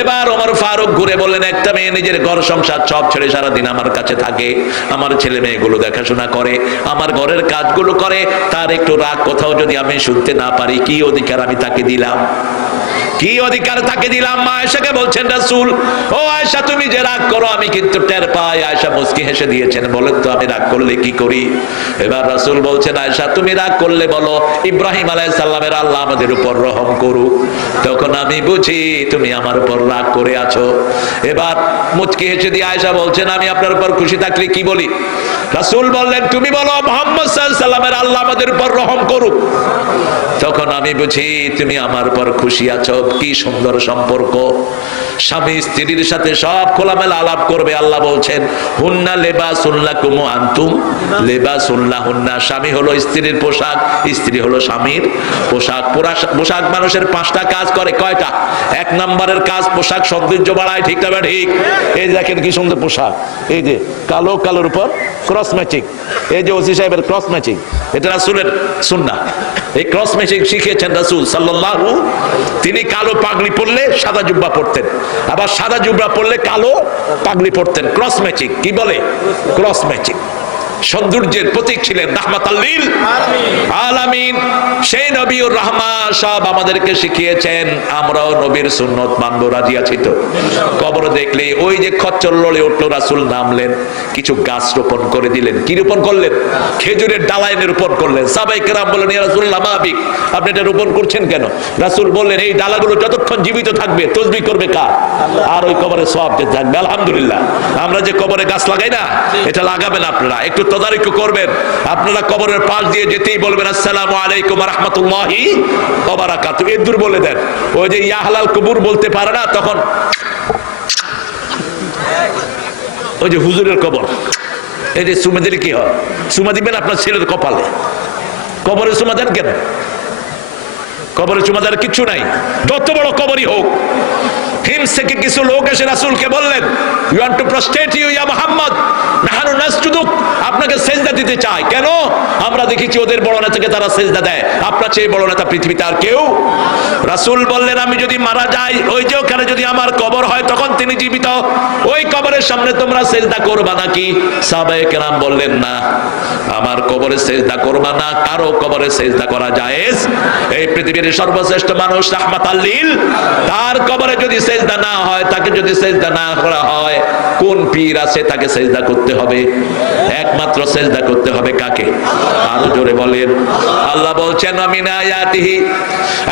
এবার ওমর ফারুক ঘুরে বললেন, একটা মেয়ে নিজের ঘর সংসার সব ছেড়ে সারাদিন আমার কাছে থাকে, আমার ছেলে মেয়েগুলো দেখাশোনা করে, আমার ঘরের কাজগুলো করে, তার একটু রাগ কোথাও যদি আমি শুনতে না পারি, কি অধিকার আমি তাকে দিলাম? কি অধিকার তাকে দিলাম? মা আয়েশাকে বলছেন রাসূল, ও আয়েশা তুমি যে রাগ করো আমি কিন্তু টের পাই। আয়েশা মুস্কি হেসে দিয়েছেন, বলেন তো আমি রাগ করলে কি করি? এবার রাসূল বলছেন, আয়েশা তুমি রাগ করলে বলো ইব্রাহিম আলাইহিস সালামের আল্লাহ আমাদের উপর রহম করুক, তখন আমি বুঝি তুমি আমার উপর রাগ করে আছো। এবার মুচকি হেসে দিয়ে আয়েশা বলছেন, আমি আপনার উপর খুশি থাকলে কি বলি? রাসূল বললেন, তুমি বলো মুহাম্মদ সাল্লাল্লাহু আলাইহি সাল্লামের আল্লাহ আমাদের উপর রহম করুক, তখন আমি বুঝি তুমি আমার উপর খুশি আছো। কি সুন্দর সম্পর্ক! স্বামী স্ত্রীর সাথে সব খোলামেলা আলাপ করবে। আল্লাহ বলছেন হুন্না লিবাসুল লাকুম ওয়া আনতুম লিবাসুল লাহুন্না। স্বামী হলো স্ত্রীর পোশাক, স্ত্রী হলো স্বামীর পোশাক। পোশাক মানুষের 5টা কাজ করে। কয়টা? 1 নম্বরের কাজ পোশাক সৌন্দর্য বাড়ায়, ঠিক না ঠিক? এই দেখেন কি সুন্দর পোশাক, এই যে কালো কালোর উপর ক্রস ক্রস ম্যাচিং, এই যে ওসি সাহেবের ক্রস ম্যাচিং, এটা রাসূলের সুন্নাহ। এই ক্রস ম্যাচিং শিখিয়েছেন রাসূল সাল্লাল্লাহু। তিনি কালো পাগড়ি পরলে সাদা জুব্বা পরতেন, আবার সাদা জুব্বা পরলে কালো পাগড়ি পরতেন। ক্রস ম্যাচিং কি বলে? Cross matching. সৌন্দর্যের প্রতীক ছিলেন রাহমাতাল লিল আলামিন। সেই নবীর রহমা সব আমাদেরকে শিখিয়েছেন, আমরাও নবীর সুন্নত মানব। রাজি আছি তো? কবর দেখলে ওই যে খচ্চর লড়ে উঠলো, রাসূল নামলেন, কিছু গাছ রোপণ করে দিলেন। কি রোপণ করলেন? খেজুরের ডালা এনে রোপণ করলেন। সাহাবায়ে কেরাম বললেন, ইয়া রাসূলুল্লাহ মা বিক, আপনি এটা রোপণ করছেন কেন? রাসূল বললেন, এই ডালাগুলো যতক্ষণ জীবিত থাকবে তসবিহ করবে কার? আর ওই কবরে সওয়াব থাকবে। আলহামদুলিল্লাহ, আমরা যে কবরে গাছ লাগাই না, এটা লাগাবেন আপনারা, একটু তদারক করবেন। আপনারা কবরের পাশ দিয়ে যেতেই বলবেন আসসালামু আলাইকুম ওয়া রাহমাতুল্লাহি ওয়া বারাকাতুহু। এদুর বলে দেন। ওই যে ইয়া আহলাল কুবুর বলতে পারে না, তখন ওই যে হুজুরের কবর, এই যে চুমা দিলে কি হয়? চুমা দিবেন আপনার ছেলের কপালে। কবরে চুমা দেন কেন? কবরে চুমা দেওয়ার কিচ্ছু নাই, যত বড় কবরই হোক। হিমস থেকে কিছু লোক এসে রাসূলকে বললেন, you want to prostrate you ইয়া মুহাম্মদ, নাহানু নাসজুদুক, আপনাকে সেজদা দিতে চায়। কেন? আমরা দেখেছি ওদের বড় নেতাকে তারা সেজদা দেয়, আপনার চেয়ে বড় নেতা পৃথিবীতে আর কেউ? রাসূল বললেন, আমি যদি মারা যাই, ওই যে ওখানে যদি আমার কবর হয়, তখন তিনি জীবিত, ওই কবরের সামনে তোমরা সেজদা করবা নাকি? সাহাবায়ে কেরাম বললেন, না, আমার কবরে সেজদা করবা না, কারো কবরে সেজদা করা জায়েজ। এই পৃথিবীর সর্বশ্রেষ্ঠ মানুষ রাহমাতাল লিল, তার কবরে যদি সেজদা না হয়, তাকে যদি সেজদা না করা হয়, কোন পীর আছে তাকে সেজদা করতে হবে? একমাত্র সেজদা করতে হবে কাকে? আরো জোরে বলেন। আল্লাহ বলছেন, মিন আয়াতিহি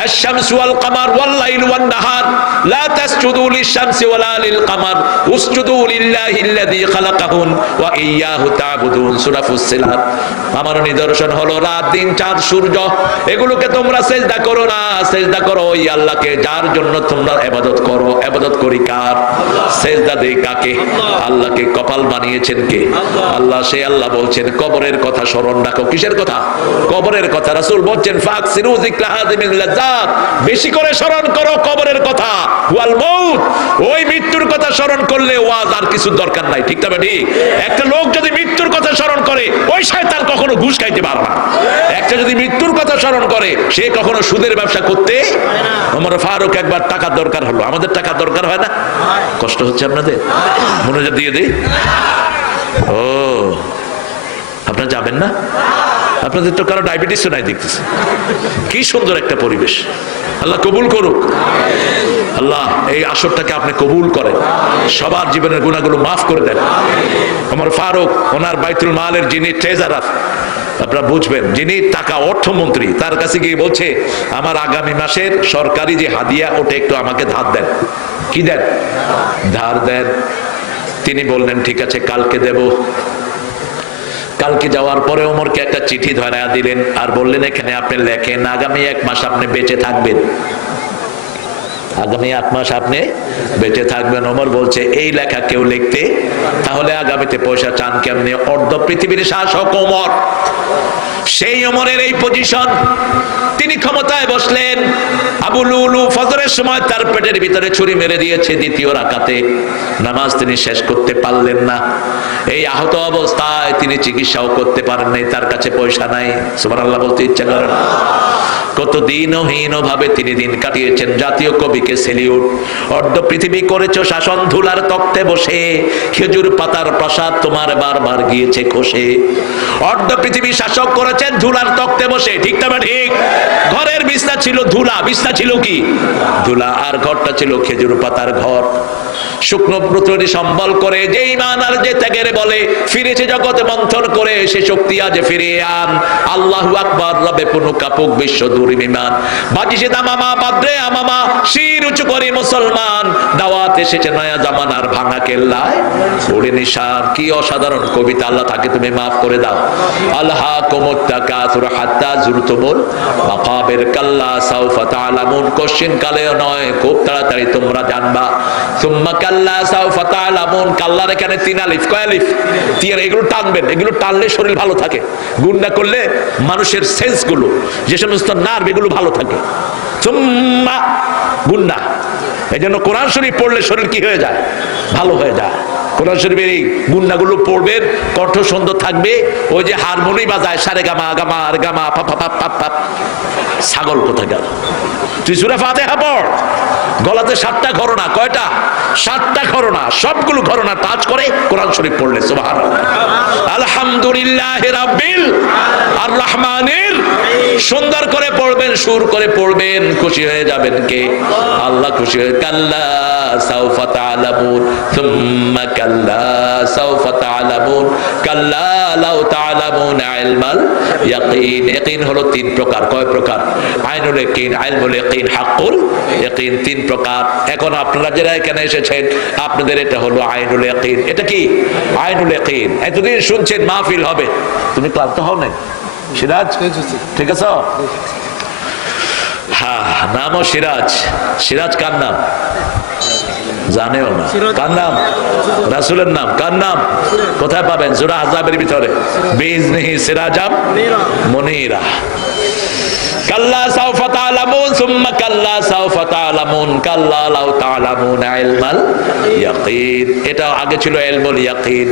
আশ-শামসু ওয়াল কামার ওয়াল লাইলু ওয়ান নাহার লা তাসজুদু লিশ-শামসি ওয়ালা লিল কামার উসজুদু লিল্লাহিল্লাযী খালাকাহুন ওয়া ইয়্যাহু তা'বুদুন। সূরা ফুসসিলাত। আমার নিদর্শন হলো রাত, দিন, চাঁদ, সূর্য, এগুলোকে তোমরা সেজদা করো না, সেজদা করো ওই আল্লাহকে যার জন্য তোমরা ইবাদত করো। ইবাদত করি কার? সেজদা দেই কাকে? আল্লাহকে। কপাল বানিয়েছেন কে? আল্লাহ। সে আল্লাহ বলছেন, কবরের কথা স্মরণ রাখো। কিসের কথা? কবরের কথা। রাসূল বলছেন, ফাকসিরু যিকরা হাযিমিল লাযাত, বেশি করে স্মরণ করো কবরের কথা। ওয়াল মাউত, ওই মৃত্যুর কথা স্মরণ করলে ওয়াজ আর কিছু দরকার নাই। ঠিক তবে ঠিক? একটা লোক যদি মৃত্যুর কথা স্মরণ করে, ওই শয়তান কখনো ঘুষ খাইতে পারে না। একটা যদি মৃত্যুর কথা স্মরণ করে, সে কখনো সুদের ব্যবসা করতে। ওমর ফারুক একবার টাকার দরকার হলো, আমাদের টাকা দরকার হয় না? কষ্ট হচ্ছে আপনাদের? মনোযোগ দিয়ে দেই। ও, আপনারা যাবেন না? আপনাদের তো কারো ডায়াবেটিসও নাই দেখতেছে। কি সুন্দর একটা পরিবেশ, আল্লাহ কবুল করুক। আল্লাহ এই আসরটাকে আপনি কবুল করেন, সবার জীবনের গুনাহগুলো মাফ করে দেন। ওমর ফারুক, ওনার বাইতুল মালের যিনি ট্রেজারার, আপনারা বুঝবেন, যিনি টাকা অর্থমন্ত্রী, তার কাছে গিয়ে বলছে, আমার আগামী মাসের সরকারি যে হাদিয়া, ওটা একটু আমাকে ধার দেন। কি দেন? ধার দেন। তিনি বললেন, ঠিক আছে, কালকে দেব। কালকে যাওয়ার পরে ওমরকে একটা চিঠি ধরা দিলেন আর বললেন, এখানে আপনি লেখেন, আগামী 1 মাস আপনি বেঁচে থাকবেন। আগামী 8 মাস আপনি বেঁচে থাকবেন। ওমর বলছে, এই লেখা কেউ লিখতে, তাহলে আগামীতে পয়সা চান কেমনে? অর্ধ পৃথিবীর শাসক ওমর, সেই ওমরের এই পজিশন, তিনি ক্ষমতায় বসলেন। আবু লুলু ফজরের সময় তার পেটের ভিতরে ছুরি মেরে দিয়েছে, দ্বিতীয় রাকাতে নামাজ তিনি শেষ করতে পারলেন না। এই আহত অবস্থায় তিনি চিকিৎসাও করতে পারেন নাই, তার কাছে পয়সা নাই। সুবহানাল্লাহ বলতে ইচ্ছা করে না? কত দিনহীন ভাবে তিনি দিন কাটিয়েছেন। জাতীয় কবিকে সেলিউট। অর্ধ পৃথিবী করেছো শাসন, ধুলার তক্তে বসে, খেজুর পাতার প্রাসাদ তোমার বারবার গিয়েছে খসে। অর্ধ পৃথিবী শাসক করেছেন ধুলার তক্তে বসে। ঠিক না ঠিক? ঘরের বিছনা ছিল ধুলা, বিছনা ছিল কি? ধুলা। আর ঘরটা ছিল খেজুর পাতার ঘর। শুকনো পুত্রটি সম্বল করে, যে ঈমান আর যে ত্যাগের বলে ফিরেছে জগতে মন্থন করে, সে শক্তি আজ ফিরিয়ে আন। আল্লাহু আকবার, রবে পুনু কাপুক বিশ্ব দূরি বিমান। বাজিছে দামামা বাদ্রে আমামা, শির উঁচু করে মুসলমান। দাওয়াত এসেছে নয়া জামানার ভাঙা কেল্লায় ওরে নিশান। কি অসাধারণ কবিতা! আল্লাহ তাকে তুমি মাফ করে দাও। আল্লাহ কুমুত্তাকাসুর হাত্তা জুরতুমুল মাকাবির, কাল্লা সাউফা তাআলামুন, কোশ্চিন কালেও নয়, খুব তাড়াতাড়ি তোমরা জানবা। সুম্মা কাল্লা সাউফা তাআলামুন, কাল্লার এখানে 3 আলিফ। কয় আলিফ? 3। এগুলো টানবেন, এগুলো টানলে শরীর ভালো থাকে। গুণা করলে মানুষের সেন্স গুলো, যে সমস্ত নার্ভ, এগুলো ভালো থাকে। সুম্মা গুণা। এই জন্য কোরআন শরীফ পড়লে শরীর কি হয়ে যায়? ভালো হয়ে যায়। কোরআন শরীফের এই গুন্নাগুলো পড়বেন, কণ্ঠ সুন্দর থাকবে। ওই যে হারমোনি বাজায় সারে গামা গামা আর গামা পাপ পাপ পাপ পাপ, ছাগল কোথায় গেল? তুই সূরা ফাতিহা পড়, গলাতে 7টা ঘরনা। কয়টা? 7টা ঘরনা। সবগুলো ঘরনা টাচ করে কোরআন শরীফ পড়লে সুবহানাল্লাহ। আলহামদুলিল্লাহি রাব্বিল আর রহমানির, সুন্দর করে পড়বেন, সুর করে পড়বেন, খুশি হয়ে যাবেন কে? আল্লাহ খুশি হয়ে। কাল্লা সাউফা তা'লামুন সুম্মা কাল্লা সাউফা তা'লামুন কাল্লা লাউ তা'লামুন ইলমাল ইয়াকিন। ইয়াকিন হলো 3 প্রকার। কয় প্রকার? আইনুল ইয়াকিন, ইলমুল ইয়াকিন, হাক্কুল ইয়াকিন, 3 প্রকার। এখন আপনারা যারা এখানে এসেছেন, আপনাদের এটা হলো আইনুল ইয়াকিন। এটা কি? আইনুল ইয়াকিন। এতদিন শুনছেন মাহফিল হবে, তুমি ক্লান্ত হও না সিরাজ? ঠিক আছে। হ্যাঁ, নামও সিরাজ। সিরাজ কার নাম? জানেও না। কার নাম? রাসূলের নাম। কার নাম? কোথায় পাবেন? সূরা আহজাবের ভিতরে, বিইজনিহি সিরাজাম মুনীরা। কাল্লা সাউফা তা'লামুন সুম্মা কাল্লা সাউফা তা'লামুন কাল্লা লাউ তা'লামুন ইলমাল ইয়াকিন। এটা আগে ছিল ইলমুল ইয়াকিন।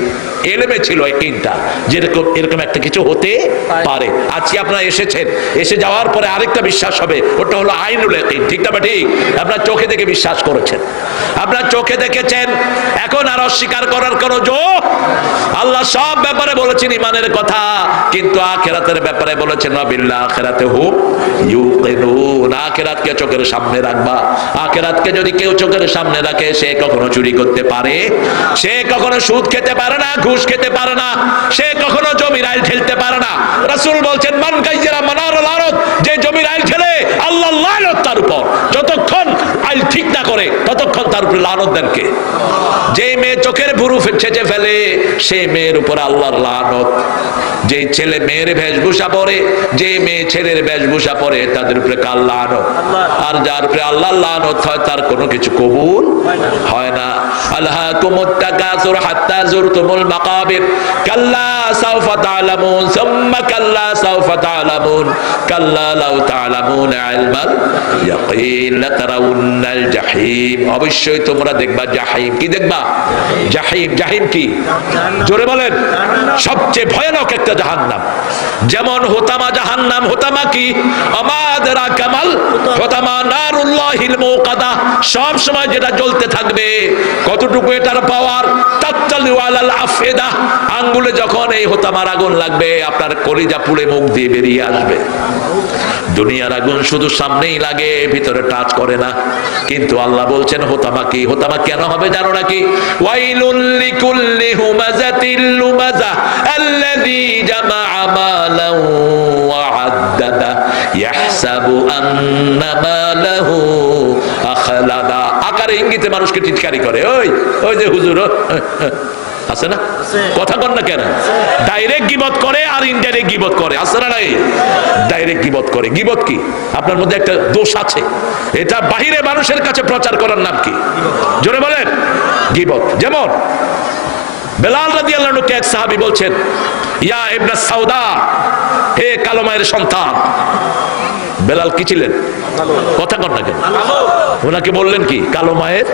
ইলমে ছিল ইয়াকিনটা, যেরকম এরকম একটা কিছু হতে পারে। আজকে আপনারা এসেছেন, এসে যাওয়ার পরে আরেকটা বিশ্বাস হবে, ওটা হলো আইনুল ইয়াকিন। ঠিক না ঠিক? আপনারা চোখে দেখে বিশ্বাস করেছেন, আপনারা চোখে দেখেছেন, এখন আর অস্বীকার করার কোনো জোর। আল্লাহ সব ব্যাপারে বলেছেন ইমানের কথা, কিন্তু আখিরাতের ব্যাপারে বলেছেন ওয়া বিল আখিরাতিহুম ইউকিনুন। আখিরাতকে চোখের সামনে রাখবা। আখিরাতকে যদি কেউ চোখের সামনে রাখে, সে কখনো চুরি করতে পারে, সে কখনো সুদ খেতে পারে না, ঘুষ খেতে পারে না, সে কখনো জমির আইল ঠেলতে পারে না। রাসূল বলছেন মান গায়্যারা মানারুল আরদ, যে জমির আইল ঠেলে আল্লাহ লানত তার উপর। যতক্ষণ আইল ঠিক না করে ততক্ষণ তার উপর লানত দেন কে? যে মেয়ে চোখের ভুরু ছেঁচে ফেলে, সেই মেয়ের উপর আল্লাহর লানত। যে ছেলে মেয়ের বেশভূষা পরে, যে মেয়ে ছেলের বেশভূষা পরে, তাদের উপরে কার লানত? আর যার উপরে আল্লাহর লানত হয়, তার কোনো কিছু কবুল হয় না। আলহাকুমুত তাকাসুর হাত্তা যুরতুমুল মাকাবির কাল্লা সাউফা তা'লামুন সুম্মা কাল্লা সাউফা তা'লামুন কাল্লা লাউ তা'লামুন ইলমাল ইয়াকিন লাতারাউন্নাল জাহিম। অবশ্যই তোমরা দেখবা জাহিম। কি দেখবা? জাহিম। জাহিম কি? জোরে বলেন। সবচেয়ে ভয়ানক একটা জাহান্নাম। যেমন হোতামা জাহান্নাম। হোতামা কি? আমাদের কামাল হোতামা নারুল্লাহিল মুকাদা। সব সময় যেটা জ্বলতে থাকবে। কতটুকু এটার পাওয়ার? তাত্তালু আলাল আফিদা। আঙ্গুলে যখন এই হোতামার আগুন লাগবে, আপনার কলিজা পুড়ে মুখ দিয়ে বেরিয়ে আসবে। দুনিয়ার আগুন শুধু সামনেই লাগে, ভিতরে টাচ করে না। কিন্তু আল্লাহ বলছেন হোতামা কি? হোতামা কেন হবে জানো নাকি? ওয়াইলুল লিকুল্লি হুমাযাতিল লুমাযা আল্লাযী জামাআ মালান ওয়া আদ্দাদা ইয়াহসাবু আন্না মালাহু আখলাদা। আকারে ইঙ্গিতে মানুষকে টিটকারি করে। ওই ওই যে হুজুর আছে না? কথা কন না কেন? ডাইরেক্ট গীবত করে আর ইনডাইরেক্ট গীবত করে। আছে না নাই? ডাইরেক্ট গীবত করে। গীবত কি? আপনার মধ্যে একটা দোষ আছে, এটা বাহিরে মানুষের কাছে প্রচার করার নাম কি? জোরে বলেন। গীবত। যেমন বেলাল রাদিয়াল্লাহু আনহু কে এক সাহাবী বলছেন, ইয়া ইবনে সাউদা, হে কালো মায়ের সন্তান। বেলাল কি ছিলেন? কথা কন না কেন? ওনাকে বললেন কি? কালো মায়ের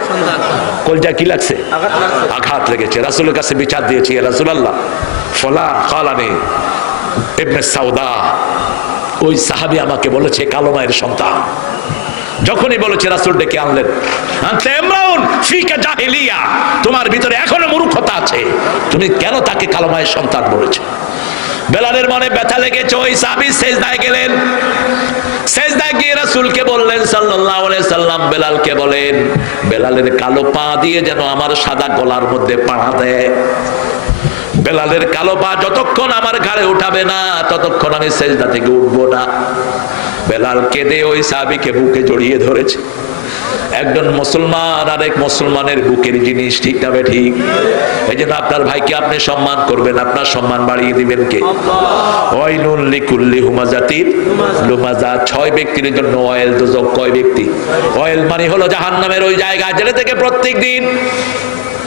কলজা কি লাগছে? আঘাত লেগেছে। রাসূলের কাছে বিচার দিয়েছি, ইয়া রাসূলুল্লাহ ফলান কালানি ইবনে সাউদা, ওই সাহাবী আমাকে বলেছে কালো মায়ের সন্তান। যখনই বলেছে, রাসূল ডেকে আনলেন। আনতে ইমরাউন ফিকা জাহিলিয়া, তোমার ভিতরে এখনো মূর্খতা আছে, তুমি কেন তাকে কালো মায়ের সন্তান বলেছো? বেলালের মনে ব্যথা লেগেছে। ওই সাহাবী সেজদায় গেলেন। সেজদায় গিয়ে রাসূলকে বললেন সাল্লাল্লাহু আলাইহি সাল্লাম, বেলালকে বলেন বেলালের কালো পা দিয়ে যেন আমার সাদা গলার মধ্যে পাড়া দেয়। বেলালের কালো পা যতক্ষণ আমার ঘাড়ে উঠাবে না, ততক্ষণ আমি সেজদা থেকে উঠবো না। বেলাল কেঁদে ওই সাহাবীকে বুকে জড়িয়ে ধরেছে। একজন মুসলমান আরেক মুসলমানের বুকের জিনিস, ঠিক না ঠিক? এই জন্য আপনার ভাইকে আপনি সম্মান করবেন, আপনার সম্মান বাড়িয়ে দিবেন কে? ওয়াইলুল লিকুল্লি হুমাযাতিন লুমাযা। 6 ব্যক্তির জন্য ওয়াইল দোজখ। কয় ব্যক্তি? ওয়াইল মানে হলো জাহান্নামের ওই জায়গা, যেটা থেকে প্রত্যেক দিন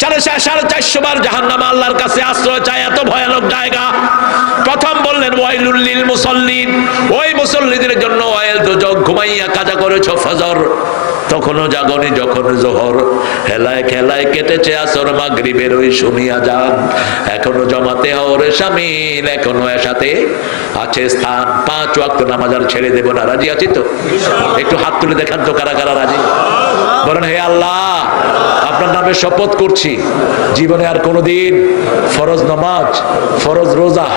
450 বার জাহান্নামে আল্লাহর কাছে আশ্রয় চায়, এত ভয়ানক জায়গা। প্রথম বললেন ওয়াইলুল লিল মুসাল্লিন, ওই মুসল্লিদের জন্য ওয়াইল দুজক, ঘুমাইয়া কাজা করেছো ফজর, তখনও জাগনি যখন জোহর, হেলায় খেলায় কেটেছে আসর, মাগরিবের ওই শুনিয়া যান, এখনো জমাতে হওরে শামিল, এখনো এর সাথে আছে স্থান, 5 ওয়াক্ত নামাজ আর ছেড়ে দেব না। রাজি আছি তো? একটু হাত তুলে দেখান তো কারা কারা রাজি। বলেন হে আল্লাহ, আপনার নামে শপথ করছি, জীবনে আর কোনোদিন ফরজ নামাজ, ফরজ রোজা,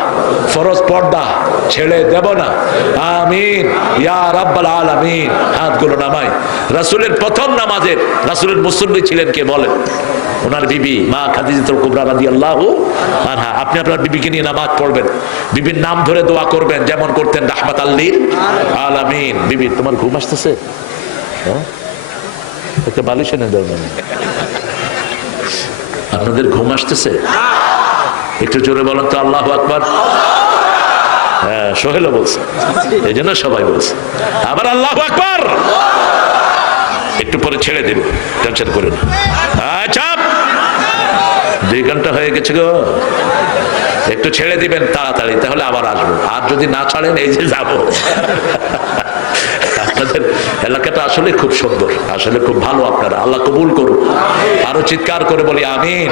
ফরজ পর্দা ছেড়ে দেব না। আমিন ইয়া রাব্বাল আলামিন। হাতগুলো নামাই। রাসূলের প্রথম নামাজের, রাসূলের মুসল্লি ছিলেন কে বলেন? ওনার বিবি মা খাদিজাতুল কুবরা রাদিয়াল্লাহু আনহা। আপনি আপনার বিবিকে নিয়ে নামাজ পড়বেন, বিবির নাম ধরে দোয়া করবেন, যেমন করতেন রাহমাতাল লিল আলামিন। বিবি তোমার ঘুম আসতেছে? হ্যাঁ, একটা বালিশ এনে দাও। আপনাদের ঘুম আসতেছে? একটু জোরে বলেন তো আল্লাহু আকবার। হ্যাঁ, সোহেলও বলছে, এই জন্য সবাই বলছে আবার আল্লাহু আকবার। একটু পরে ছেড়ে দেব, টেনশন করেন। আচ্ছা, 2 ঘন্টা হয়ে গেছে গো, একটু ছেড়ে দিবেন তাড়াতাড়ি, তাহলে আবার আসবো। আর যদি না ছাড়েন এই যে যাবো। আপনাদের এলাকাটা আসলে খুব সুন্দর, আসলে খুব ভালো, আপনারা আল্লাহ কবুল করুন। আরো চিৎকার করে বলি আমিন।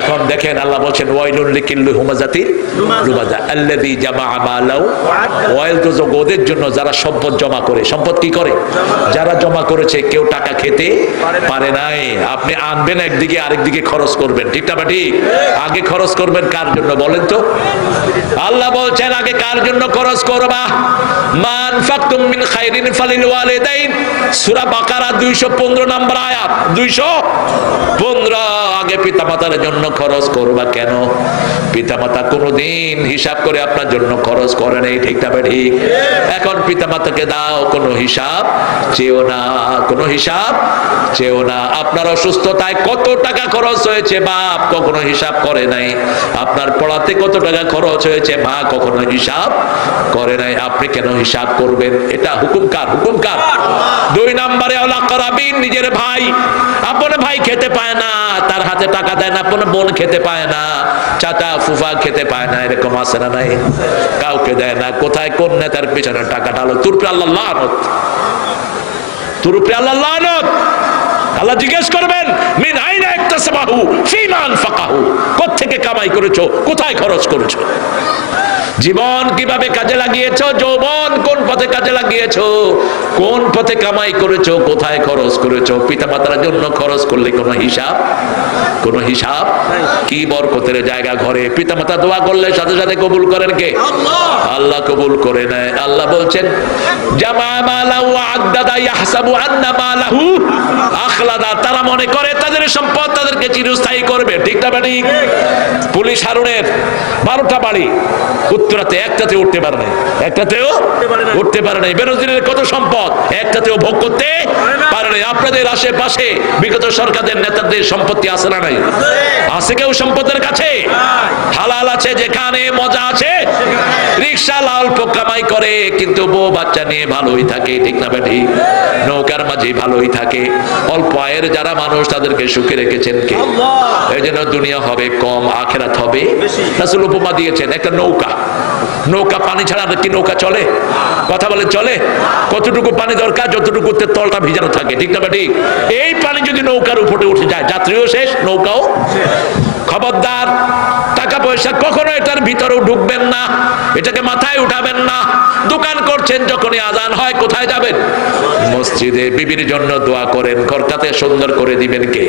এখন দেখেন আল্লাহ বলছেন ওয়াইলুল লিকুল্লি হুমাযাতিন লুমাযা আল্লাযী জামাআ মালাহু, ওয়াইল তো ওদের জন্য যারা সম্পদ জমা করে। সম্পদ কি করে? যারা জমা করেছে। কেউ টাকা খেতে পারে নাই, আপনি আনবেন একদিকে, আরেকদিকে খরচ করবেন, ঠিক না ঠিক? আগে খরচ করবেন কার জন্য বলেন তো? আল্লাহ বলছেন আগে কার জন্য খরচ করবা? মান ফাকতুম মিন খাইরিন ফালিল ওয়ালিদাইন, সূরা বাকারা 215 নম্বর আয়াত, 215। আগে পিতামাতার জন্য খরচ করবা। কেন? পিতামাতা কোনোদিন হিসাব করে আপনার জন্য খরচ করে নাই, ঠিক না ঠিক? এখন পিতামাতাকে দাও, কোনো হিসাব চেও না, কোনো হিসাব চেও না। আপনার অসুস্থতায় কত টাকা খরচ হয়েছে বাপ কখনো হিসাব করে নাই, আপনার পড়াতে কত টাকা খরচ হয়েছে মা কখনো হিসাব করে নাই, আপনি কেন হিসাব করবেন? এটা হুকুম কার? হুকুম কার? 2 নম্বরে আল আকরাবিন, নিজের ভাই। আপন ভাই খেতে পায় না, তার হাতে টাকা দেয় না। আপন বোন খেতে পায় না, চাচা ফুফা খেতে পায় না, এরকম আছে না নাই? কাউকে দেয় না। কোথায় কোন নেতার পেছনে টাকা ঢালো? তোর উপরে আল্লাহ লানত, তোর উপরে আল্লাহ লানত। আল্লাহ জিজ্ঞেস করবেন মিন আইনা ইকতাসাবাহু ফীমা আনফাকাহু, কোত্থেকে কামাই করেছো, কোথায় খরচ করেছো? জীবন কিভাবে কাজে লাগিয়েছো? যৌবন কোন পথে কাজে লাগিয়েছো? কোন পথে কামাই করেছো? কোথায় খরচ করেছো? পিতামাতার জন্য খরচ করলে কোনো হিসাব, কোনো হিসাব কি? বরকতের জায়গা ঘরে। পিতামাতা দোয়া করলে সাথে সাথে কবুল করেন কে? আল্লাহ কবুল করে নেয়। আল্লাহ বলছেন জামা মালাহু আদাদা ইয়াহসাবু আন্না মালাহু আখলাদা, তারা মনে করে তাদের সম্পদ তাদেরকে চিরস্থায়ী করবে, ঠিক না ঠিক? পুলিশ হারুনের 12টা বাড়ি, উত্তরাতে একটাতে উঠতে পারে নাই, একটাতেও উঠতে পারে নাই। বেনজিরের কত সম্পদ, একটাতেও ভোগ করতে পারে নাই। আপনাদের আশেপাশে বিগত সরকারের নেতাদের সম্পত্তি আছে না নাই? আছে কেউ সম্পদের কাছে? হালাল আছে যেখানে, মজা আছে। রিকশা অল্প কামাই করে কিন্তু বউ বাচ্চা নিয়ে ভালোই থাকে, ঠিক না ঠিক? নৌকার মাঝে ভালোই থাকে। অল্প আয়ের যারা মানুষ তাদেরকে সুখে রেখেছেন কে? এই জন্য দুনিয়া হবে কম, আখিরাত হবে। রাসূল উপমা দিয়েছেন একটা নৌকা। নৌকা পানি ছাড়া কি নৌকা চলে? কথা বলে চলে? কতটুকু পানি দরকার? যতটুকুতে তলটা ভিজানো থাকে, ঠিক না ঠিক? এই পানি যদি নৌকার উপরে উঠে যায়, যাত্রীও শেষ, নৌকাও। খবরদার, টাকা পয়সা কখনো এটার ভিতরেও ঢুকবেন না, এটাকে মাথায় উঠাবেন না। দোকান করছেন, যখনই আজান হয় কোথায় যাবেন? মসজিদে। বিবির জন্য দোয়া করেন, ঘরটাতে সুন্দর করে দিবেন কে?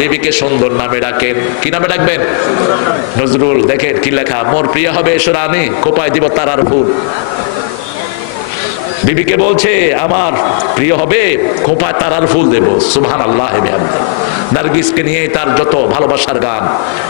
বিবিকে সুন্দর নামে ডাকেন। কি নামে ডাকবেন? নজরুল। দেখেন কি লেখা, মোর প্রিয় হবে এসো রানী, কোপায় দিব তারার ফুল। বিবিকে বলছে আমার প্রিয় হবে, খোঁপায় তারার ফুল দেব। সুবহানাল্লাহ। নার্গিসকে নিয়ে তার যত ভালোবাসার গান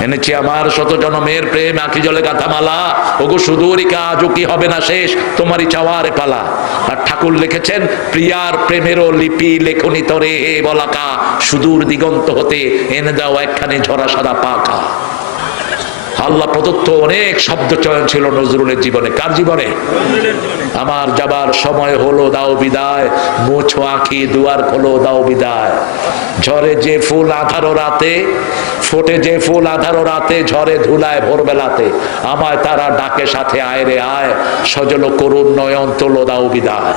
এনেছি, আমার শত জনমের প্রেম আঁখি জলে গাথা মালা, ওগো সুদূরিকা আজও কি হবে না শেষ, তোমারই চাওয়ার পালা। আর ঠাকুর লিখেছেন প্রিয়ার প্রেমেরও লিপি লেখনি তরে হে বলাকা, সুদূর দিগন্ত হতে এনে দাও একখানি ঝরা সাদা পাখা। আল্লাহ প্রদত্ত অনেক শব্দ চয়ন ছিল নজরুলের জীবনে। কার জীবনে? আমার যাবার সময় হলো দাও বিদায়, মুছো আঁখি দুয়ার খোলো দাও বিদায়। ঝরে যে ফুল আধারো রাতে, ফোটে যে ফুল আধারো রাতে, ঝরে ধুলায় ভোরবেলাতে, আমায় তারা ডাকে সাথে আয় রে আয়, সজল করুণ নয়ন তোলো দাও বিদায়।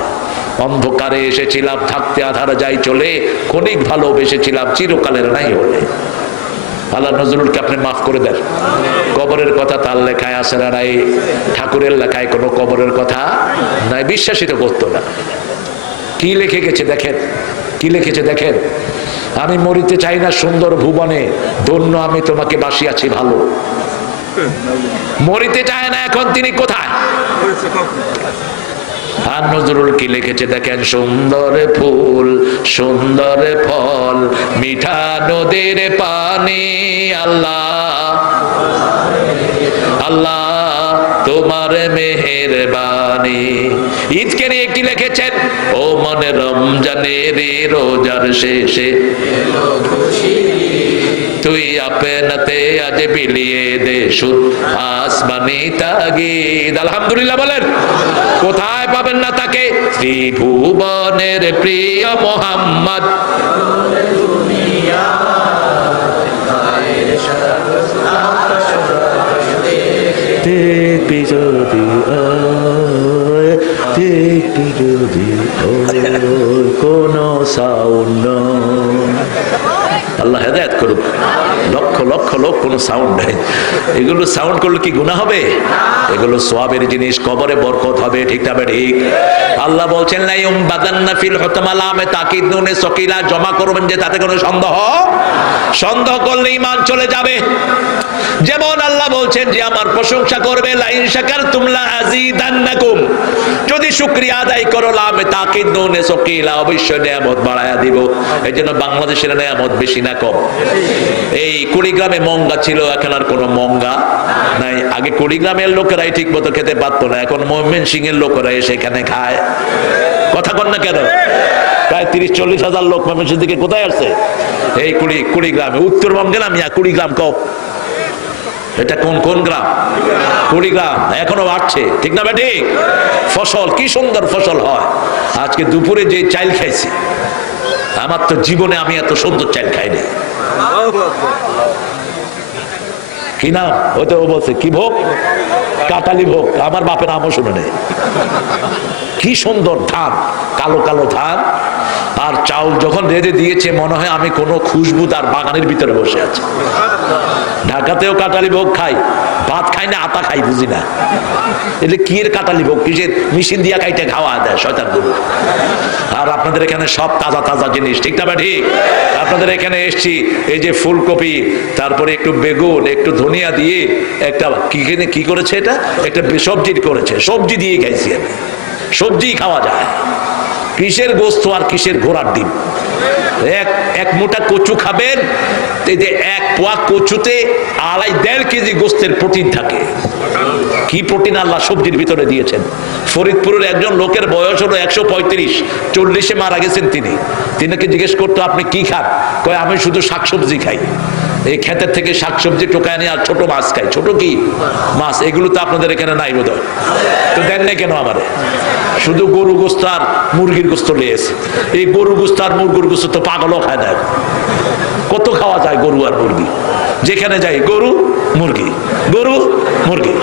অন্ধকারে এসেছিলাম থাকতে আধার যাই চলে, ক্ষণিক ভালোবেসেছিলাম চিরকালের নাই হলে। আল্লাহ নজরুলকে আপনি মাফ করে দেন। কবরের কথা তার লেখায় আছে না নাই? ঠাকুরের লেখায় কোনো কবরের কথা নাই, বিশ্বাসিত করতো না। কি লিখে গেছে দেখেন, কি লিখেছে দেখেন। আমি মরিতে চাই না সুন্দর ভুবনে, ধন্য আমি তোমাকে বাসিয়াছি ভালো। মরিতে চায় না, এখন তিনি কোথায়? আর নজরুল কি লিখেছে দেখেন, সুন্দর ফুল সুন্দর ফল মিঠা নদীর পানি, আল্লাহ আল্লাহ তোমার মেহেরবানি। ঈদকে নিয়ে একটি লিখেছেন, ও মনে রমজানের রোজার শেষে তুই আপনাতে আজ বিলিয়ে দে সুদ আসমানি তাগিদ। আলহামদুলিল্লাহ বলেন। কোথায় পাবেন না তাকে? ত্রিভুবনের প্রিয় মোহাম্মদ, কোন সাউন্ড। আল্লাহ হেদায়েত করুক। লক্ষ লক্ষ লোক কোনো সাউন্ড নেই। এগুলো সাউন্ড করলে কি গুনাহ হবে? এগুলো সওয়াবের জিনিস, কবরে বরকত হবে। ঠিক না ঠিক? আল্লাহ বলছেন লাইম বাদান্না ফিল হুতমালামে তাকিদ নুনে সকিলা, জমা করবেন যে তাতে কোনো সন্দেহ করলে ঈমান চলে যাবে। যেমন আল্লাহ বলছেন যে আমার প্রশংসা করবে, লাইন শাকারতুম লা আযীদান্নাকুম, যদি শুকরিয়া আদায় করো লামে তাকিদ নুনে সকিলা, অবশ্যই নিয়ামত বাড়ায়া দিব। এইজন্য বাংলাদেশের নিয়ামত বেশি না কম? এই কুড়িগ্রামে মঙ্গা ছিল, এখন আর কোনো মঙ্গা নাই। আগে কুড়িগ্রামের লোকেরাই ঠিক মতো খেতে পারতো না, এখন ময়মনসিংহের লোকেরা এসে এখানে খায়। কথা কন না কেন? প্রায় 30-40 হাজার লোক ময়মনসিংহ থেকে কোথায় আসছে? এই কুড়িগ্রামে। উত্তরবঙ্গে না মিয়া কুড়িগ্রাম কও, এটা কোন গ্রাম? কুড়িগ্রাম। এখনো বাড়ছে, ঠিক না বেটি? ফসল কি সুন্দর ফসল হয়। আজকে দুপুরে যে চাল খাইছি, আমার তো জীবনে আমি এত সুন্দর চাল খাইনি। কি নাম? ওই তো বলছে কি ভোগ, কাটালি ভোগ। আমার বাপের নামও শুনে নেই। কি সুন্দর ধান, কালো কালো ধান। আর চাউল যখন রেঁধে দিয়েছে, মনে হয় আমি কোনো খুশবুদার বাগানের ভিতরে বসে আছি। ঢাকাতেও কাটালি ভোগ খাই, ভাত খাই না, আটা খাই, বুঝি না এটা কি এর কাটালি ভোগ, কিসের মেশিন দিয়া খাইতে খাওয়া দেয় শয়তান গুলো। আর আপনাদের এখানে সব তাজা তাজা জিনিস, ঠিক না ঠিক? আপনাদের এখানে এসছি, এই যে ফুলকপি, তারপরে একটু বেগুন, একটু ধনিয়া দিয়ে একটা কি করেছে, এটা একটা সবজি করেছে, সবজি দিয়ে খাইছি আমি। সবজি খাওয়া যায়, কিসের গোস্ত আর কিসের ঘোড়ার ডিম। এক মোটা কচু খাবেন, এই যে এক পোয়া কচুতে 2.5 কেজি গোস্তের প্রোটিন থাকে। কি প্রোটিন আল্লাহ সবজির ভিতরে দিয়েছেন। ফরিদপুরের একজন লোকের বয়স হলো 135, 40-এ মারা গেছেন তিনি। তিনাকে জিজ্ঞেস করতো আপনি কি খান? কয় আমি শুধু শাকসবজি খাই। এই ক্ষেতের থেকে শাকসবজি টোকায় নিয়ে আর ছোট মাছ খাই। ছোট কি মাছ? এগুলো তো আপনাদের এখানে নাই বোধ হয়, তো দেন নাই কেন আমারে? শুধু গরু গোস্ত আর মুরগির গোস্ত নিয়েছে। এই গরু গোস্ত আর মুরগির গোস্ত তো পাগলও খায় না। কত খাওয়া যায় গরু আর মুরগি? যেখানে যাই গরু মুরগি, গরু মুরগি।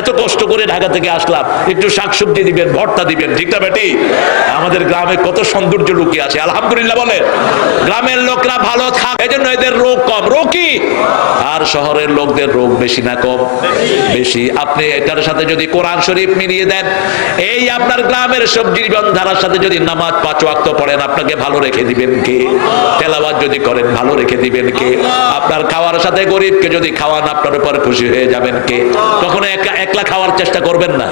এত কষ্ট করে ঢাকা থেকে আসলাম, একটু শাকসবজি দিবেন, ভর্তা দিবেন, ঠিক না বেটি? আমাদের গ্রামে কত সৌন্দর্য লুকিয়ে আছে। আলহামদুলিল্লাহ বলে। গ্রামের লোকরা ভালো থাকে, এই জন্য এদের রোগ কম। রোগ কি? আর শহরের লোকদের রোগ বেশি না কম? বেশি। আপনি এটার সাথে যদি কোরআন শরীফ মিলিয়ে দেন, এই আপনার গ্রামের সবজি জীবনধারার সাথে যদি নামাজ 5 ওয়াক্ত পড়েন, আপনাকে ভালো রেখে দিবেন কে? তেলাওয়াত যদি করেন, ভালো রেখে দিবেন কে? আপনার খাওয়ার সাথে গরিবকে যদি খাওয়ান, আপনার উপর খুশি হয়ে যাবেন কে? কখনো একলা খাওয়ার চেষ্টা করবেন না।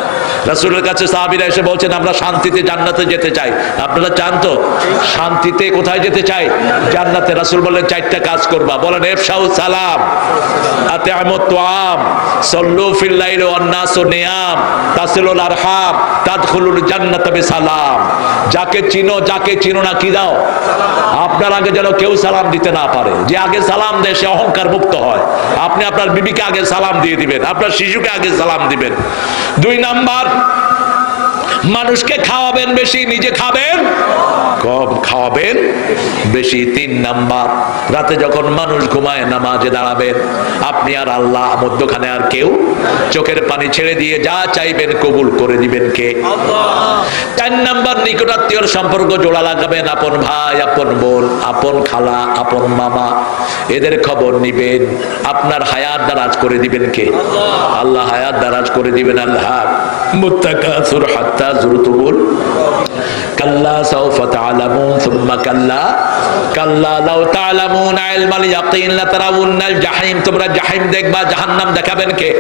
রাসূলের কাছে সাহাবীরা এসে বলছেন আমরা শান্তিতে জান্নাতে যেতে চাই। আপনারা চান তো? শান্তিতে কোথায় যেতে চাই? জান্নাতে। রাসূল বললেন 4টা কাজ করবা। বলেন ইফশাউস সালাম, আতিআমুত তুআম, সাল্লু ফিল লাইলি ওয়ান নাসু নিয়াম, তাসিলুল আরহাম, তাদখুলুল জান্নাতা বিসালাম। যাকে চিনো, যাকে চিনো না, কি দাও? আপনার আগে যেন কেউ সালাম দিতে না পারে। যে আগে সালাম দেয় সে অহংকার মুক্ত হয়। আপনি আপনার বিবিকে আগে সালাম দিয়ে দিবেন, আপনার শিশুকে আগে সালাম দিবেন। 2 নাম্বার, মানুষকে খাওয়াবেন বেশি, নিজে খাবেন কম, খাওয়াবেন বেশি। 3 নাম্বার, রাতে যখন মানুষ ঘুমায় নামাজে দাঁড়াবেন, আপনি আর আল্লাহ, মধ্যখানে আর কেউ। চোখের পানি ছেড়ে দিয়ে যা চাইবেন কবুল করে দিবেন কে? আল্লাহ। 4 নাম্বার, নিকটাত্মীয়র সম্পর্ক জোড়া লাগাবেন। আপন ভাই, আপন বোন, আপন খালা, আপন মামা, এদের খবর নিবেন। আপনার হায়াত দারাজ করে দিবেন কে? আল্লাহ হায়াত দারাজ করে দিবেন। আল্লাহ মুত্তাকাসুর হাত্তা যুরতুমুল কাল্লা সাউফা তা'লামুন সুম্মা কাল্লা কাল্লা লাউ তা'লামুনা ইলমাল ইয়াকিন লাতারাউন্নাল জাহিম। তোমরা জাহিম দেখবা, জাহান্নাম দেখাবেন কে?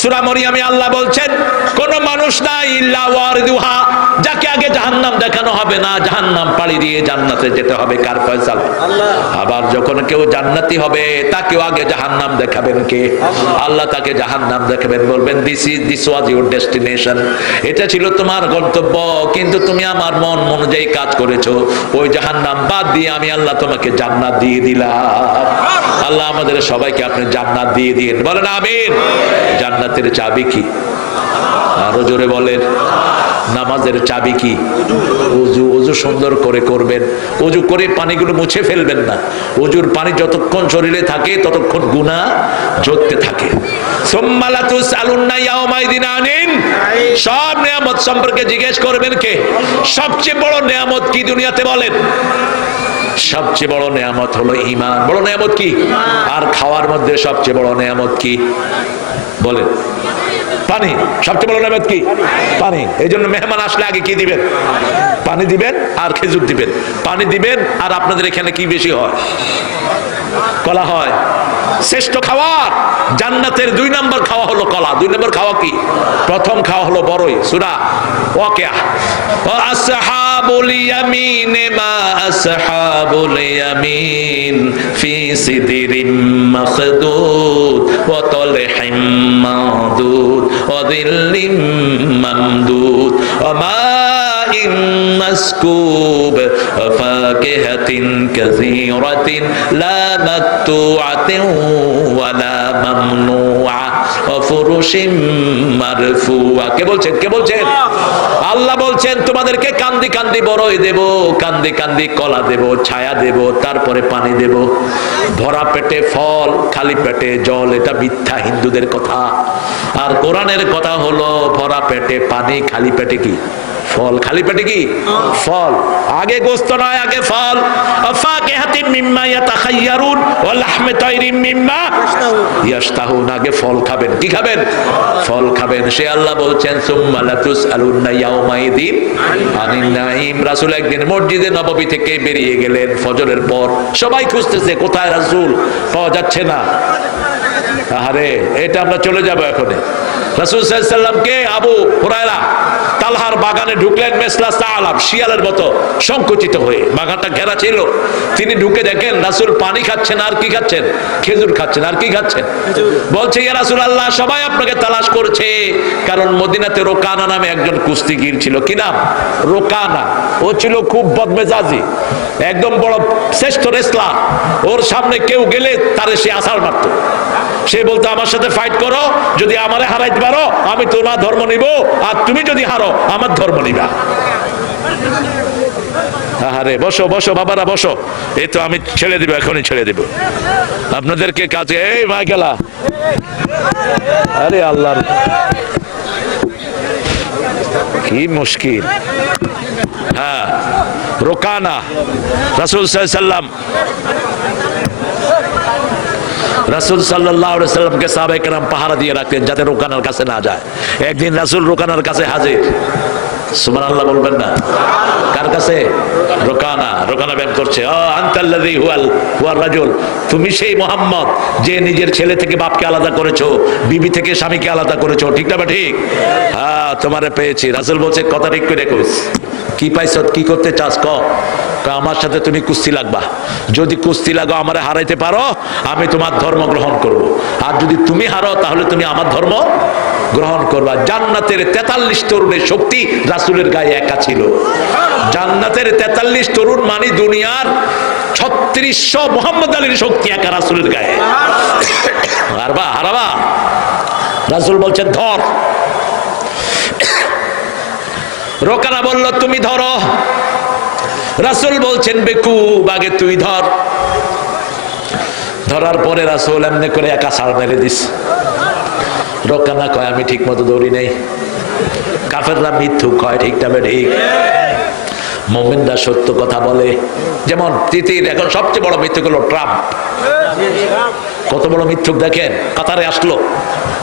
সূরা মরিয়মে আল্লাহ বলছেন কোন মানুষ নাই ইল্লা ওয়ারিদুহা, যাকে আগে জাহান্নাম দেখানো হবে না, জাহান্নাম পাড়ি দিয়ে জান্নাতে যেতে হবে। কার ফয়সালা? আল্লাহ। আবার যখন কেউ জান্নাতি হবে তাকেও আগে জাহান্নাম দেখাবেন কে? আল্লাহ তাকে জাহান্নাম দেখাবেন, বলবেন দিস ওয়াজ ইউর ডেস্টিনেশন, এটা ছিল তোমার গন্তব্য, কিন্তু তুমি আমার মন অনুযায়ী কাজ করেছো, ওই জাহান্নাম বাদ দিয়ে আমি আল্লাহ তোমাকে জান্নাত দিয়ে দিলাম। আল্লাহ আমাদের সবাইকে আপনি জান্নাত দিয়ে দিন, বলেন আমিন। জান্নাতের চাবি কি? আরো জোরে বলেন। নামাজের চাবি কি? ওযু। ওযু সুন্দর করে করবেন। ওযু করে পানিগুলো মুছে ফেলবেন না। ওযুর পানি যতক্ষণ শরীরে থাকে ততক্ষণ গুনাহ ঝরতে থাকে। সুম্মা লা তুসআলুন্না ইয়াওমাইদিন আনিন, সব নিয়ামত সম্পর্কে জিজ্ঞেস করবেন কে? সবচেয়ে বড় নিয়ামত কি দুনিয়াতে বলেন? সবচেয়ে বড় নিয়ামত হলো ঈমান। বড় নিয়ামত কি? আর খাওয়ার মধ্যে সবচেয়ে বড় নিয়ামত কি বলেন? পানি। সবচেয়ে বড় নিয়ামত কি? পানি। এই জন্য মেহমান আসলে আগে কি দিবেন? পানি দিবেন আর খেজুর দিবেন। পানি দিবেন আর আপনাদের এখানে কি বেশি হয়? কলা হয়। শ্রেষ্ঠ খাবার জান্নাতের 2 নম্বর খাওয়া হলো কলা। 2 নম্বর খাওয়া কি? প্রথম খাওয়া হলো বড়ই। সূরা ওয়াকিয়া, আসহাবুল ইয়ামিন মা আসহাবুল ইয়ামিন ফি সিদরিম মাখদুদ ওয়া তালহিম মাদুদ ওয়া যিল্লিম মামদুদ ওয়া মাইন মাসকুব ওয়া ফাকিহাতিন কাসীরাতিন লা মাকতুআতিন ওয়া লা মামনুআ ওয়া ফুরুশিম মারফুআ। কে বলছেন? কে বলছেন? আল্লাহ বলছেন তোমাদেরকে কান্দি কান্দি বড়ই দেব, কান্দি কান্দি কলা দেব, ছায়া দেব, তারপরে পানি দেব। ভরা পেটে ফল, খালি পেটে জল, এটা মিথ্যা হিন্দুদের কথা। আর কোরআনের কথা হলো ভরা পেটে পানি, খালি পেটে কি? ফল। খালি পেটে কি? ফল। আগে গোশত নয়, আগে ফল। ফাকিহাতিন মিম্মা ইয়াতাখায়্যারুন ওয়া লাহমি তায়রিন মিম্মা ইয়াশতাহুন। আগে ফল খাবেন। কি খাবেন? ফল খাবেন। সে আল্লাহ বলছেন সুম্মা লা তুসআলুন্না ইয়াওমাইদিন আনিন নাঈম। রাসূল একদিন মসজিদে নববী থেকে বেরিয়ে গেলেন ফজরের পর। সবাই খুঁজতেছে কোথায় রাসূল, পাওয়া যাচ্ছে না। আরে এটা আমরা চলে যাব এখন। রাসূল সাল্লাল্লাহু আলাইহি সাল্লামকে আবু হুরায়রা তালহার বাগানে ঢুকলেন, মেসলা সালাম, শিয়ালের মতো সংকুচিত হয়ে। বাগানটা ঘেরা ছিল। তিনি ঢুকে দেখেন রাসূল পানি খাচ্ছেন আর কি খাচ্ছেন? খেজুর খাচ্ছেন। আর কি খাচ্ছেন? বলছে ইয়া রাসূলুল্লাহ, সবাই আপনাকে তালাশ করছে, কারণ মদিনাতে রোকানা নামে একজন কুস্তিগীর ছিল। কি নাম? রোকানা। ও ছিল খুব বদমেজাজি, একদম বড় শ্রেষ্ঠ রেসলার। ওর সামনে কেউ গেলে তারে সে আছাড় মারত। সে বলতো আমার সাথে ফাইট করো, যদি আমারে হারাইতে পারো আমি তোমার ধর্ম নিব, আর তুমি যদি হারো আমার ধর্ম নিবা। আরে বসো বসো বাবারা বসো, এই তো আমি ছেড়ে দিব, এখনই ছেড়ে দিব আপনাদেরকে কাছে। এই মাইকেলা, আরে আল্লাহ কি মুশকিল। হ্যাঁ, রোকানা। রাসূল সাল্লাল্লাহু আলাইহি সাল্লাম রাসূল সাল্লাল্লাহু আলাইহি সাল্লামকে সাহাবায়ে কেরাম পাহারা দিয়ে রাখতেন যাতে রোকানার কাছে না যায়। একদিন রাসূল রোকানার কাছে হাজির। সুবহানাল্লাহ বলবেন না? কার কাছে? রোকানা। রোকানা ব্যায়াম করছে। আনতাল্লাযী হুয়ার রাজুল, তুমি সেই মুহাম্মদ যে নিজের ছেলে থেকে বাপকে আলাদা করেছো, বিবি থেকে স্বামীকে আলাদা করেছো, ঠিক না? ঠিক। হ্যাঁ, তোমারে পেয়েছি। রাসূল বলছে কথা ঠিক করে কইস। কি পাইছ? কি করতে চাস? ক। আমার সাথে তুমি কুস্তি লাগবা। যদি কুস্তি লাগো আমারে হারাইতে পারো, আমি তোমার ধর্ম গ্রহণ করব। আর যদি তুমি হারো তাহলে তুমি আমার ধর্ম গ্রহণ করবা। জান্নাতের 43 তরুণের শক্তি রাসূলের গায়ে একা ছিল। জান্নাতের 43 তরুণ মানে দুনিয়ার 3600 মোহাম্মদ আলীর শক্তি একা রাসূলের গায়ে। হারবা হারাবা। রাসূল বলছেন ধর। রোকানা বলল তুমি ধরো। রাসূল বলছেন বেকুব আগে তুই ধর। ধরার পরে রাসূল এমনি করে একা ছাড় মেরে দিস। রোকানা কয় আমি ঠিক মতো দৌড়ি নাই। কাফেররা মিথ্যুক কয়, ঠিক তবে ঠিক। মুমিনরা সত্য কথা বলে। যেমন পৃথিবীর এখন সবচেয়ে বড় মিথ্যুক হলো ট্রাম্প। কত বড় মিথ্যুক দেখেন, কাতারে আসলো,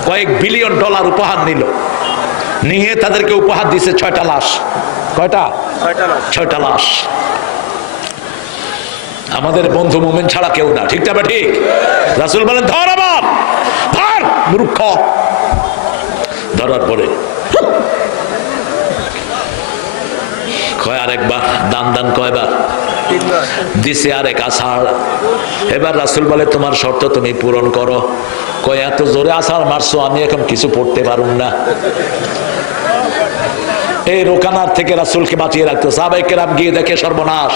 কয়েক বিলিয়ন ডলার উপহার নিল, নিয়ে তাদেরকে উপহার দিছে 6টা লাশ। কয়টা? 6টা লাশ। আমাদের বন্ধু মুমিন ছাড়া কেউ না, ঠিক তবে ঠিক। রাসূল বলেন ধর আবার, ধর মূর্খ। ধরার পরে কয় আরেকবার দান দান, কয়বার দিছে? আরেক আছাড়। এবার রাসূল বলে তোমার শর্ত তুমি পূরণ করো। কয় এত জোরে আছাড় মারছো, আমি এখন কিছু পড়তে পারুম না। এই রোকানার থেকে রাসূলকে বাঁচিয়ে রাখতো। সাহাবায়ে কেরাম গিয়ে দেখে সর্বনাশ,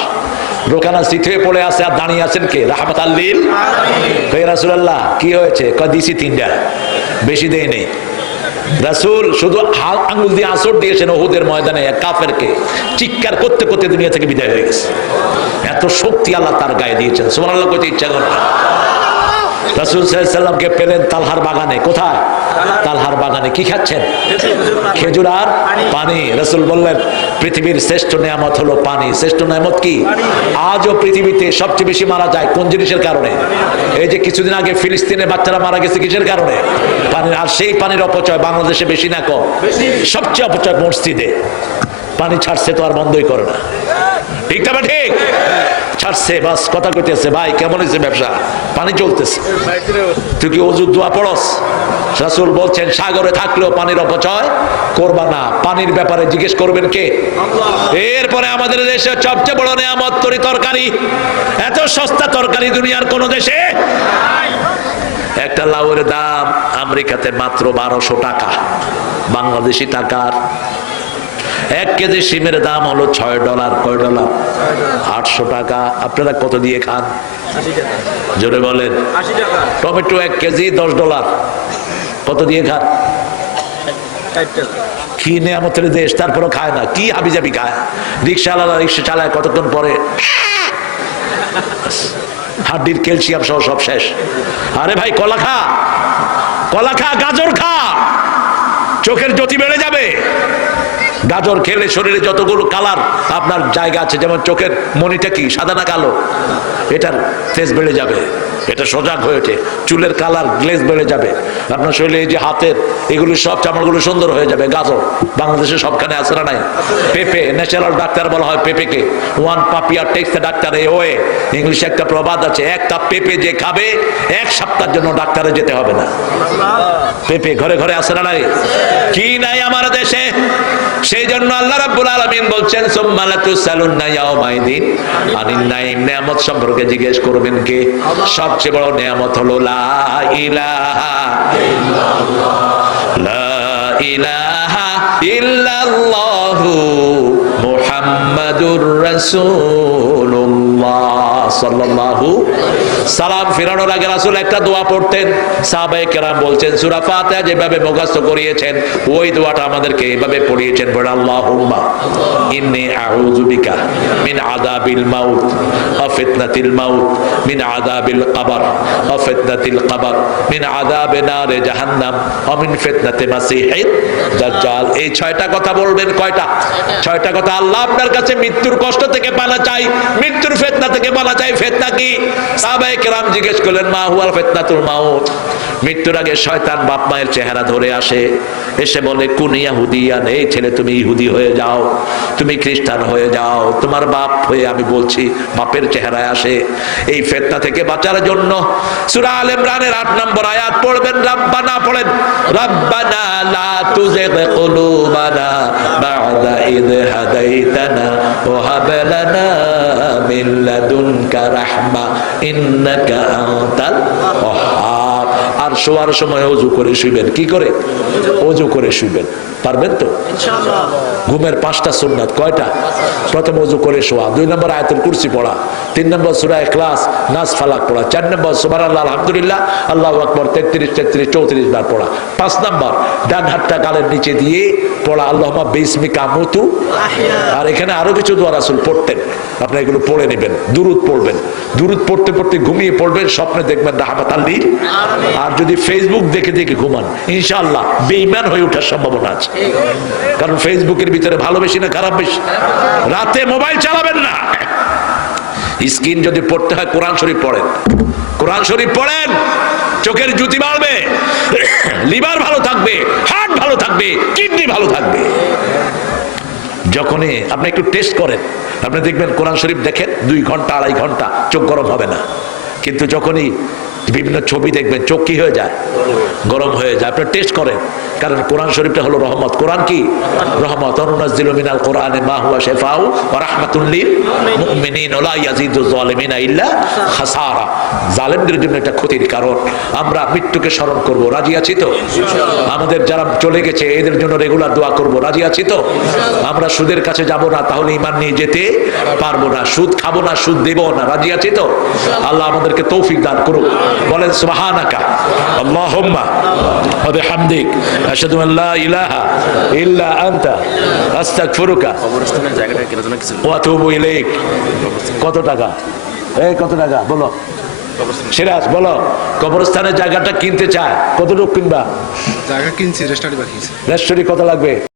রোকানা চিত হয়ে পড়ে আছে, আর দাঁড়িয়ে আছেন কে? রাহমাতাল লিল আলামিন। কয় রাসূলুল্লাহ কি হয়েছে? কয় দিছি 3টা, বেশি দেই নেই। রাসূল শুধু আঙ্গুল দিয়ে আঁচড় দিয়েছেন উহুদের ময়দানে এক কাফেরকে, চিৎকার করতে করতে দুনিয়া থেকে বিদায় হয়ে গেছে। এত শক্তি আল্লাহ তার গায়ে দিয়েছেন। সুবহানাল্লাহ কইতে ইচ্ছা করে। রাসূল সাল্লাল্লাহু আলাইহি ওয়াসাল্লামকে পেলেন তালহার বাগানে। কোথায়? তালহার বাগানে। কি খাচ্ছেন? খেজুর আর পানি। রাসূল বললেন পৃথিবীর শ্রেষ্ঠ নিয়ামত হলো পানি। শ্রেষ্ঠ নিয়ামত কি? আজও পৃথিবীতে সবচেয়ে বেশি মারা যায় কোন জিনিসের কারণে? এই যে কিছুদিন আগে ফিলিস্তিনে বাচ্চারা মারা গেছে কিসের কারণে? পানি। আর সেই পানির অপচয় বাংলাদেশে বেশি না কম? সবচেয়ে অপচয় মসজিদে। পানি ছাড়ছে তো আর বন্ধই করে না, ঠিক তবে ঠিক। ছাড়ছে বাস, কথা কইতেছে ভাই কেমন হয়েছে ব্যবসা? পানি চলতেছে। তুই কি ওযুর দোয়া পড়স? রাসূল বলছেন সাগরে থাকলেও পানির অপচয় করবা না। পানির ব্যাপারে জিজ্ঞেস করবেন কে? এরপরে আমাদের দেশে সবচেয়ে বড় নিয়ামত তরি তরকারি। এত সস্তা তরকারি দুনিয়ার কোন দেশে। একটা লাউয়ের দাম আমেরিকাতে মাত্র 1200 টাকা, বাংলাদেশি টাকার। 1 কেজি শিমের দাম হলো $6। কয় ডলার? 800 টাকা। আপনারা কত দিয়ে খান? 80 টাকা। জোরে বলেন। 80 টাকা। Tomato 1 KG $10। কত দিয়ে খান? 60 টাকা। কি নিয়ামতের দেশ, তারপরও খায় না। কি হাবিজাবি খায়। রিক্সাওয়ালা রিক্সা চালায়, কতক্ষণ পরে হাড্ডির ক্যালসিয়াম সহ সব শেষ। আরে ভাই কলা খা, কলা খা, গাজর খা, চোখের জ্যোতি বেড়ে যাবে। গাজর খেলে শরীরে যতগুলো কালার আপনার জায়গা আছে, যেমন চোখের মনিটা কি সাদা না কালো, এটার তেজ বেড়ে যাবে। এটা সজাগ হয়ে ওঠে। চুলের কালার গ্লেজ বেড়ে যাবে। আপনার শরীরে এই যে হাতের এগুলো সব চামড়াগুলো সুন্দর হয়ে যাবে। গাজর বাংলাদেশে সবখানে আছে না নাই? পেঁপে, ন্যাচারাল ডাক্তার বলা হয় পেঁপেকে। One papaya takes the doctor away. ইংলিশে একটা প্রবাদ আছে, 1 কাপ পেঁপে যে খাবে 1 সপ্তাহের জন্য ডাক্তারে যেতে হবে না। পেঁপে ঘরে ঘরে আছে না নাই? কি নাই আমার দেশে? সেই জন্য আল্লাহ রাব্বুল আলামিন বলছেন সুম্মা লাতুসালুন্না ইয়াউমাইদিন আনিন নাঈম। নিয়ামত সম্পর্কে জিজ্ঞেস করবেন কে? সবচেয়ে বড় নিয়ামত হলো লা ইলাহা ইল্লাল্লাহ, লা ইলাহা ইল্লাল্লাহু মুহাম্মাদুর রাসূলুল্লাহ সাল্লাল্লাহু। সালাম ফেরানোর আগে রাসূল একটা দোয়া পড়তেন। সাহাবায়ে কেরাম বলছেন সূরা ফাতিহা যেভাবে মুখস্থ করিয়েছেন ওই দোয়াটা আমাদেরকে এইভাবে পড়িয়েছেন। বলে আল্লাহুম্মা ইন্নী আউযু বিকা মিন আযাবিল মাউত ওয়া ফিতনাতিল মাউত, মিন আযাবিল কবর ওয়া ফিতনাতিল কবর, মিন আযাবি নারে জাহান্নাম ওয়া মিন ফিতনাতি মাসিহিদ দাজ্জাল। এই 6টা কথা বলবেন। কয়টা? 6টা কথা। আল্লাহ আপনার কাছে মৃত্যুর কষ্ট থেকে পানা চাই, মৃত্যুর ফিতনা থেকে পানা চাই। ফিতনা কি? সাহাবায়ে কেরাম জিজ্ঞেস করলেন মা হুয়াল ফিতনাতুল মাউত। মৃত্যুর আগে শয়তান বাপ মায়ের চেহারা ধরে আসে, এসে বলে কুন ইয়াহুদিয়ান, এই ছেলে তুমি ইহুদি হয়ে যাও, তুমি খ্রিস্টান হয়ে যাও, তোমার বাপ হয়ে আমি বলছি বাপের চেহারায় আসে। এই ফিতনা থেকে বাঁচার জন্য সূরা আল ইমরানের 8 নম্বর আয়াত পড়বেন। রাব্বানা পড়েন, রাব্বানা লা তুযিগ কুলুবানা বা'দা ইয হাদাইতানা ওয়া হাব লানা মিন লাদুনকা রাহমা ইন্নাকা আনতাল ওয়াহ্হাব। আর শোয়ার সময় ওযু করে শুইবেন। কি করে? ওযু করে শুইবেন। পারবেন তো? ঘুমের 5টা সুন্নাত। কয়টা? প্রথম ওযু করে শোয়া, 2 নম্বর আয়াতুল কুরসি পড়া, 3 নম্বর সূরা ইখলাস নাস ফালাক পড়া, 4 নম্বর সুবহানাল্লাহ আলহামদুলিল্লাহ আল্লাহু আকবার 33 33 34 বার পড়া, 5 নম্বর ডান হাতটা গালের নিচে দিয়ে পড়া আল্লাহুম্মা বিসমিকা আমুতু। আর এখানে আরো কিছু দোয়া রাসূল পড়তেন, আপনি এগুলো পড়ে নেবেন। দুরূদ পড়বেন, দুরূদ পড়তে পড়তে ঘুমিয়ে পড়বেন, স্বপ্নে দেখবেন রাহমাতাল লিল। আর যদি ফেসবুক দেখে দেখে ঘুমান, ইনশাআল্লাহ বেঈমান হয়ে ওঠার সম্ভাবনা আছে। কারণ ফেসবুকের ভিতরে ভালো বেশি না খারাপ বেশি? রাতে মোবাইল চালাবেন না। স্ক্রিন যদি পড়তে হয় কোরআন শরীফ পড়েন, কোরআন শরীফ পড়েন, চোখের জ্যোতি বাড়বে, লিভার ভালো থাকবে, হার্ট ভালো থাকবে, কিডনি ভালো থাকবে। যখনই আপনি একটু টেস্ট করেন, আপনি দেখবেন কোরআন শরীফ দেখেন 2 ঘন্টা 2.5 ঘন্টা চোখ গরম হবে না, কিন্তু যখনই বিভিন্ন ছবি দেখবেন চোখ কি হয়ে যায়? গরম হয়ে যায়। আপনি টেস্ট করেন, কারণ কোরআন শরীফটা হলো রহমত। কোরআন কি? রহমত। অনুনাজ্জিলু মিনাল কোরআনে মা হুয়া শিফাউ ওয়া রাহমাতুল লিল মুমিনিন ওয়া লা ইয়াজিদুজ জালিমিনা ইল্লা খাসারা। জালেমদের জন্য এটা ক্ষতির কারণ। আমরা মৃত্যুকে স্মরণ করব, রাজি আছি তো? আমাদের যারা চলে গেছে এদের জন্য রেগুলার দোয়া করব, রাজি আছি তো? আমরা সুদের কাছে যাব না, তাহলে ঈমান নিয়ে যেতে পারবো না। সুদ খাবো না, সুদ দেব না, রাজি আছি তো? আল্লাহ আমাদেরকে তৌফিক দান করুন। বলেন সুবহানাকা আল্লাহুম্মা ওয়া বিহামদিক আশহাদু আল লা ইলাহা ইল্লা আনতা আস্তাগফিরুকা কবরস্থানের জায়গাটা কেনার জন্য কিছু ওয়া আতুবু ইলাইক। কত টাকা? এই কত টাকা বলো? সিরাজ বলো, কবরস্থানের জায়গাটা কিনতে চায়, কতটুকু কিনবা? জায়গা কিনছি, রেস্টুরেন্ট বাকি আছে। রেস্টুরেন্ট কত লাগবে?